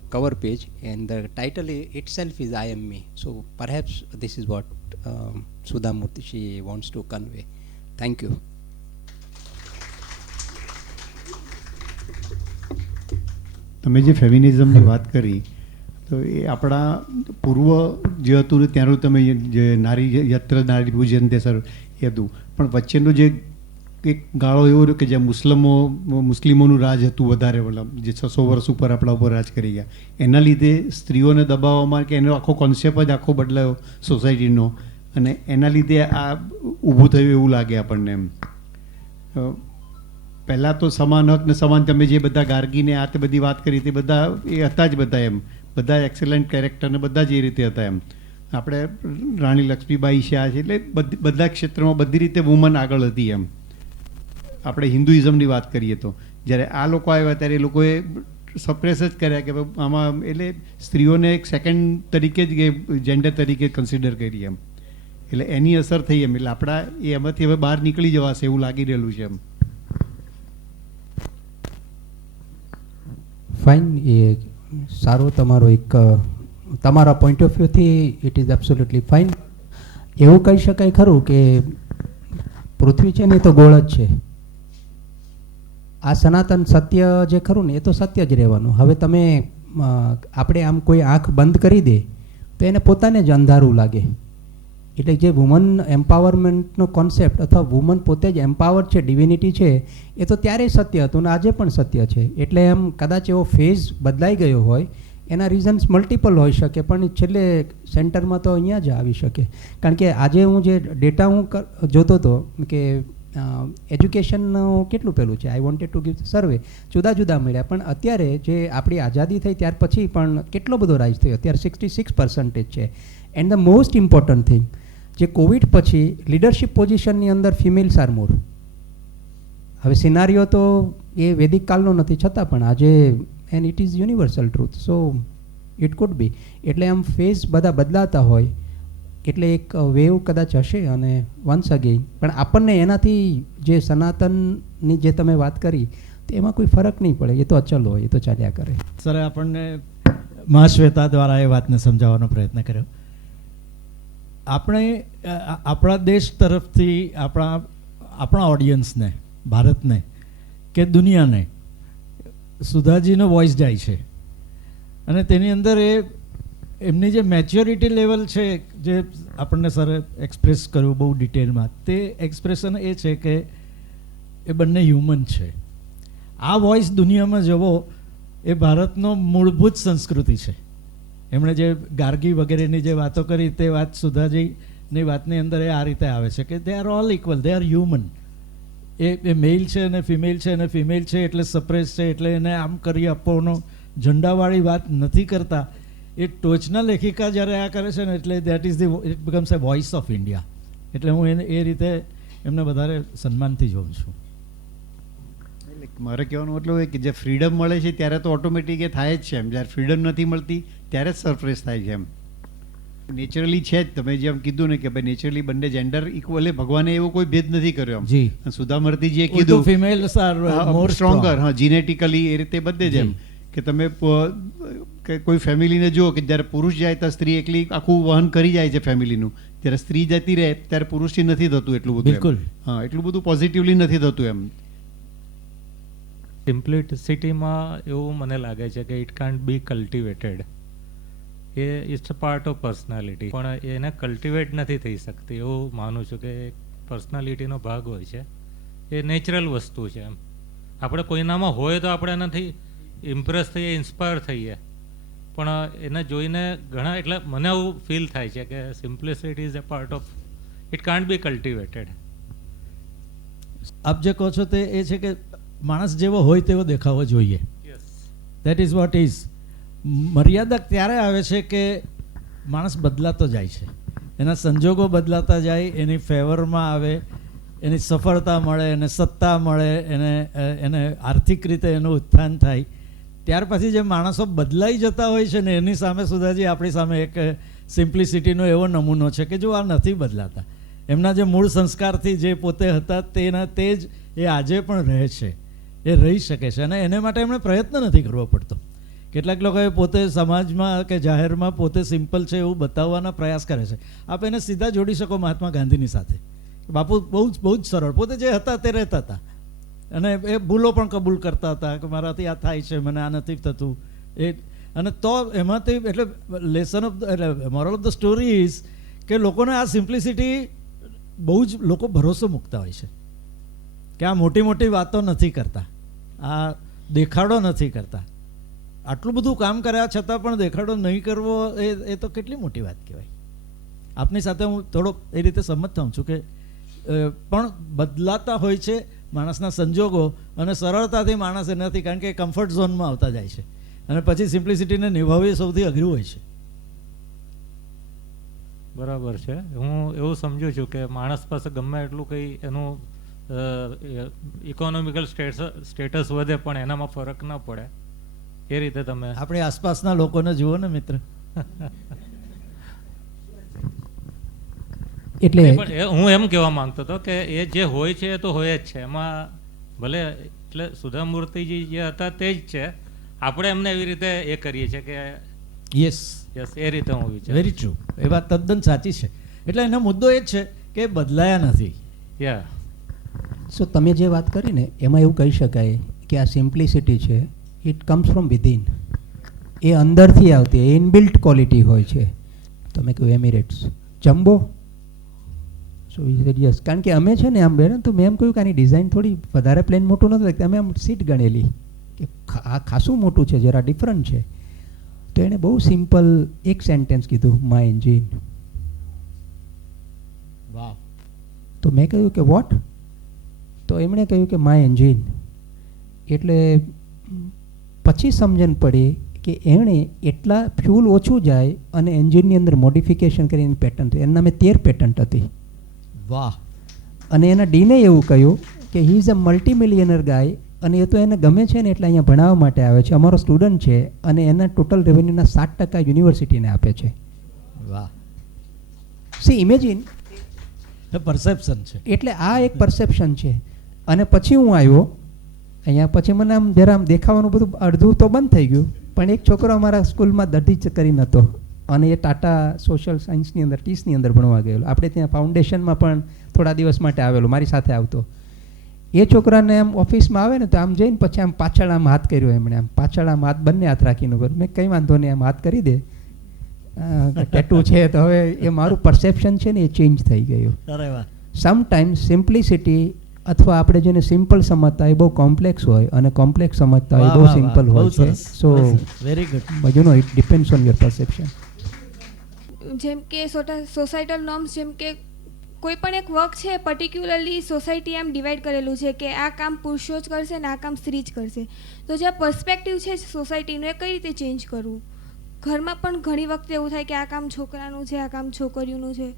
cover page, and the title itself is I am me. So perhaps this is what Sudha Murty she wants to convey. Thank you. તમે જે ફેમિનિઝમની વાત કરી તો એ આપણા પૂર્વ જે હતું ત્યાંનું તમે જે નારી યત્ર નારી પૂજન તે સર એ હતું, પણ વચ્ચેનો જે એક ગાળો એવો રહ્યો કે જ્યાં મુસ્લિમોનું રાજ હતું વધારે, મતલબ જે 600 વર્ષ ઉપર આપણા ઉપર રાજ કરી ગયા, એના લીધે સ્ત્રીઓને દબાવવામાં કે એનો આખો કોન્સેપ્ટ જ આખો બદલાયો સોસાયટીનો, અને એના લીધે આ ઊભું થયું એવું લાગે આપણને એમ. પહેલાં તો સમાન હક ને સમાન, તમે જે બધા ગાર્ગીને આ તે બધી વાત કરી તે બધા એ હતા જ બધા એમ, બધા એક્સેલન્ટ કેરેક્ટરને બધા જ એ રીતે હતા એમ. આપણે રાણી લક્ષ્મીબાઈ શાહ છે, એટલે બધા ક્ષેત્રમાં બધી રીતે વુમન આગળ હતી એમ. આપણે હિન્દુઇઝમની વાત કરીએ તો જ્યારે આ લોકો આવ્યા ત્યારે એ લોકોએ સપ્રેસ જ કર્યા કે આમાં, એટલે સ્ત્રીઓને એક સેકન્ડ તરીકે જ જેન્ડર તરીકે કન્સિડર કરી એમ, એટલે એની અસર થઈ એમ. એટલે આપણા એ એમાંથી હવે બહાર નીકળી જવાશે એવું લાગી રહેલું છે એમ. ફાઇન, એ સારો તમારો એક તમારા પોઈન્ટ ઓફ વ્યૂથી ઇટ ઇઝ એબ્સોલ્યુટલી ફાઇન. એવું કહી શકાય ખરું કે પૃથ્વી છે ને એ તો ગોળ જ છે, આ સનાતન સત્ય જે ખરું ને એ તો સત્ય જ રહેવાનું. હવે તમે આપણે આમ કોઈ આંખ બંધ કરી દે તો એને પોતાને જ અંધારું લાગે. એટલે જે વુમન એમ્પાવરમેન્ટનો કોન્સેપ્ટ અથવા વુમન પોતે જ એમ્પાવર છે, ડિવિનિટી છે, એ તો ત્યારે સત્ય હતું ને આજે પણ સત્ય છે. એટલે એમ કદાચ એવો ફેઝ બદલાઈ ગયો હોય, એના રીઝન્સ મલ્ટિપલ હોઈ શકે, પણ છેલ્લે સેન્ટરમાં તો અહીંયા જ આવી શકે. કારણ કે આજે હું જે ડેટા હું જોતો હતો કે એજ્યુકેશનનું કેટલું પેલું છે. આઈ વોન્ટેડ ટુ ગીવ સર્વે, જુદા જુદા મળ્યા, પણ અત્યારે જે આપણી આઝાદી થઈ ત્યાર પછી પણ કેટલો બધો રાઇઝ થયો. અત્યારે 66% છે. And the most important thing, જે કોવિડ પછી લીડરશિપ પોઝિશનની અંદર ફિમેલ્સ આર મોર. હવે સિનારીઓ તો એ વૈદિક કાળનો નથી, છતાં પણ આજે and it is universal truth. So it could બી. એટલે આમ ફેઝ બધા બદલાતા હોય એટલે એક વેવ કદાચ હશે. અને વન્સ અગેન પણ આપણને એનાથી જે સનાતનની જે તમે વાત કરી તો એમાં કોઈ ફરક નહીં પડે. એ તો અચલ હોય, એ તો ચાલ્યા કરે. સર આપણને મહાશ્વેતા દ્વારા એ વાતને સમજાવવાનો પ્રયત્ન કર્યો. આપણે આપણા દેશ તરફથી આપણા ઓડિયન્સને, ભારતને કે દુનિયાને સુધાજીનો વોઇસ જાય છે અને તેની અંદર એમની જે મેચ્યોરિટી લેવલ છે જે આપણને સરે એક્સપ્રેસ કર્યું બહુ ડિટેલમાં, તે એક્સપ્રેશન એ છે કે એ બંને હ્યુમન છે. આ વોઇસ દુનિયામાં જવો એ ભારતનો મૂળભૂત સંસ્કૃતિ છે. એમણે જે ગાર્ગી વગેરેની જે વાતો કરી તે વાત સુધાજીની વાતની અંદર એ આ રીતે આવે છે કે they are all equal, they are human. એ મેલ છે અને ફિમેલ છે, અને ફિમેલ છે એટલે સપ્રેસ છે એટલે એને આમ કરી આપવાનો ઝંડાવાળી વાત નથી કરતા. એ ટોચના લેખિકા જ્યારે આ કરે છે ને એટલે that is it becomes A voice of India. એટલે હું એને એ રીતે એમને વધારે સન્માનથી જોઉં છું. મારે કહેવાનો મતલબ એ કે જે ફ્રીડમ મળે છે ત્યારે તો ઓટોમેટિક એ થાય જ છે. એમ જ્યારે ફ્રીડમ નથી મળતી ત્યારે જ સરપ્રાઈઝ થાય છે. એમ નેચરલી છે જ. તમે જેમ કીધું ને કે ભાઈ નેચરલી બંને જેન્ડર ઇક્વલ, ભગવાને એવો કોઈ ભેદ નથી કર્યો. એમ જી સુધા મૂર્તિજીએ કીધું ફિમેલ્સ આર મોર સ્ટ્રોંગર. હા, જીનેટિકલી એ રીતે બધે જ. એમ કે તમે કોઈ ફેમિલીને જુઓ કે જ્યારે પુરુષ જાય તો સ્ત્રી એકલી આખું વહન કરી જાય છે ફેમિલીનું. જ્યારે સ્ત્રી જતી રહે ત્યારે પુરુષથી નથી થતું એટલું બધું. બિલકુલ. હા, એટલું બધું પોઝિટિવલી નથી થતું. એમ સિમ્પ્લિસિટીમાં એવું મને લાગે છે કે ઇટ કાન્ટ બી કલ્ટિવેટેડ. એ it's a part of personality, પણ એને કલ્ટિવેટ નથી થઈ શકતી એવું માનું છું કે પર્સનાલિટીનો ભાગ હોય છે. એ નેચરલ વસ્તુ છે. એમ આપણે કોઈનામાં હોય તો આપણે એનાથી ઇમ્પ્રેસ થઈએ, ઇન્સ્પાયર થઈએ, પણ એને જોઈને ઘણા, એટલે મને એવું ફીલ થાય છે કે simplicity is a part of, it can't be cultivated. આપ જે કહો છો તે એ છે કે માણસ જેવો હોય તેવો દેખાવો જોઈએ. That is what is. મર્યાદા ત્યારે આવે છે કે માણસ બદલાતો જાય છે, એના સંજોગો બદલાતા જાય, એની ફેવરમાં આવે, એની સફળતા મળે, એને સત્તા મળે, એને આર્થિક રીતે એનું ઉત્થાન થાય. ત્યાર પછી જે માણસો બદલાઈ જતા હોય છે ને એની સામે સુધાજી આપણી સામે એક સિમ્પ્લિસિટીનો એવો નમૂનો છે કે જો આ નથી બદલાતા. એમના જે મૂળ સંસ્કારથી જે પોતે હતા તે જ એ આજે પણ રહે છે, એ રહી શકે છે. અને એને માટે એમણે પ્રયત્ન નથી કરવો પડતો. કેટલાક લોકોએ પોતે સમાજમાં કે જાહેરમાં પોતે સિમ્પલ છે એવું બતાવવાના પ્રયાસ કરે છે. આપ એને સીધા જોડી શકો મહાત્મા ગાંધીની સાથે. બાપુ બહુ જ સરળ, પોતે જે હતા તે રહેતા હતા અને એ ભૂલો પણ કબૂલ કરતા હતા કે મારાથી આ થાય છે, મને આ નથી થતું. અને તો એમાંથી એટલે લેસન ઓફ એટલે moral of the story is કે લોકોને આ સિમ્પ્લિસિટી બહુ જ લોકો ભરોસો મૂકતા હોય છે કે આ મોટી મોટી વાતો નથી કરતા, આ દેખાડો નથી કરતા. આટલું બધું કામ કર્યા છતાં પણ દેખાડો નહીં કરવો એ તો કેટલી મોટી વાત કહેવાય. આપની સાથે હું થોડો એ રીતે સંમત થાઉં છું કે પણ બદલાતા હોય છે માણસના સંજોગો અને સરળતાથી માણસ એનાથી, કારણ કે કમ્ફર્ટ ઝોનમાં આવતા જાય છે અને પછી સિમ્પ્લિસિટીને નિભાવવી સૌથી અઘરું હોય છે. બરાબર છે. હું એવું સમજુ છું કે માણસ પાસે ગમે એટલું કંઈ એનું ઇકોનોમિકલ સ્ટેટસ વધે પણ એનામાં ફરક ના પડે. એ રીતે તમે આપણી આસપાસના લોકોને જુઓ ને મિત્ર. એટલે હું એમ કહેવા માંગતો હતો કે એ જે હોય છે એ તો હોય જ છે. એમાં ભલે એટલે સુધા મૂર્તિજી જે હતા તે જ છે, આપણે એમને એવી રીતે એ કરીએ છીએ કે યસ એ રીતે હું વિચાર. Very true. એ વાત તદ્દન સાચી છે. એટલે એનો મુદ્દો એ જ છે કે બદલાયા નથી. યા સો તમે જે વાત કરી ને એમાં એવું કહી શકાય કે આ સિમ્પ્લિસિટી છે, ઇટ કમ્સ ફ્રોમ વિધિન. એ અંદરથી આવતી એ ઇનબિલ્ટ ક્વોલિટી હોય છે. તમે કહ્યું એમિરેટ્સ જમ્બો, સો યસ, કારણ કે અમે છે ને આમ બેન તો મેં એમ કહ્યું કે આની ડિઝાઇન થોડી વધારે પ્લેન મોટું નથી લાગતું. અમે આમ સીટ ગણેલી કે આ ખાસું મોટું છે, જરા ડિફરન્ટ છે. તો એણે બહુ સિમ્પલ એક સેન્ટેન્સ કીધું, માય એન્જિન. વાહ. તો મેં કહ્યું કે વોટ? તો એમણે કહ્યું કે માય એન્જિન. એટલે પછી સમજણ પડી કે એણે એટલા ફ્યુલ ઓછું જાય અને એન્જિનની અંદર મોડિફિકેશન કરીને પેટન્ટ, એના નામે 13 પેટન્ટ હતી. વાહ. અને એના ડીને એવું કહ્યું કે he is a multi millionaire guy, અને એ તો એને ગમે છે ને એટલે અહીંયા ભણાવવા માટે આવે છે, અમારો સ્ટુડન્ટ છે, અને એના ટોટલ રેવન્યુના 7% યુનિવર્સિટીને આપે છે. વાહ. સી ઇમેજિન, પરસેપ્શન છે. એટલે આ એક પરસેપ્શન છે. અને પછી હું આવ્યો અહીંયા, પછી મને આમ જરા આમ દેખાવાનું બધું અડધું તો બંધ થઈ ગયું, પણ એક છોકરો અમારા સ્કૂલમાં દઢી જ કરીને હતો, અને એ ટાટા સોશિયલ સાયન્સની અંદર ટીસની અંદર ભણવા ગયેલો. આપણે ત્યાં ફાઉન્ડેશનમાં પણ થોડા દિવસ માટે આવેલો, મારી સાથે આવતો. એ છોકરાને આમ ઓફિસમાં આવે ને તો આમ જઈને પછી આમ પાછળ આમ હાથ કર્યો એમણે, આમ પાછળ આમ હાથ બંને હાથ રાખીને ઉપર. મેં કંઈ વાંધો નહીં, આમ હાથ કરી દે, ટેટુ છે તો હવે એ મારું પરસેપ્શન છે ને એ ચેન્જ થઈ ગયું. અરે વાહ. સમટાઈમ્સ સિમ્પ્લિસિટી અથવા આપણે જેને સિમ્પલ સમજતા એ બહુ કોમ્પ્લેક્સ હોય, અને કોમ્પ્લેક્સ સમજતા એ બહુ સિમ્પલ હોય છે. સો very good. You know it depends on your perception. જેમ કે સોસાયટલ નોર્મ્સ, જેમ કે કોઈ પણ એક વર્ક છે પર્ટિક્યુલરલી સોસાયટી એમ ડિવાઈડ કરેલું છે કે આ કામ પુરુષો જ કરશે ને આ કામ સ્ત્રી જ કરશે. તો જે પર્સપેક્ટિવ છે સોસાયટીનું એ કઈ રીતે ચેન્જ કરવું? ઘરમાં પણ ઘણી વખતે એવું થાય કે આ કામ છોકરાનું છે, આ કામ છોકરીઓનું છે,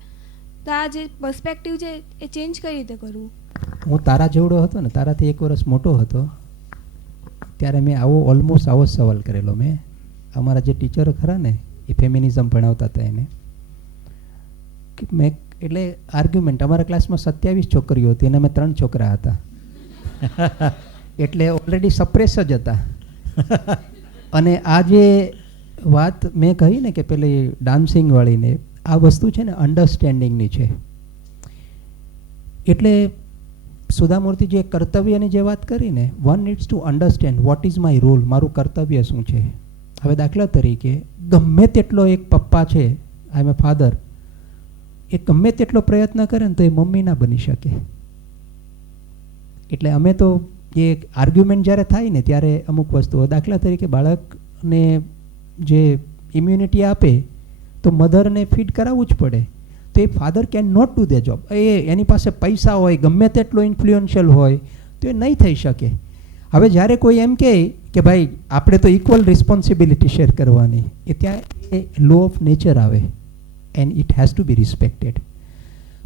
તો આ જે પર્સપેક્ટિવ છે એ ચેન્જ કઈ રીતે કરવું? હું તારા જેવડો હતો ને, તારાથી 1 વર્ષ મોટો હતો, ત્યારે મેં ઓલમોસ્ટ આવો જ સવાલ કરેલો. મેં અમારા જે ટીચરો ખરા ને એ ફેમિનિઝમ ભણાવતા હતા એને, મેં એટલે આર્ગ્યુમેન્ટ, અમારા ક્લાસમાં 27 છોકરીઓ હતી અને અમે 3 છોકરા હતા, એટલે ઓલરેડી સપ્રેસ જ હતા. અને આ જે વાત મેં કહી ને કે પેલી ડાન્સિંગ વાળીને, આ વસ્તુ છે ને અન્ડરસ્ટેન્ડિંગની છે. એટલે સુધા મૂર્તિજીએ કર્તવ્યની જે વાત કરી ને, one needs to understand what is my role, મારું કર્તવ્ય શું છે. હવે દાખલા તરીકે ગમે તેટલો એક પપ્પા છે, આઈ એમ એ ફાધર, એ ગમે તેટલો પ્રયત્ન કરે ને તો એ મમ્મી ના બની શકે. એટલે અમે તો એ આર્ગ્યુમેન્ટ જ્યારે થાય ને ત્યારે અમુક વસ્તુઓ, દાખલા તરીકે બાળકને જે ઇમ્યુનિટી આપે તો મધરને ફીડ કરાવવું જ પડે, તો એ father can not do the job. એની પાસે પૈસા હોય, ગમે તેટલો ઇન્ફ્લુએન્શિયલ હોય, તો એ નહીં થઈ શકે. હવે જ્યારે કોઈ એમ કહે કે ભાઈ આપણે તો ઇક્વલ રિસ્પોન્સિબિલિટી શેર કરવાની, એ ત્યાં એ લો ઓફ નેચર આવે, and it has to be respected.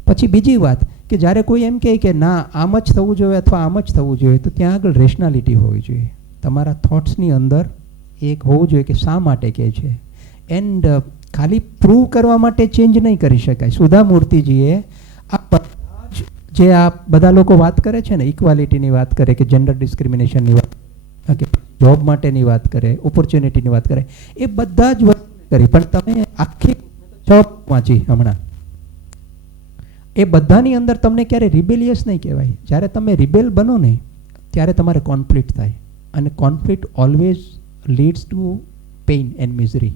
પછી બીજી વાત કે જ્યારે કોઈ એમ કહે કે ના આમ જ થવું જોઈએ અથવા આમ જ થવું જોઈએ, તો ત્યાં આગળ રેશનાલિટી હોવી જોઈએ. તમારા થોટ્સની અંદર એક હોવું જોઈએ કે શા માટે કહે છે, એન્ડ ખાલી પ્રૂવ કરવા માટે ચેન્જ નહીં કરી શકાય. સુધા મૂર્તિજીએ આ જે આ બધા લોકો વાત કરે છે ને, ઇક્વાલિટીની વાત કરે, કે જેન્ડર ડિસ્ક્રિમિનેશનની વાત, કે જોબ માટેની વાત કરે, ઓપોર્ચ્યુનિટીની વાત કરે, એ બધા જ વાત કરી. પણ તમે આખી 6 વાંચી હમણાં, એ બધાની અંદર તમને ક્યારે રિબેલિયસ નહીં કહેવાય. જ્યારે તમે રિબેલ બનો ને ત્યારે તમારે કોન્ફ્લિક્ટ થાય, અને conflict always leads to pain and misery.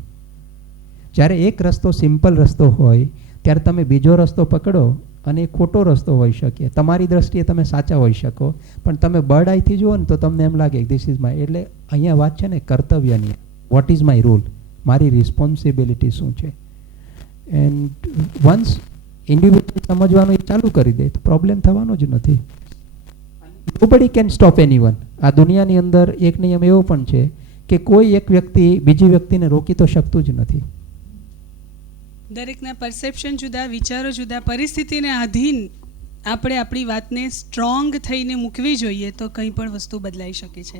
જ્યારે એક રસ્તો સિમ્પલ રસ્તો હોય ત્યારે તમે બીજો રસ્તો પકડો અને એ ખોટો રસ્તો હોઈ શકે. તમારી દ્રષ્ટિએ તમે સાચા હોઈ શકો, પણ તમે બર્ડ આઈથી જુઓ ને તો તમને એમ લાગે ધીસ ઇઝ માય. એટલે અહીંયા વાત છે ને કર્તવ્યની, વોટ ઇઝ માય રોલ, મારી રિસ્પોન્સિબિલિટી શું છે. એન્ડ વન્સ ઇન્ડિવિજ્યુઅલ સમજવાનું એ ચાલુ કરી દે તો પ્રોબ્લેમ થવાનો જ નથી. Nobody can stop anyone. આ દુનિયાની અંદર એક નિયમ એવો પણ છે કે કોઈ એક વ્યક્તિ બીજી વ્યક્તિને રોકી તો શકતું જ નથી. દરેકના પરસેપ્શન જુદા, વિચારો જુદા, પરિસ્થિતિને આધીન આપણે આપણી વાતને સ્ટ્રોંગ થઈને મૂકવી જોઈએ તો કંઈ પણ વસ્તુ બદલાઈ શકે છે.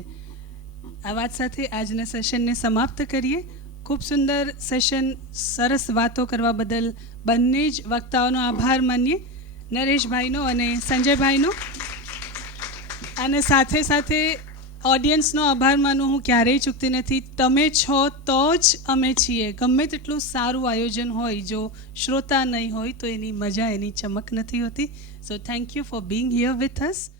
આ વાત સાથે આજના સેશનને સમાપ્ત કરીએ. ખૂબ સુંદર સેશન, સરસ વાતો કરવા બદલ બંને જ વક્તાઓનો આભાર માનીએ, નરેશભાઈનો અને સંજયભાઈનો. અને સાથે સાથે ઓડિયન્સનો આભાર માનું હું ક્યારેય ચૂકતી નથી. તમે છો તો જ અમે છીએ. ગમે તેટલું સારું આયોજન હોય, જો શ્રોતા નહીં હોય તો એની મજા, એની ચમક નથી હોતી. So thank you for Bing here with us.